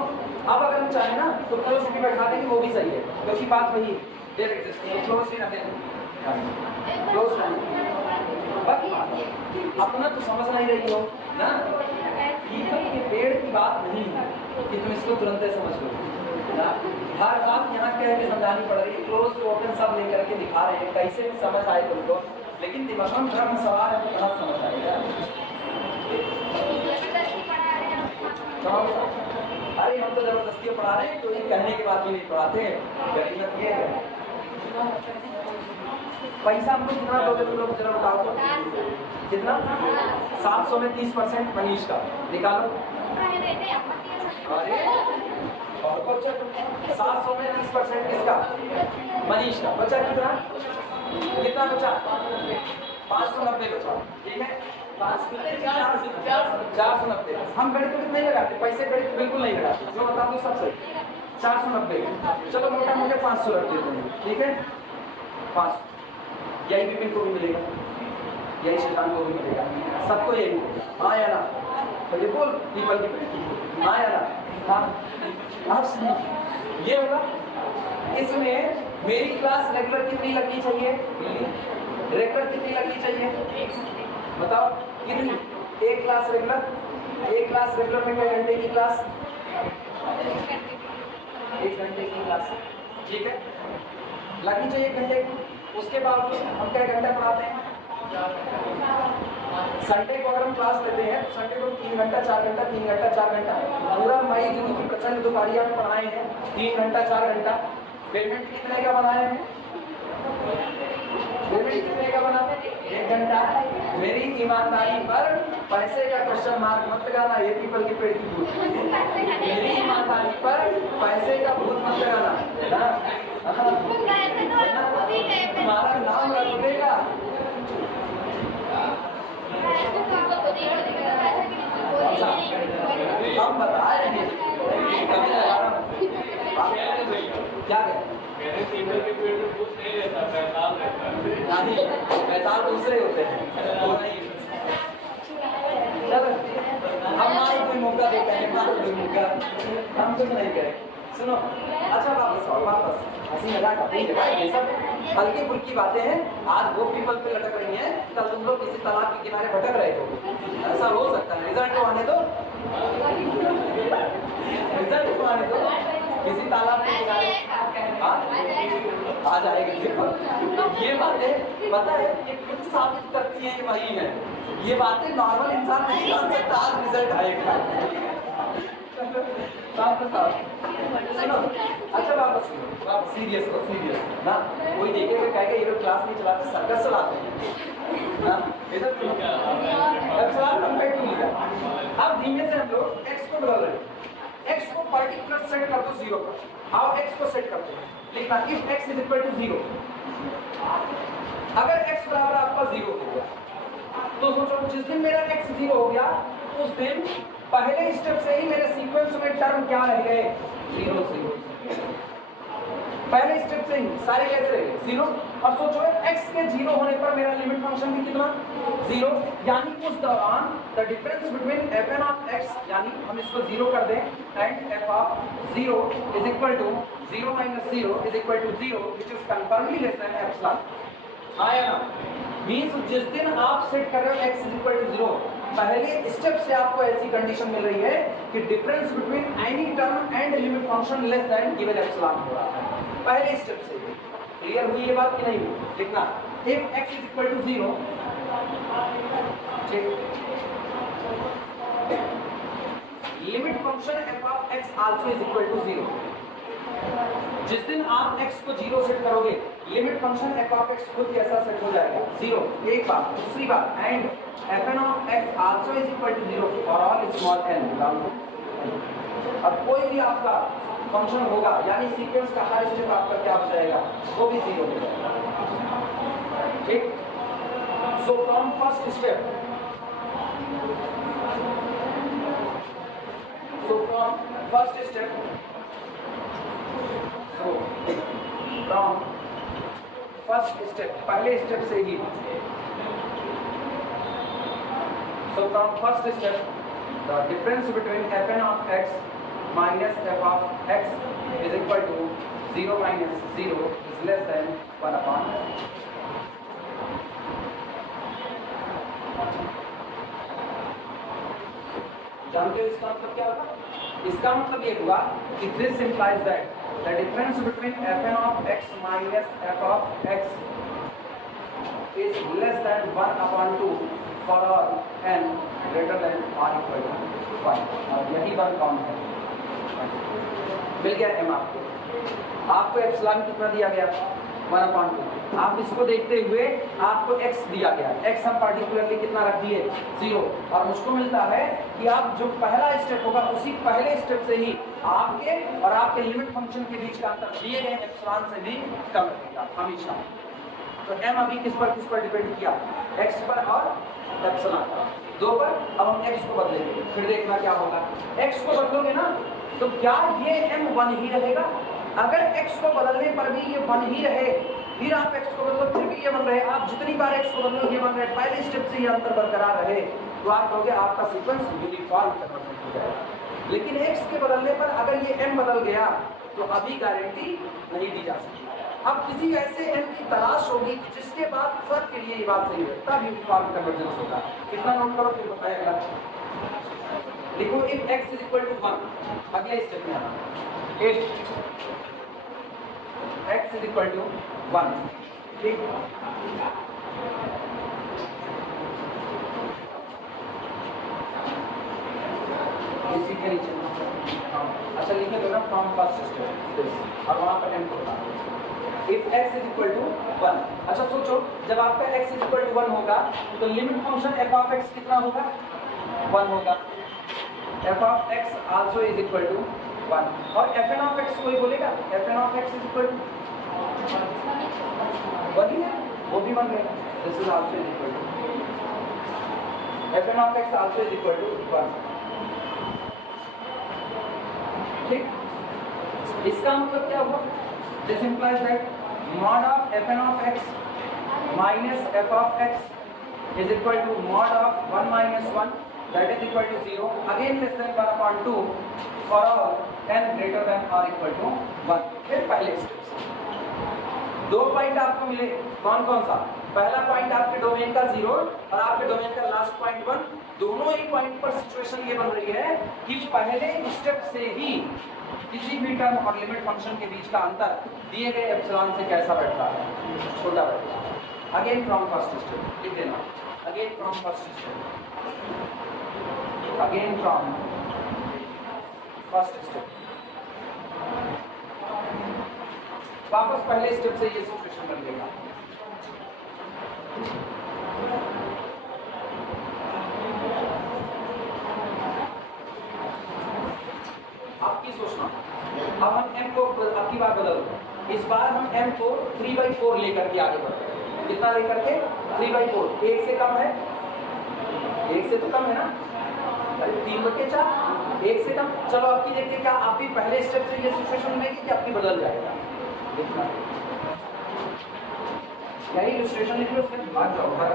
अब अगर हम चाहें ना तो क्लोज भी बैठा देंगे, वो भी सही है, क्योंकि बात वही है। देयर एग्जिस्ट क्लोज भी ना दें, क्लोज अपना तो समझ नहीं रही हो ना। पीपल के पेड़ की बात नहीं है कि तुम इसको तुरंत समझ लो ना। हर बात यहाँ कह के समझानी पड़ रही है। क्लोज टू ओपन सब लेकर के दिखा रहे हैं, कैसे भी समझ आए तुमको, लेकिन दिमाग में ब्रह्म सवाल है तो कहाँ समझ आएगा? अरे हम तो जबरदस्ती पढ़ा रहे हैं, तो ये कहने के बाद भी नहीं पढ़ाते हैं। गरीबत ये है। पैसा हमको कितना दोगे तुम लोग जरा बताओ तो? कितना? 700 में 30% मनीष का निकालो। अरे और बच्चा 700 में 30% किसका? मनीष का। बच्चा कितना? कितना बचा? 590 बचा। ठीक है, 490। हम गणित नहीं लगाते, पैसे गणित बिल्कुल नहीं लगाते, जो बता दो सब सही। 490, चलो मोटा मोटे 500 रख देते हैं। ठीक है, 500 यही विपिन को भी मिलेगा, यही शैतान को भी मिलेगा, सबको यही मिलेगा। हाँ या ना? तो ये बोल पीपल की पेड़, हाँ या ना? हाँ, आप सुनिए, ये होगा। इसमें मेरी क्लास रेगुलर कितनी लगनी चाहिए? रेगुलर कितनी लगनी चाहिए बताओ? कितनी? एक क्लास रेगुलर। एक क्लास रेगुलर में क्या घंटे की क्लास? 1 घंटे की क्लास। ठीक है, लगनी चाहिए 1 घंटे। उसके बाद हम क्या घंटा पढ़ाते हैं? संडे को अगर हम क्लास लेते हैं तो संडे को 3 घंटा 4 घंटा 3 घंटा 4 घंटा पूरा मई जून की प्रचंड दुकारियां में पढ़ाए हैं। 3 घंटा 4 घंटा। पेमेंट कितने का बनाए हैं? पेमेंट कितने का बना? 1 घंटा। मेरी ईमानदारी पर पैसे का क्वेश्चन मार्क मत लगाना, ये पीपल के पेड़ की भूत। मेरी ईमानदारी पर पैसे का भूत मत लगाना, तुम्हारा नाम रख देगा। हम बता रहे हैं, कभी लगा रहा हूँ क्या? कुछ नहीं रहता, पैताल रहता है। नहीं, पैताल दूसरे होते हैं, वो नहीं। चलो हम मारो कोई मौका देते हैं, मारो कोई मौका, हम कुछ नहीं करें। सुनो, अच्छा वापस आओ, वापस हंसी मजाक अपनी जगह, ये सब हल्की फुल्की बातें हैं। आज वो पीपल पे लटक रही हैं, कल तुम लोग किसी तालाब के किनारे भटक रहे हो। ऐसा हो सकता है। रिजल्ट तो आने दो, रिजल्ट तो आने दो, किसी तालाब के किनारे आ जाएगी। देखो ये बातें पता है, ये कुछ साबित करती हैं, वही है। ये बातें नॉर्मल इंसान नहीं कर सकता। आज रिजल्ट आएगा। वापस आओ, सुनो, अच्छा वापस सीरियस हो, सीरियस ना। कोई देखेगा कहेगा ये लोग क्लास नहीं चलाते, सर्कस चलाते हैं ना। इधर सवाल नंबर 2 लिया। अब धीमे से हम लोग x को बदल रहे हैं। x को पर्टिकुलर सेट कर दो 0 पर। आओ x को सेट करते हैं। लिखना if x is equal to 0। अगर x बराबर आपका 0 हो गया तो सोचो, जिस दिन मेरा x 0 हो गया उस दिन पहले स्टेप से ही मेरे सीक्वेंस में टर्म क्या रह गए? 0 0। पहले स्टेप से ही सारे कैसे रह गए? 0। और सोचो x के 0 होने पर मेरा लिमिट फंक्शन भी कितना? 0। यानी उस दौरान the difference between fn of x, यानी हम इसको 0 कर दें, and f of 0 is equal to 0 minus 0 is equal to 0, which is confirmly less than epsilon. आया ना? मींस जिस दिन आप सेट कर रहे हो x इज इक्वल टू 0, पहले स्टेप से आपको ऐसी कंडीशन मिल रही है कि difference between any term and limit function less than given epsilon हो रहा है। पहले स्टेप से क्लियर हुई ये बात कि नहीं हुई? लिखना if x is equal to 0, limit function f of x also is equal to 0। जिस दिन आप x को 0 सेट करोगे, limit function f of x खुद कैसा सेट हो जाएगा? 0। एक बात। दूसरी बात, and fn of x also is equal to 0 for all small n। अब कोई भी आपका फंक्शन होगा, यानी सीक्वेंस का हर स्टेप आपका क्या हो जाएगा? वो भी 0 हो जाएगा। ठीक। So from first step, from first step पहले स्टेप से ही, so from first step the difference between fn of x minus f of x is equal to 0 minus 0 is less than 1 upon x। जानते हो इसका मतलब क्या होगा? इसका मतलब ये हुआ कि this implies that the difference between fn of x minus f of x is less than 1 upon 2 for all n greater than or equal to 5। और यही वन कौन है? मिल गया m आपको एप्सिलॉन कितना दिया गया? 1/2। आप इसको देखते हुए आपको x दिया गया, x हम पार्टिकुलरली कितना रख दिए? 0। और मुझको मिलता है कि आप जो पहला स्टेप होगा उसी पहले स्टेप से ही आपके और आपके लिमिट फंक्शन के बीच का अंतर दिए गए एप्सिलॉन से भी कम रहेगा हमेशा। तो m अभी किस पर डिपेंड किया? x पर और एप्सिलॉन पर, 2 पर। अब हम x को बदलेंगे, फिर देखना क्या होगा। x को बदलोगे ना तो क्या ये m 1 ही रहेगा? अगर x को बदलने पर भी ये 1 ही रहे, फिर आप x को बदलो फिर भी ये 1 रहे, आप जितनी बार x को बदलो ये 1 रहे, पहले स्टेप से ये अंतर बरकरार रहे, तो आप कहोगे आपका सीक्वेंस यूनिफॉर्म कन्वर्जेंट हो जाएगा। लेकिन x के बदलने पर अगर ये m बदल गया तो अभी गारंटी नहीं दी जा सकती। अब किसी ऐसे m की तलाश होगी जिसके बाद फर्क के लिए ये बात सही है, तब यूनिफॉर्म कन्वर्जेंस होगा। कितना नोट करो फिर बताएगा। लिखो if x is equal to 1, अगले स्टेप में आना, if x is equal to 1, ठीक। इसी के नीचे अच्छा लिखे दो ना फ्रॉम फर्स्ट स्टेप और वहां पर m को if x is equal to 1। अच्छा सोचो, जब आपका x is equal to 1 होगा तो limit function f of x कितना होगा? 1 होगा। f of x also is equal to 1। और fn of x कोई बोलेगा? fn of x is equal to वही है, वो भी 1 रहेगा। this is also is equal to fn of x also is equal to 1। ठीक। इसका मतलब क्या हुआ? This implies that mod of fn of x minus f of x is equal to mod of 1 minus 1 that is equal to 0 again less than 1 upon 2 for all n greater than or equal to 1। फिर पहले स्टेप दो पॉइंट आपको मिले, कौन कौन सा? पहला पॉइंट आपके डोमेन का 0 और आपके डोमेन का लास्ट पॉइंट 1। दोनों ही पॉइंट पर सिचुएशन ये बन रही है कि पहले स्टेप से ही किसी भी टर्म और लिमिट फंक्शन के बीच का अंतर दिए गए एप्सिलॉन से कैसा बैठ रहा है, छोटा बैठ रहा है। अगेन फ्रॉम फर्स्ट स्टेप लिख देना, again from first step, again from first step, वापस पहले स्टेप से ये सिचुएशन बन गया। आपकी सोचना, अब हम m को आपकी बात बदल दो, इस बार हम m को 3/4 लेकर के आगे बढ़ते हैं। कितना लेकर के? 3/4। 1 से कम है, 1 से तो कम है ना, अरे 3/4, 1 से कम। चलो आपकी देखते क्या आपकी पहले स्टेप से ये सिचुएशन बनेगी कि आपकी बदल जाएगा? यही इलस्ट्रेशन लिख लो, उसके बाद जाओ घर,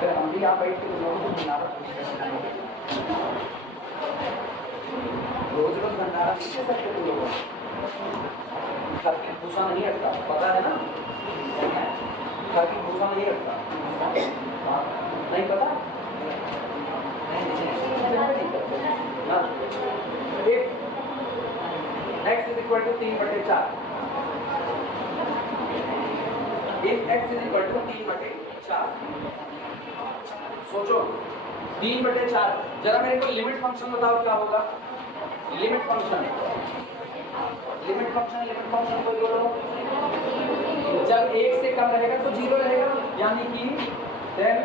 फिर हम भी आप बैठ के लोगों को भंडारा रोज रोज भंडारा नहीं दे सकते तुम लोगों को। घर की भूसा नहीं हटता, पता है ना? घर की भूसा नहीं हटता, नहीं पता? X is equal to 3/4, if x is equal to 3/4, सोचो 3/4, जरा मेरे को लिमिट फंक्शन बताओ क्या होगा? Limit function, limit function, limit function को बोलो, जब 1 से कम रहेगा तो 0 रहेगा, यानी कि then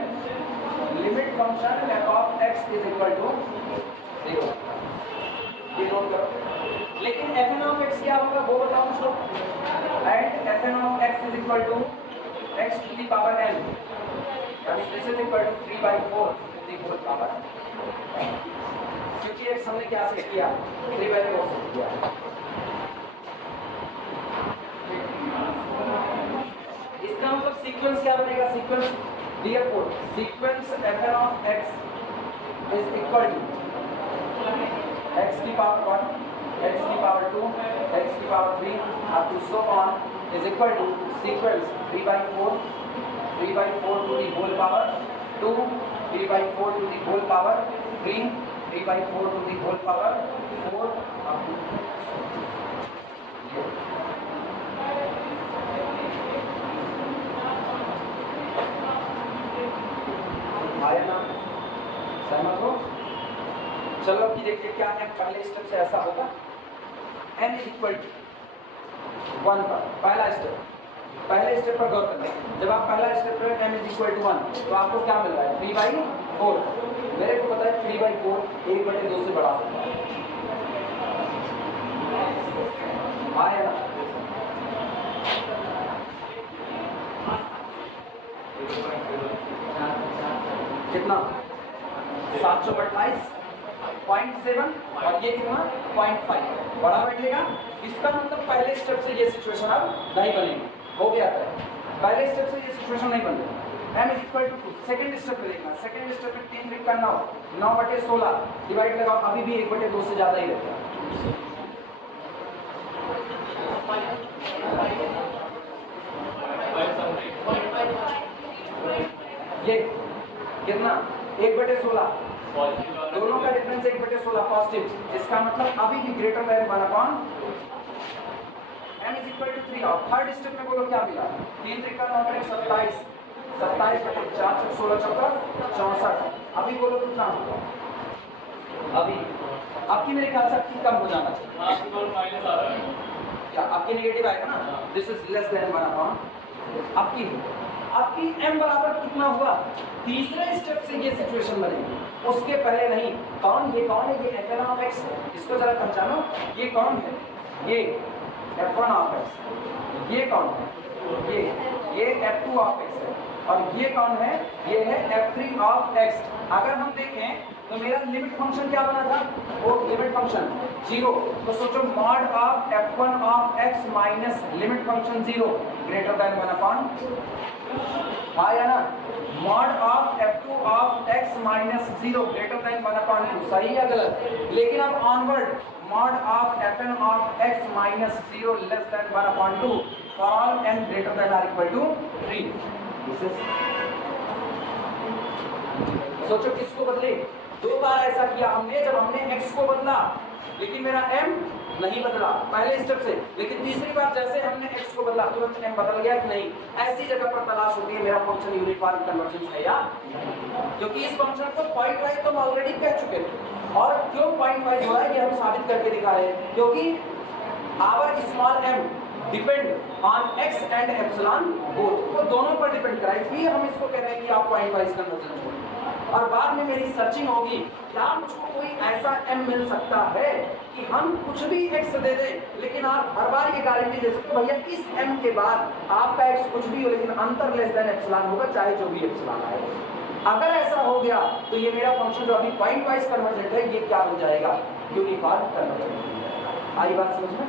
limit function f of x is equal to 0। ये नोट करो। लेकिन fn of x क्या होगा वो बताओ मुझको। And fn of x is equal to x to the power n, यानी this is equal to 3/4 to the whole power, क्योंकि x हमने क्या से किया? 3/4 से किया। इसका मतलब सीक्वेंस क्या बनेगा? Sequence dear for, sequence fn of x is equal to x की पावर 1, x की पावर 2, x की power 3 up to so on is equal to sequence 3/4 to the whole power 2, 3/4 to the whole power 3, 3/4 to the whole power 4 up to आया ना? सहमत हो? चलो अब देखिए क्या है। पहले स्टेप से ऐसा होगा, n is equal to 1 पर पहला स्टेप, पहले स्टेप पर गौर करना। जब आप पहला स्टेप पर n is equal to 1 तो आपको क्या मिल रहा है? 3/4। मेरे को पता है 3/4 1/2 से बड़ा होता है। आया ना? कितना? 728.7 और ये कितना? 0.5 बड़ा बैठेगा। इसका मतलब पहले स्टेप से ये सिचुएशन अब नहीं बनेगी, हो गया था। पहले स्टेप से ये सिचुएशन नहीं बन रही। m is equal to 2। Second step पे देखना, सेकंड स्टेप पे 3 लिख करना हो, 9/16 डिवाइड लगाओ, अभी भी 1/2 से ज्यादा ही रहता है। ये कितना? 1/16, दोनों का डिफरेंस 1/16 पॉजिटिव। इसका मतलब अभी भी greater than 1/, m is equal to 3। और थर्ड स्टेप में बोलो क्या मिला? 3 3 का 9 27, 27/4 16 14 64। अभी बोलो कितना होगा? अभी आपकी मेरे ख्याल से आपकी कम हो जाना चाहिए। आपकी और माइनस आ रहा है क्या आपकी नेगेटिव आएगा ना? दिस इज लेस देन 1/, आपकी m बराबर कितना हुआ? तीसरे स्टेप से ये सिचुएशन बनेगी, उसके पहले नहीं। कौन? ये कौन है? ये fn of x है। इसको जरा पहचानो, ये कौन है? ये f1 of x। ये कौन है? ये f2 of x है। और ये कौन है? ये है f3 of x। अगर हम देखें तो मेरा लिमिट फंक्शन क्या बना था? वो लिमिट फंक्शन 0। तो सोचो mod of f1 of x minus limit function 0 greater than 1/2 हाँ या ना? Mod of f2 of x minus 0 greater than 1/2 सही या गलत? लेकिन अब onward mod of fn of x minus 0 less than 1/2 for all n greater then और इक्वल टू 3। सोचो किसको बदले? दो बार ऐसा किया हमने, जब हमने x को बदला लेकिन मेरा m नहीं बदला पहले स्टेप से, लेकिन तीसरी बार जैसे हमने x को बदला तुरंत m बदल गया कि नहीं? ऐसी जगह पर तलाश होती है मेरा फंक्शन यूनिफॉर्म कन्वर्जेंस है या नहीं। क्योंकि इस फंक्शन को पॉइंट वाइज तो हम ऑलरेडी कह चुके थे, और क्यों पॉइंट वाइज हो रहा है ये हम साबित करके दिखा रहे हैं, क्योंकि our small m depend on x and epsilon both, वो दोनों पर डिपेंड करा, इसलिए हम इसको कह रहे हैं कि आप पॉइंट वाइज कन्वर्जेंस हो। और बाद में मेरी सर्चिंग होगी क्या मुझको कोई ऐसा m मिल सकता है कि हम कुछ भी x दे दें लेकिन आप हर बार ये गारंटी दे सकते हो भैया इस m के बाद आपका x कुछ भी हो लेकिन अंतर लेस देन एप्सिलॉन होगा, चाहे जो भी एप्सिलॉन आए। अगर ऐसा हो गया तो ये मेरा फंक्शन जो अभी पॉइंट वाइज कन्वर्जेंट है ये क्या हो जाएगा? Uniform convergent. आई बात समझ में?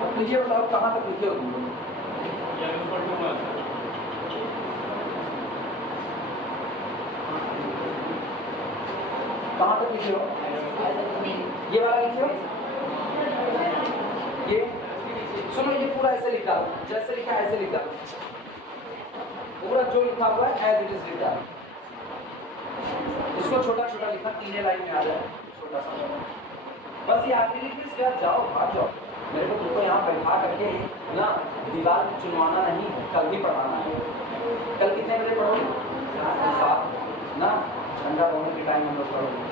अब मुझे बताओ कहाँ तक लिखे हो तुम? कहाँ तक लिखे हो? ये वाला लिखे हो? ये सुनो, ये पूरा ऐसे लिखा हो, जैसे लिखा ऐसे लिखा, पूरा जो लिखा हुआ है एज इट इज लिखा। इसको छोटा छोटा लिखा, 3 लाइन में आ जाए छोटा सा, बस ये आखिरी लिख इसके बाद जाओ भाग जाओ। मेरे को तुमको यहाँ बैठा करके ना दीवार में चुनवाना नहीं, कल भी पढ़ाना है। कल कितने बजे पढ़ोगे? 7 ना, ठंडा होने के टाइम हम लोग पढ़ोगे।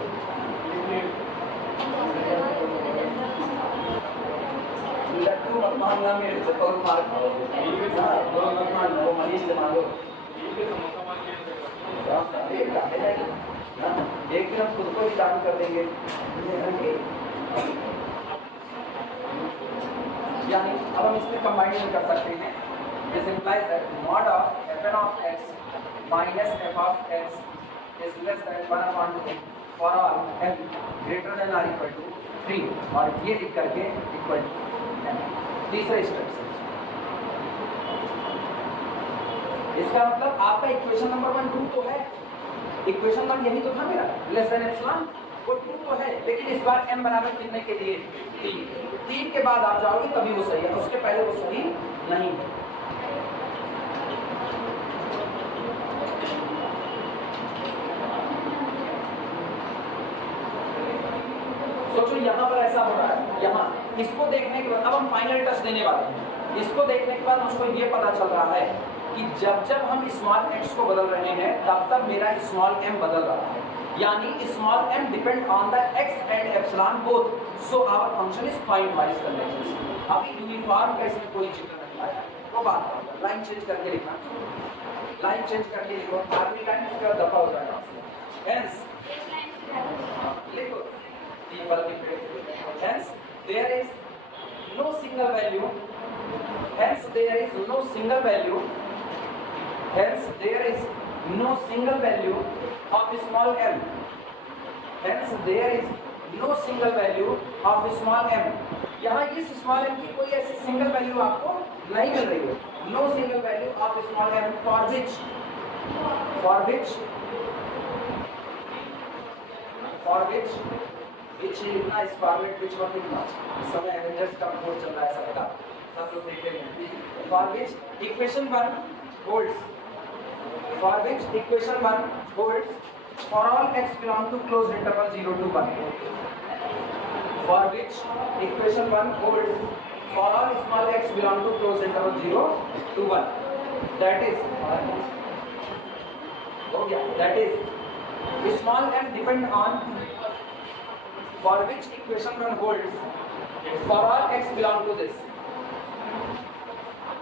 लट्टू मत मांगना मेरे से, बहुत मार खाओगे। हाँ मत मांगो, वो मनीष से मांगो। एक दिन हम खुद को भी दान कर देंगे। यानी अब हम इसमें कंबाइन कर सकते हैं। This implies that mod of fn of x minus f of x is less than 1/2 for all n greater then और इक्वल टू 3, और ये लिख करके इक्वल टू n। तीसरा स्टेप से इसका मतलब आपका इक्वेशन नंबर 1 2 तो है, इक्वेशन नंबर यही तो था मेरा लेस देन एप्सिलॉन, वो 2 तो है, लेकिन इस बार m बराबर कितने के लिए? 3 के बाद आप जाओगे तभी वो सही है, उसके पहले वो सही नहीं है। सोचो यहाँ पर ऐसा हो रहा है, यहाँ इसको देखने के बाद अब हम फाइनल टच देने वाले हैं। इसको देखने के बाद मुझको ये पता चल रहा है कि जब जब हम स्मॉल x को बदल रहे हैं तब तब मेरा स्मॉल m बदल रहा है, यानी small m depend on the x and epsilon both, so our function is pointwise convergence. अभी यूनिफॉर्म का इसमें कोई जिक्र नहीं आया, वो बात है। लाइन चेंज करके लिखना, लाइन चेंज करके लिखो, आखिरी लाइन उसके बाद दफा हो जाएगा। हेंस लिखो hence there is no single value, hence there is no single value, hence there is no single value of small m, hence there is no single value of small m। यहाँ इस small m की कोई ऐसी सिंगल वैल्यू आपको नहीं मिल रही है। no single value of small m for which which लिखना, इस फॉर्मेट which मत लिखना। इस समय एवेंजर्स का कोड चल रहा है सबका, सब लोग देख रहे हैं। for which equation 1 holds, for which equation 1 holds for all x belong to closed interval 0 to 1, for which equation 1 holds for all small x belong to closed interval 0 to 1, that is हो गया, that is small m depend on, for which equation 1 holds for all x belong to this,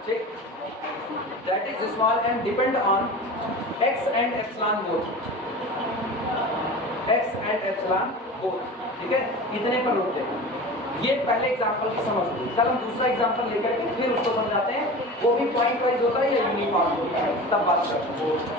ठीक, that is small m depend on x and epsilon both, x and epsilon both, ठीक है। इतने पर रोकते हैं। ये पहले एग्जांपल की समझ ली, कल हम दूसरा एग्जांपल लेकर के फिर उसको समझाते हैं, वो भी पॉइंट वाइज होता है या यूनिफॉर्म होता है, तब बात करते हैं।